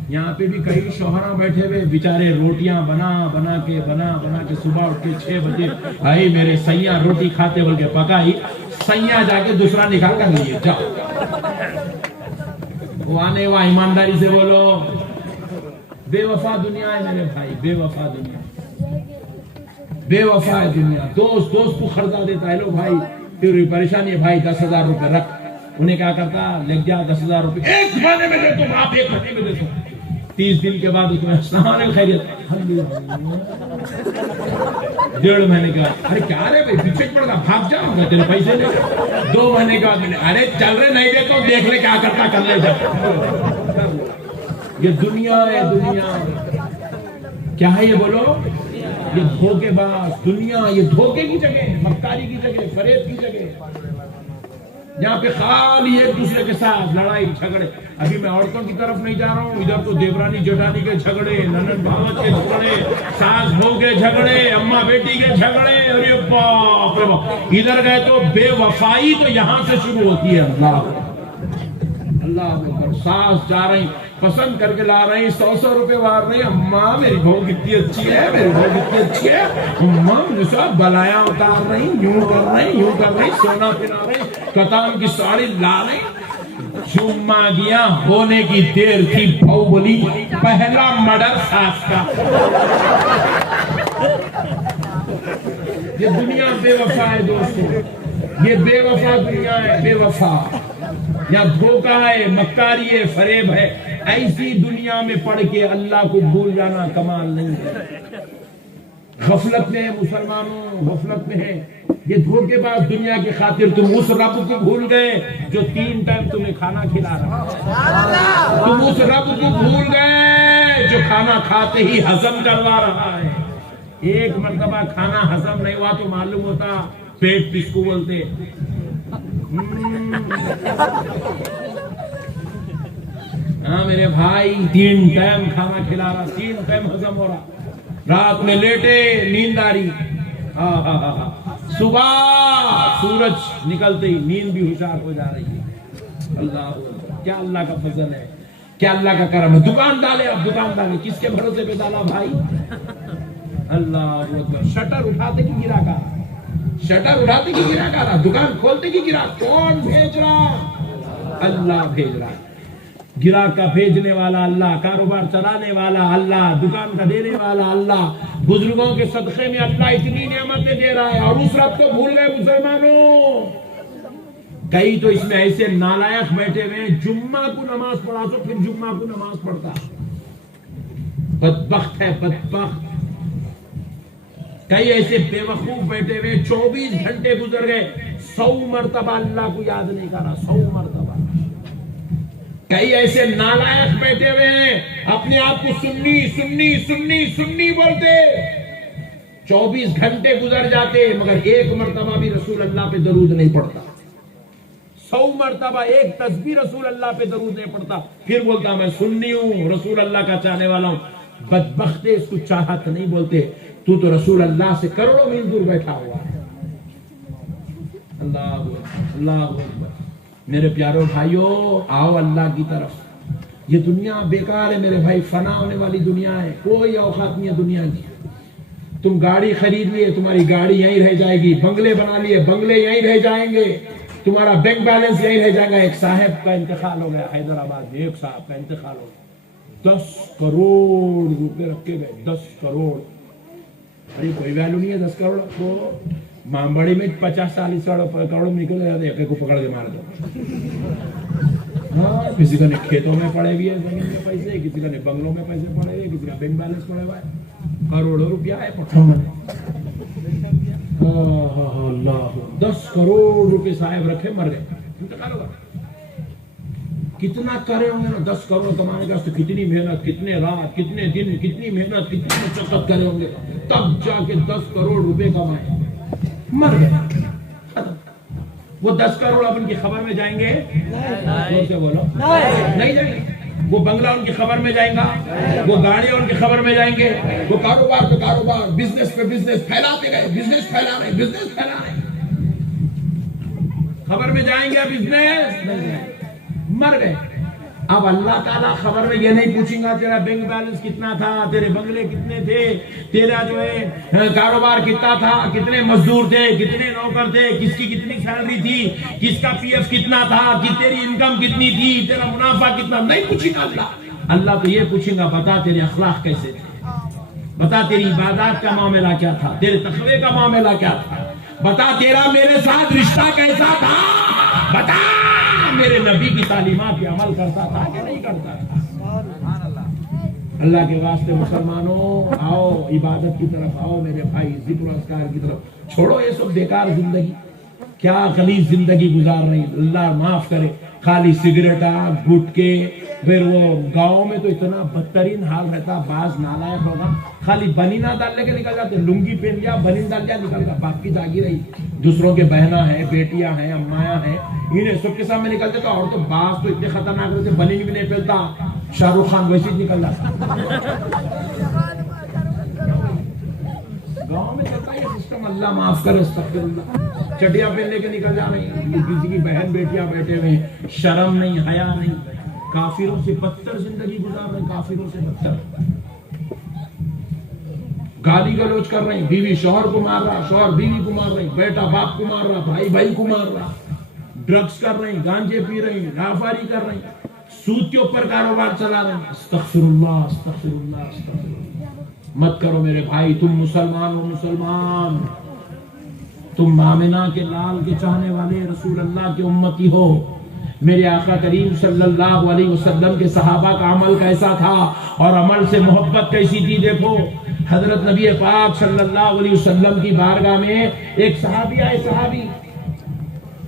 یہاں پہ بھی کئی شوہراں بیٹھے ہوئے بیچارے روٹیاں بنا کے صبح اٹھ کے 6 بجے, بھائی میرے سیاں روٹی کھاتے بول کے پکائی, سیاں جا کے دوسرا نکاح کر لیے. جاؤ وہاں ایمانداری سے بولو, بے وفا دنیا ہے میرے بھائی, بے وفا دنیا, بے وفا ہے دنیا. دوست کو خرچہ دیتا ہے, لو بھائی پھر پریشانی ہے, بھائی 10,000 روپے رکھ. انہیں کیا کرتا, لگ جا 10,000 روپے 1 مہینے میں دے دو, آپ 1 مہینے میں دے دو. 30 دن کے بعد اس میں السلام علیکم خیریت, 1.5 مہینے کے بعد, ارے کیا رہے بھائی پیچھے پڑ گا, بھاگ جاؤں گا, تیرے پیسے لے. 2 مہینے کے بعد میں نے, ارے چل رہے نہیں دیتا ہوں, دیکھ لے کیا کرتا, کر لے جا. یہ دنیا ہے, دنیا کیا ہے یہ بولو, یہ دھوکے باز دنیا, یہ دھوکے کی جگہ, مکاری کی جگہ, فریب کی جگہ, یہاں پہ خالی ایک دوسرے کے ساتھ لڑائی جھگڑے. ابھی میں عورتوں کی طرف نہیں جا رہا ہوں, ادھر تو دیورانی جٹانی کے جھگڑے, ننند بھاوت کے جھگڑے, ساس بہو کے جھگڑے, اماں بیٹی کے جھگڑے, اور یہ باپ رے باپ. ادھر گئے تو بے وفائی تو یہاں سے شروع ہوتی ہے. اللہ اکبر. ساس جا رہی, پسند کر کے لا رہی, 100 روپے وار رہی, اماں میری بہو کتنی اچھی ہے, میری بہو کتنی اچھی ہے, اماں مجھے سب بلایاں اتار رہی, یوں کر رہی, سونا پہنا رہی, کتان کی ساڑی لا رہی. جمعہ گیا, ہونے کی دیر تھی, بہو بولی پہلا مرڈر ساس کا. یہ دنیا بے وفا ہے دوستو, یہ بے وفا دنیا ہے, بے وفا. یا دھوکہ ہے, مکاری ہے, فریب ہے. ایسی دنیا میں پڑھ کے اللہ کو بھول جانا کمال نہیں ہے. غفلت میں ہے مسلمانوں, غفلت میں ہے. یہ دھوکے باز دنیا کی خاطر تم اس رب کو بھول گئے جو 3 ٹائم تمہیں کھانا کھلا رہا ہے. تم اس رب کو بھول گئے جو کھانا کھاتے ہی ہضم کروا رہا ہے. ایک مرتبہ کھانا ہضم نہیں ہوا تو معلوم ہوتا پیٹ کس کو بولتے. ہاں میرے بھائی, 3 ٹائم کھانا کھلا رہا, 3 ٹائم ہضم ہو رہا. رات میں لیٹے, نیند آ رہی, صبح سورج نکلتے ہی نیند بھی ہوشیار ہو جا رہی ہے. اللہ, کیا اللہ کا فضل ہے, کیا اللہ کا کرم ہے. دکان ڈالے, اب دکان ڈالے, کس کے بھروسے پہ ڈالا بھائی. اللہ اکبر. شٹر اٹھاتے کی گرا کا, شٹر اٹھاتے کی گرا کا, دکان کھولتے کی گرا. کون بھیج رہا, اللہ بھیج رہا. گراہک کا بھیجنے والا اللہ، کاروبار چلانے والا اللہ، دکان کا دینے والا اللہ، بزرگوں کے صدقے میں اللہ اتنی نعمتیں دے رہا ہے، اور اس رب کو بھول گئے مسلمانوں۔ کئی تو اس میں ایسے نالائق بیٹھے ہوئے، جمعہ کو نماز پڑھا تو پھر جمعہ کو نماز پڑھتا، بدبخت ہے بدبخت۔ کئی ایسے بے وقوف بیٹھے ہوئے 24 گھنٹے گزر گئے، 100 مرتبہ اللہ کو یاد نہیں کرا، 100 مرتبہ۔ کئی ایسے نالائق بیٹھے ہوئے ہیں، اپنے آپ کو سنی سنی سنی سنی بولتے، 24 گھنٹے گزر جاتے مگر ایک مرتبہ بھی رسول اللہ پہ درود نہیں پڑتا، 100 مرتبہ ایک تسبیح رسول اللہ پہ درود نہیں پڑتا، پھر بولتا میں سنی ہوں، رسول اللہ کا چاہنے والا ہوں۔ بدبخت اس کو چاہت نہیں بولتے، تو رسول اللہ سے کروڑوں میل دور بیٹھا ہوا ہے۔ اللہ اللہ اکبر۔ میرے پیاروں بھائیوں، آؤ اللہ کی طرف۔ یہ دنیا بیکار ہے میرے بھائی، فنا ہونے والی دنیا ہے، کوئی اوقات نہیں ہے دنیا کی۔ تم گاڑی خرید لیے، تمہاری گاڑی یہیں رہ جائے گی، بنگلے بنا لیے، بنگلے یہیں رہ جائیں گے، تمہارا بینک بیلنس یہیں رہ جائے گا۔ ایک صاحب کا انتقال ہو گیا حیدرآباد میں، ایک صاحب کا انتقال ہو گیا، 10 کروڑ روپے رکھے گئے، 10 کروڑ۔ ارے کوئی ویلو نہیں ہے 10 کروڑ کو، مامبڑی میں 50-40 کروڑ نکل جاتے، ایک کو پکڑ کے مار دو۔ ہاں، کسی کا نے کھیتوں میں پڑے ہوئے زمین میں پیسے، کسی کا نے بنگلوں میں پیسے پڑے ہوئے، کسی کا بینک بیلنس پڑے ہوا ہے، کروڑوں روپیہ ہے پٹھوں میں۔ اللہ، 10 کروڑ روپے صاحب رکھے، مر گئے، انتقال ہوگا۔ کتنا کرے ہوں گے نا 10 کروڑ کمانے کا، کتنی محنت، کتنے رات، کتنے دن، کتنی محنت، کتنی مشقت کرے ہوں گے، تب جا کے 10 کروڑ روپے کمائے، مر گئے۔ وہ 10 کروڑ اب ان کی خبر میں جائیں گے؟ زور سے بولو، نہیں جائیں گے۔ وہ بنگلہ ان کی خبر میں جائیں گا، وہ گاڑیاں ان کی خبر میں جائیں گے، وہ کاروبار پہ کاروبار، بزنس پہ بزنس پھیلاتے گئے، بزنس پھیلا رہے، بزنس پھیلا رہے، خبر میں جائیں گے بزنس؟ نہیں جائیں گے، مر گئے۔ اب اللہ تعالیٰ خبر میں یہ نہیں پوچھیں گا تیرا بینک بیلنس کتنا تھا، تیرے بنگلے کتنے تھے، تیرا جو ہے کاروبار کتنا تھا، کتنے مزدور تھے، کتنے نوکر تھے، کس کی کتنی سیلری تھی، کس کا پی ایف کتنا تھا، کہ تیری انکم کتنی تھی، تیرا منافع کتنا، نہیں پوچھیں گا اللہ۔ اللہ تو یہ پوچھیں گا بتا تیرے اخلاق کیسے تھے، بتا تیری عبادات کا معاملہ کیا تھا، تیرے تقوی کا معاملہ کیا تھا، بتا تیرا میرے ساتھ رشتہ کیسا تھا، بتا میرے نبی کی تعلیمات پہ عمل کرتا تھا کہ نہیں کرتا تھا۔ اللہ کے واسطے مسلمانوں، آؤ عبادت کی طرف آؤ میرے بھائی، ذکر و اذکار کی طرف چھوڑو یہ سب بیکار زندگی، کیا غلیظ زندگی گزار رہی، اللہ معاف کرے، خالی سگریٹا گٹکے، پھر وہ گاؤں میں تو اتنا بدترین حال رہتا، بعض نالائق ہوگا خالی بنی نہ ڈال لے کے نکل جاتے، لنگی پہن لیا بنی ڈال لیا نکل گیا، باپ کی جاگی رہی، دوسروں کے بہنا ہیں، بیٹیاں ہیں، امایاں ہیں، انہیں سب کے سامنے نکلتے تھا، اور تو بعض تو اتنے خطرناک رہتے، بنی بھی نہیں پہنتا، شاہ رخ خان ویسے ہی نکل جاتا۔ گاؤں میں چلتا یہ سسٹم، اللہ معاف کرے، استغفر اللہ، چٹیاں پہن لے کے نکل جا رہی ہیں، کسی کی بہن بیٹیاں بیٹھے ہوئے، شرم نہیں، حیا نہیں، کافروں سے بدتر زندگی گزار رہے ہیں، کافروں سے بدتر، گالی گلوچ کر رہے ہیں، بیوی شوہر کو مار رہا، شوہر بیوی کو مار رہے ہیں، بیٹا باپ کو مار رہا، بھائی بھائی کو مار رہا، ڈرگز کر رہے ہیں، گانجے پی رہے ہیں، رافاری کر رہے ہیں، سود کے اوپر کاروبار چلا رہے ہیں۔ استغفر اللہ استغفر اللہ استغفر اللہ، مت کرو میرے بھائی، تم مسلمان ہو، مسلمان، تم آمنہ کے لال کے چاہنے والے رسول اللہ کے امتی ہو۔ میرے آقا کریم صلی اللہ علیہ وسلم کے صحابہ کا عمل کیسا تھا اور عمل سے محبت کیسی تھی، دیکھو حضرت نبی پاک صلی اللہ علیہ وسلم کی بارگاہ میں ایک صحابی آئے، صحابی،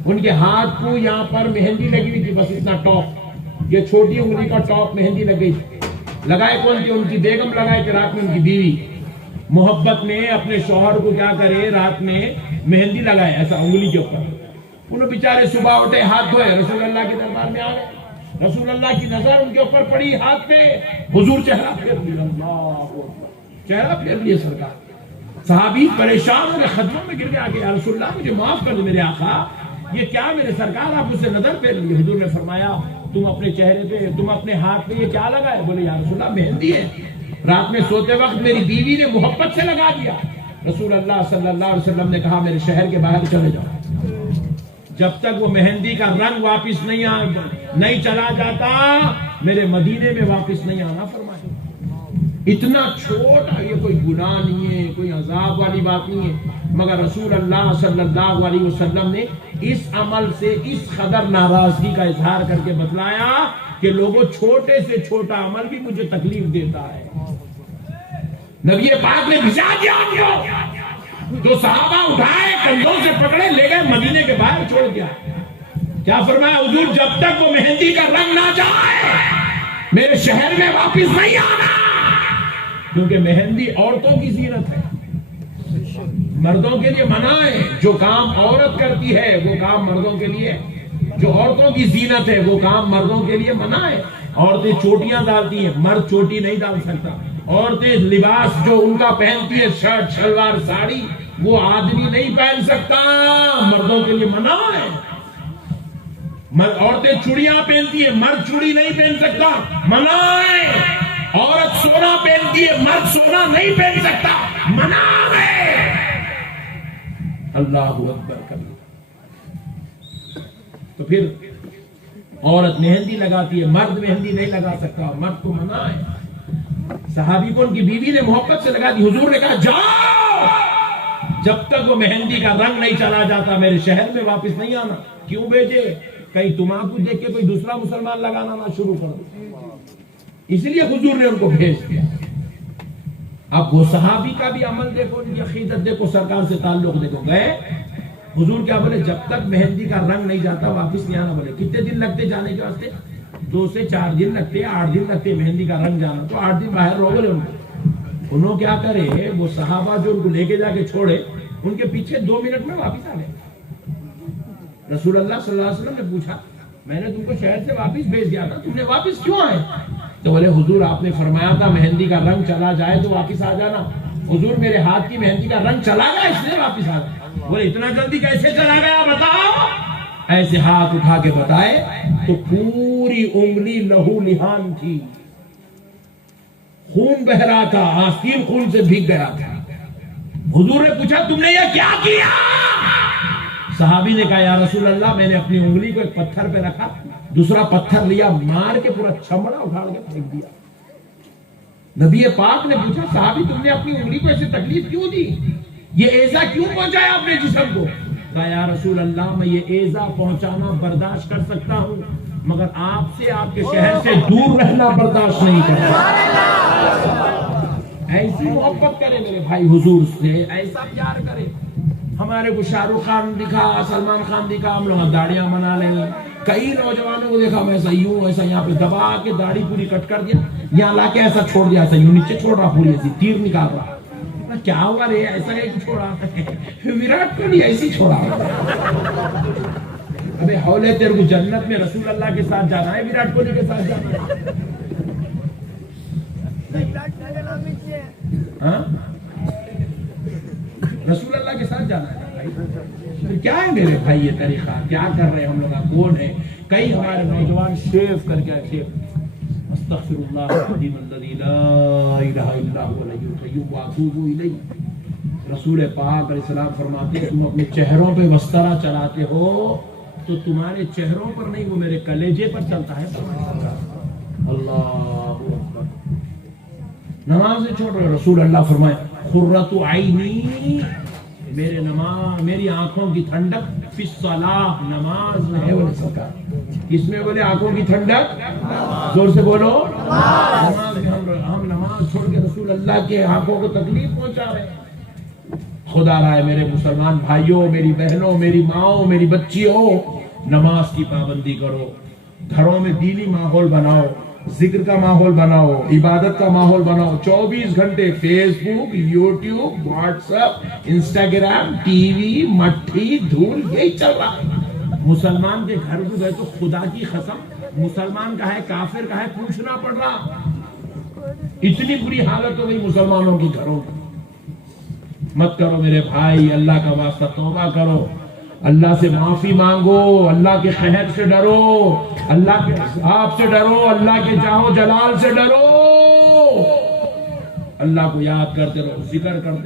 ان کے ہاتھ کو یہاں پر مہندی لگی ہوئی تھی، بس اتنا ٹاپ، یہ چھوٹی انگلی کا ٹاپ مہندی لگ گئی تھی، لگائے کون تھی؟ ان کی بیگم لگائے تھے، رات میں ان کی بیوی محبت میں اپنے شوہر کو کیا کرے، رات میں مہندی لگائے ایسا انگلی کے اوپر، انہوں بیچارے صبح اٹھے، ہاتھ دھوئے، رسول اللہ کے دربار میں آ گئے، رسول اللہ کی نظر ان کے اوپر پڑی، ہاتھ پہ، حضور چہرہ پھیر لیا، اللہ چہرہ پھیر لیا سرکار، صحابی پریشان ہو گئے، خدموں میں گر گئے، آگے یا رسول اللہ مجھے معاف کر دو میرے آقا، یہ کیا میرے سرکار آپ مجھ سے نظر پھیر لیے؟ حضور نے فرمایا تم اپنے چہرے پہ، تم اپنے ہاتھ پہ یہ کیا لگائے؟ بولے یا رسول اللہ مہندی ہے، رات میں سوتے وقت میری بیوی نے محبت سے لگا دیا۔ رسول اللہ صلی اللہ علیہ وسلم نے کہا میرے شہر کے باہر چلے جاؤ، جب تک وہ مہندی کا رنگ واپس نہیں چلا جاتا میرے مدینے میں واپس نہیں آنا فرمایا. اتنا چھوٹا، یہ کوئی گناہ نہیں ہے، کوئی عذاب والی بات نہیں ہے، مگر رسول اللہ صلی اللہ علیہ وسلم نے اس عمل سے اس قدر ناراضگی کا اظہار کر کے بتلایا کہ لوگوں چھوٹے سے چھوٹا عمل بھی مجھے تکلیف دیتا ہے. نبی پاک نے بھجا دیا ان کو، تو صحابہ اٹھائے، کندھوں سے پکڑے، لے گئے مدینے کے باہر چھوڑ دیا. کیا فرمایا حضور؟ جب تک وہ مہندی کا رنگ نہ جائے میرے شہر میں واپس نہیں آنا، کیونکہ مہندی عورتوں کی زینت ہے، مردوں کے لیے منع ہے. جو کام عورت کرتی ہے وہ کام مردوں کے لیے، جو عورتوں کی زینت ہے وہ کام مردوں کے لیے منع ہے. عورتیں چوٹیاں ڈالتی ہیں، مرد چوٹی نہیں ڈال سکتا. عورتیں لباس جو ان کا پہنتی ہے، شرٹ شلوار ساڑی، وہ آدمی نہیں پہن سکتا، مردوں کے لیے منع ہے. عورتیں چوڑیاں پہنتی ہیں، مرد چوڑی نہیں پہن سکتا، منع ہے. عورت سونا پہنتی ہے، مرد سونا نہیں پہن سکتا، منع ہے. اللہ اکبر کبھی. تو پھر عورت مہندی لگاتی ہے، مرد مہندی نہیں لگا سکتا، مرد کو منع ہے. صحابی کو ان کی بیوی نے محبت سے لگا دی. حضور نے کہا جاؤ، جب تک وہ مہندی کا رنگ نہیں چلا جاتا میرے شہر میں واپس نہیں آنا. کیوں بھیجے؟ کہیں تمہارو دیکھ کے کوئی دوسرا مسلمان لگانا نہ شروع کر دو، اس لیے حضور نے ان کو بھیج دیا. اب وہ صحابی کا بھی عمل دیکھو، ان کی عقیدت دیکھو، سرکار سے تعلق دیکھو. گئے حضور کیا بولے؟ جب تک مہندی کا رنگ نہیں جاتا واپس نہیں آنا. بولے کتنے دن لگتے جانے کے واسطے؟ 2 سے 4 دن لگتے، 8 دن لگتے مہندی کا رنگ جانا. تو 8 دن باہر رہو گے. انہوں کیا کرے، وہ صحابہ جو ان کو لے کے جا کے چھوڑے، ان کے پیچھے 2 منٹ میں واپس آ گئے. رسول اللہ صلی اللہ علیہ وسلم نے پوچھا، میں نے تم کو شہر سے واپس بھیج دیا تھا، تم نے واپس کیوں آئے؟ تو بولے حضور آپ نے فرمایا تھا مہندی کا رنگ چلا جائے تو واپس آ جانا. حضور میرے ہاتھ کی مہندی کا رنگ چلا گیا، اس لیے واپس آ گیا. بولے اتنا جلدی کیسے چلا گیا بتاؤ؟ ایسے ہاتھ اٹھا کے بتائے تو پوری انگلی لہو لہان تھی، خون بہ رہا تھا، آستین خون سے بھیگ گیا تھا. حضور نے پوچھا تم نے یہ کیا کیا؟ صحابی نے کہا یا رسول اللہ میں نے اپنی انگلی کو ایک پتھر پہ رکھا، دوسرا پتھر لیا، مار کے پورا چمڑا اکھاڑ کے پھینک دیا. نبی پاک نے پوچھا صحابی تم نے اپنی انگلی کو ایسے تکلیف کیوں دی، یہ ایذا کیوں پہنچایا اپنے جسم کو؟ کہا یا رسول اللہ میں یہ ایذا پہنچانا برداشت کر سکتا ہوں، مگر آپ سے، آپ کے شہر سے دور رہنا برداشت نہیں کرتا. ایسی محبت کرے میرے بھائی حضور سے، ایسا پیار کرے. ہمارے کو شاہ رخ خان دکھا، سلمان خان دکھا، ہم لوگ داڑیاں بنا لیں. کئی نوجوانوں کو دیکھا میں ایسا یوں، ایسا یہاں پہ دبا کے داڑھی پوری کٹ کر دیا، یہاں لا کے ایسا چھوڑ دیا، ایسا یوں نیچے چھوڑ رہا، پوری ایسی تیر نکال رہا. کیا ہوگا رے، ایسا ایک چھوڑا وراٹ کوہلی ایسی چھوڑا. ابے حولے تیرے کو جنت میں رسول اللہ کے ساتھ جانا ہے، وراٹ کوہلی کے ساتھ جانا ہے؟ رسول اللہ کے ساتھ جانا ہے بھائی. کیا ہے میرے بھائی یہ طریقہ؟ کیا کر رہے ہیں ہم لوگ؟ کون ہے؟ کئی ہمارے نوجوان شیو کر کے شیو، استغفر اللہ العظیم الذی لا الہ الا هو الحی القیوم واتوب الیہ. رسول پاک علیہ السلام فرماتے ہیں تم اپنے چہروں پہ وسترا چلاتے ہو تو تمہارے چہروں پر نہیں، وہ میرے کلیجے پر چلتا ہے. اللہ اکبر. نماز سے چھوڑ رہے. رسول اللہ فرمائے قرۃ عینی، میرے نماز، میری آنکھوں کی ٹھنڈک فی الصلاۃ، نماز میں ہے. بولے سرکار کس میں؟ بولے آنکھوں کی ٹھنڈک. زور سے بولو نماز میں. ہم نماز چھوڑ کے رسول اللہ کے آنکھوں کو تکلیف پہنچا رہے ہیں. خدا رہا ہے میرے مسلمان بھائیوں، میری بہنوں، میری ماؤں، میری بچیوں، نماز کی پابندی کرو. گھروں میں دینی ماحول بناؤ، ذکر کا ماحول بناؤ، عبادت کا ماحول بناؤ. 24 گھنٹے Facebook, YouTube, WhatsApp, Instagram, TV, مٹھی دھول، یہی چل رہا ہے. مسلمان کے گھر کو گئے تو خدا کی قسم مسلمان کا ہے کافر کا ہے پوچھنا پڑ رہا. اتنی بری حالت ہو گئی مسلمانوں کی گھروں کی. مت کرو میرے بھائی، اللہ کا واسطہ توبہ کرو، اللہ سے معافی مانگو، اللہ کے قہر سے ڈرو، اللہ کے عذاب سے ڈرو، اللہ کے جاہ و جلال سے ڈرو. اللہ کو یاد کرتے رہو، ذکر کرتے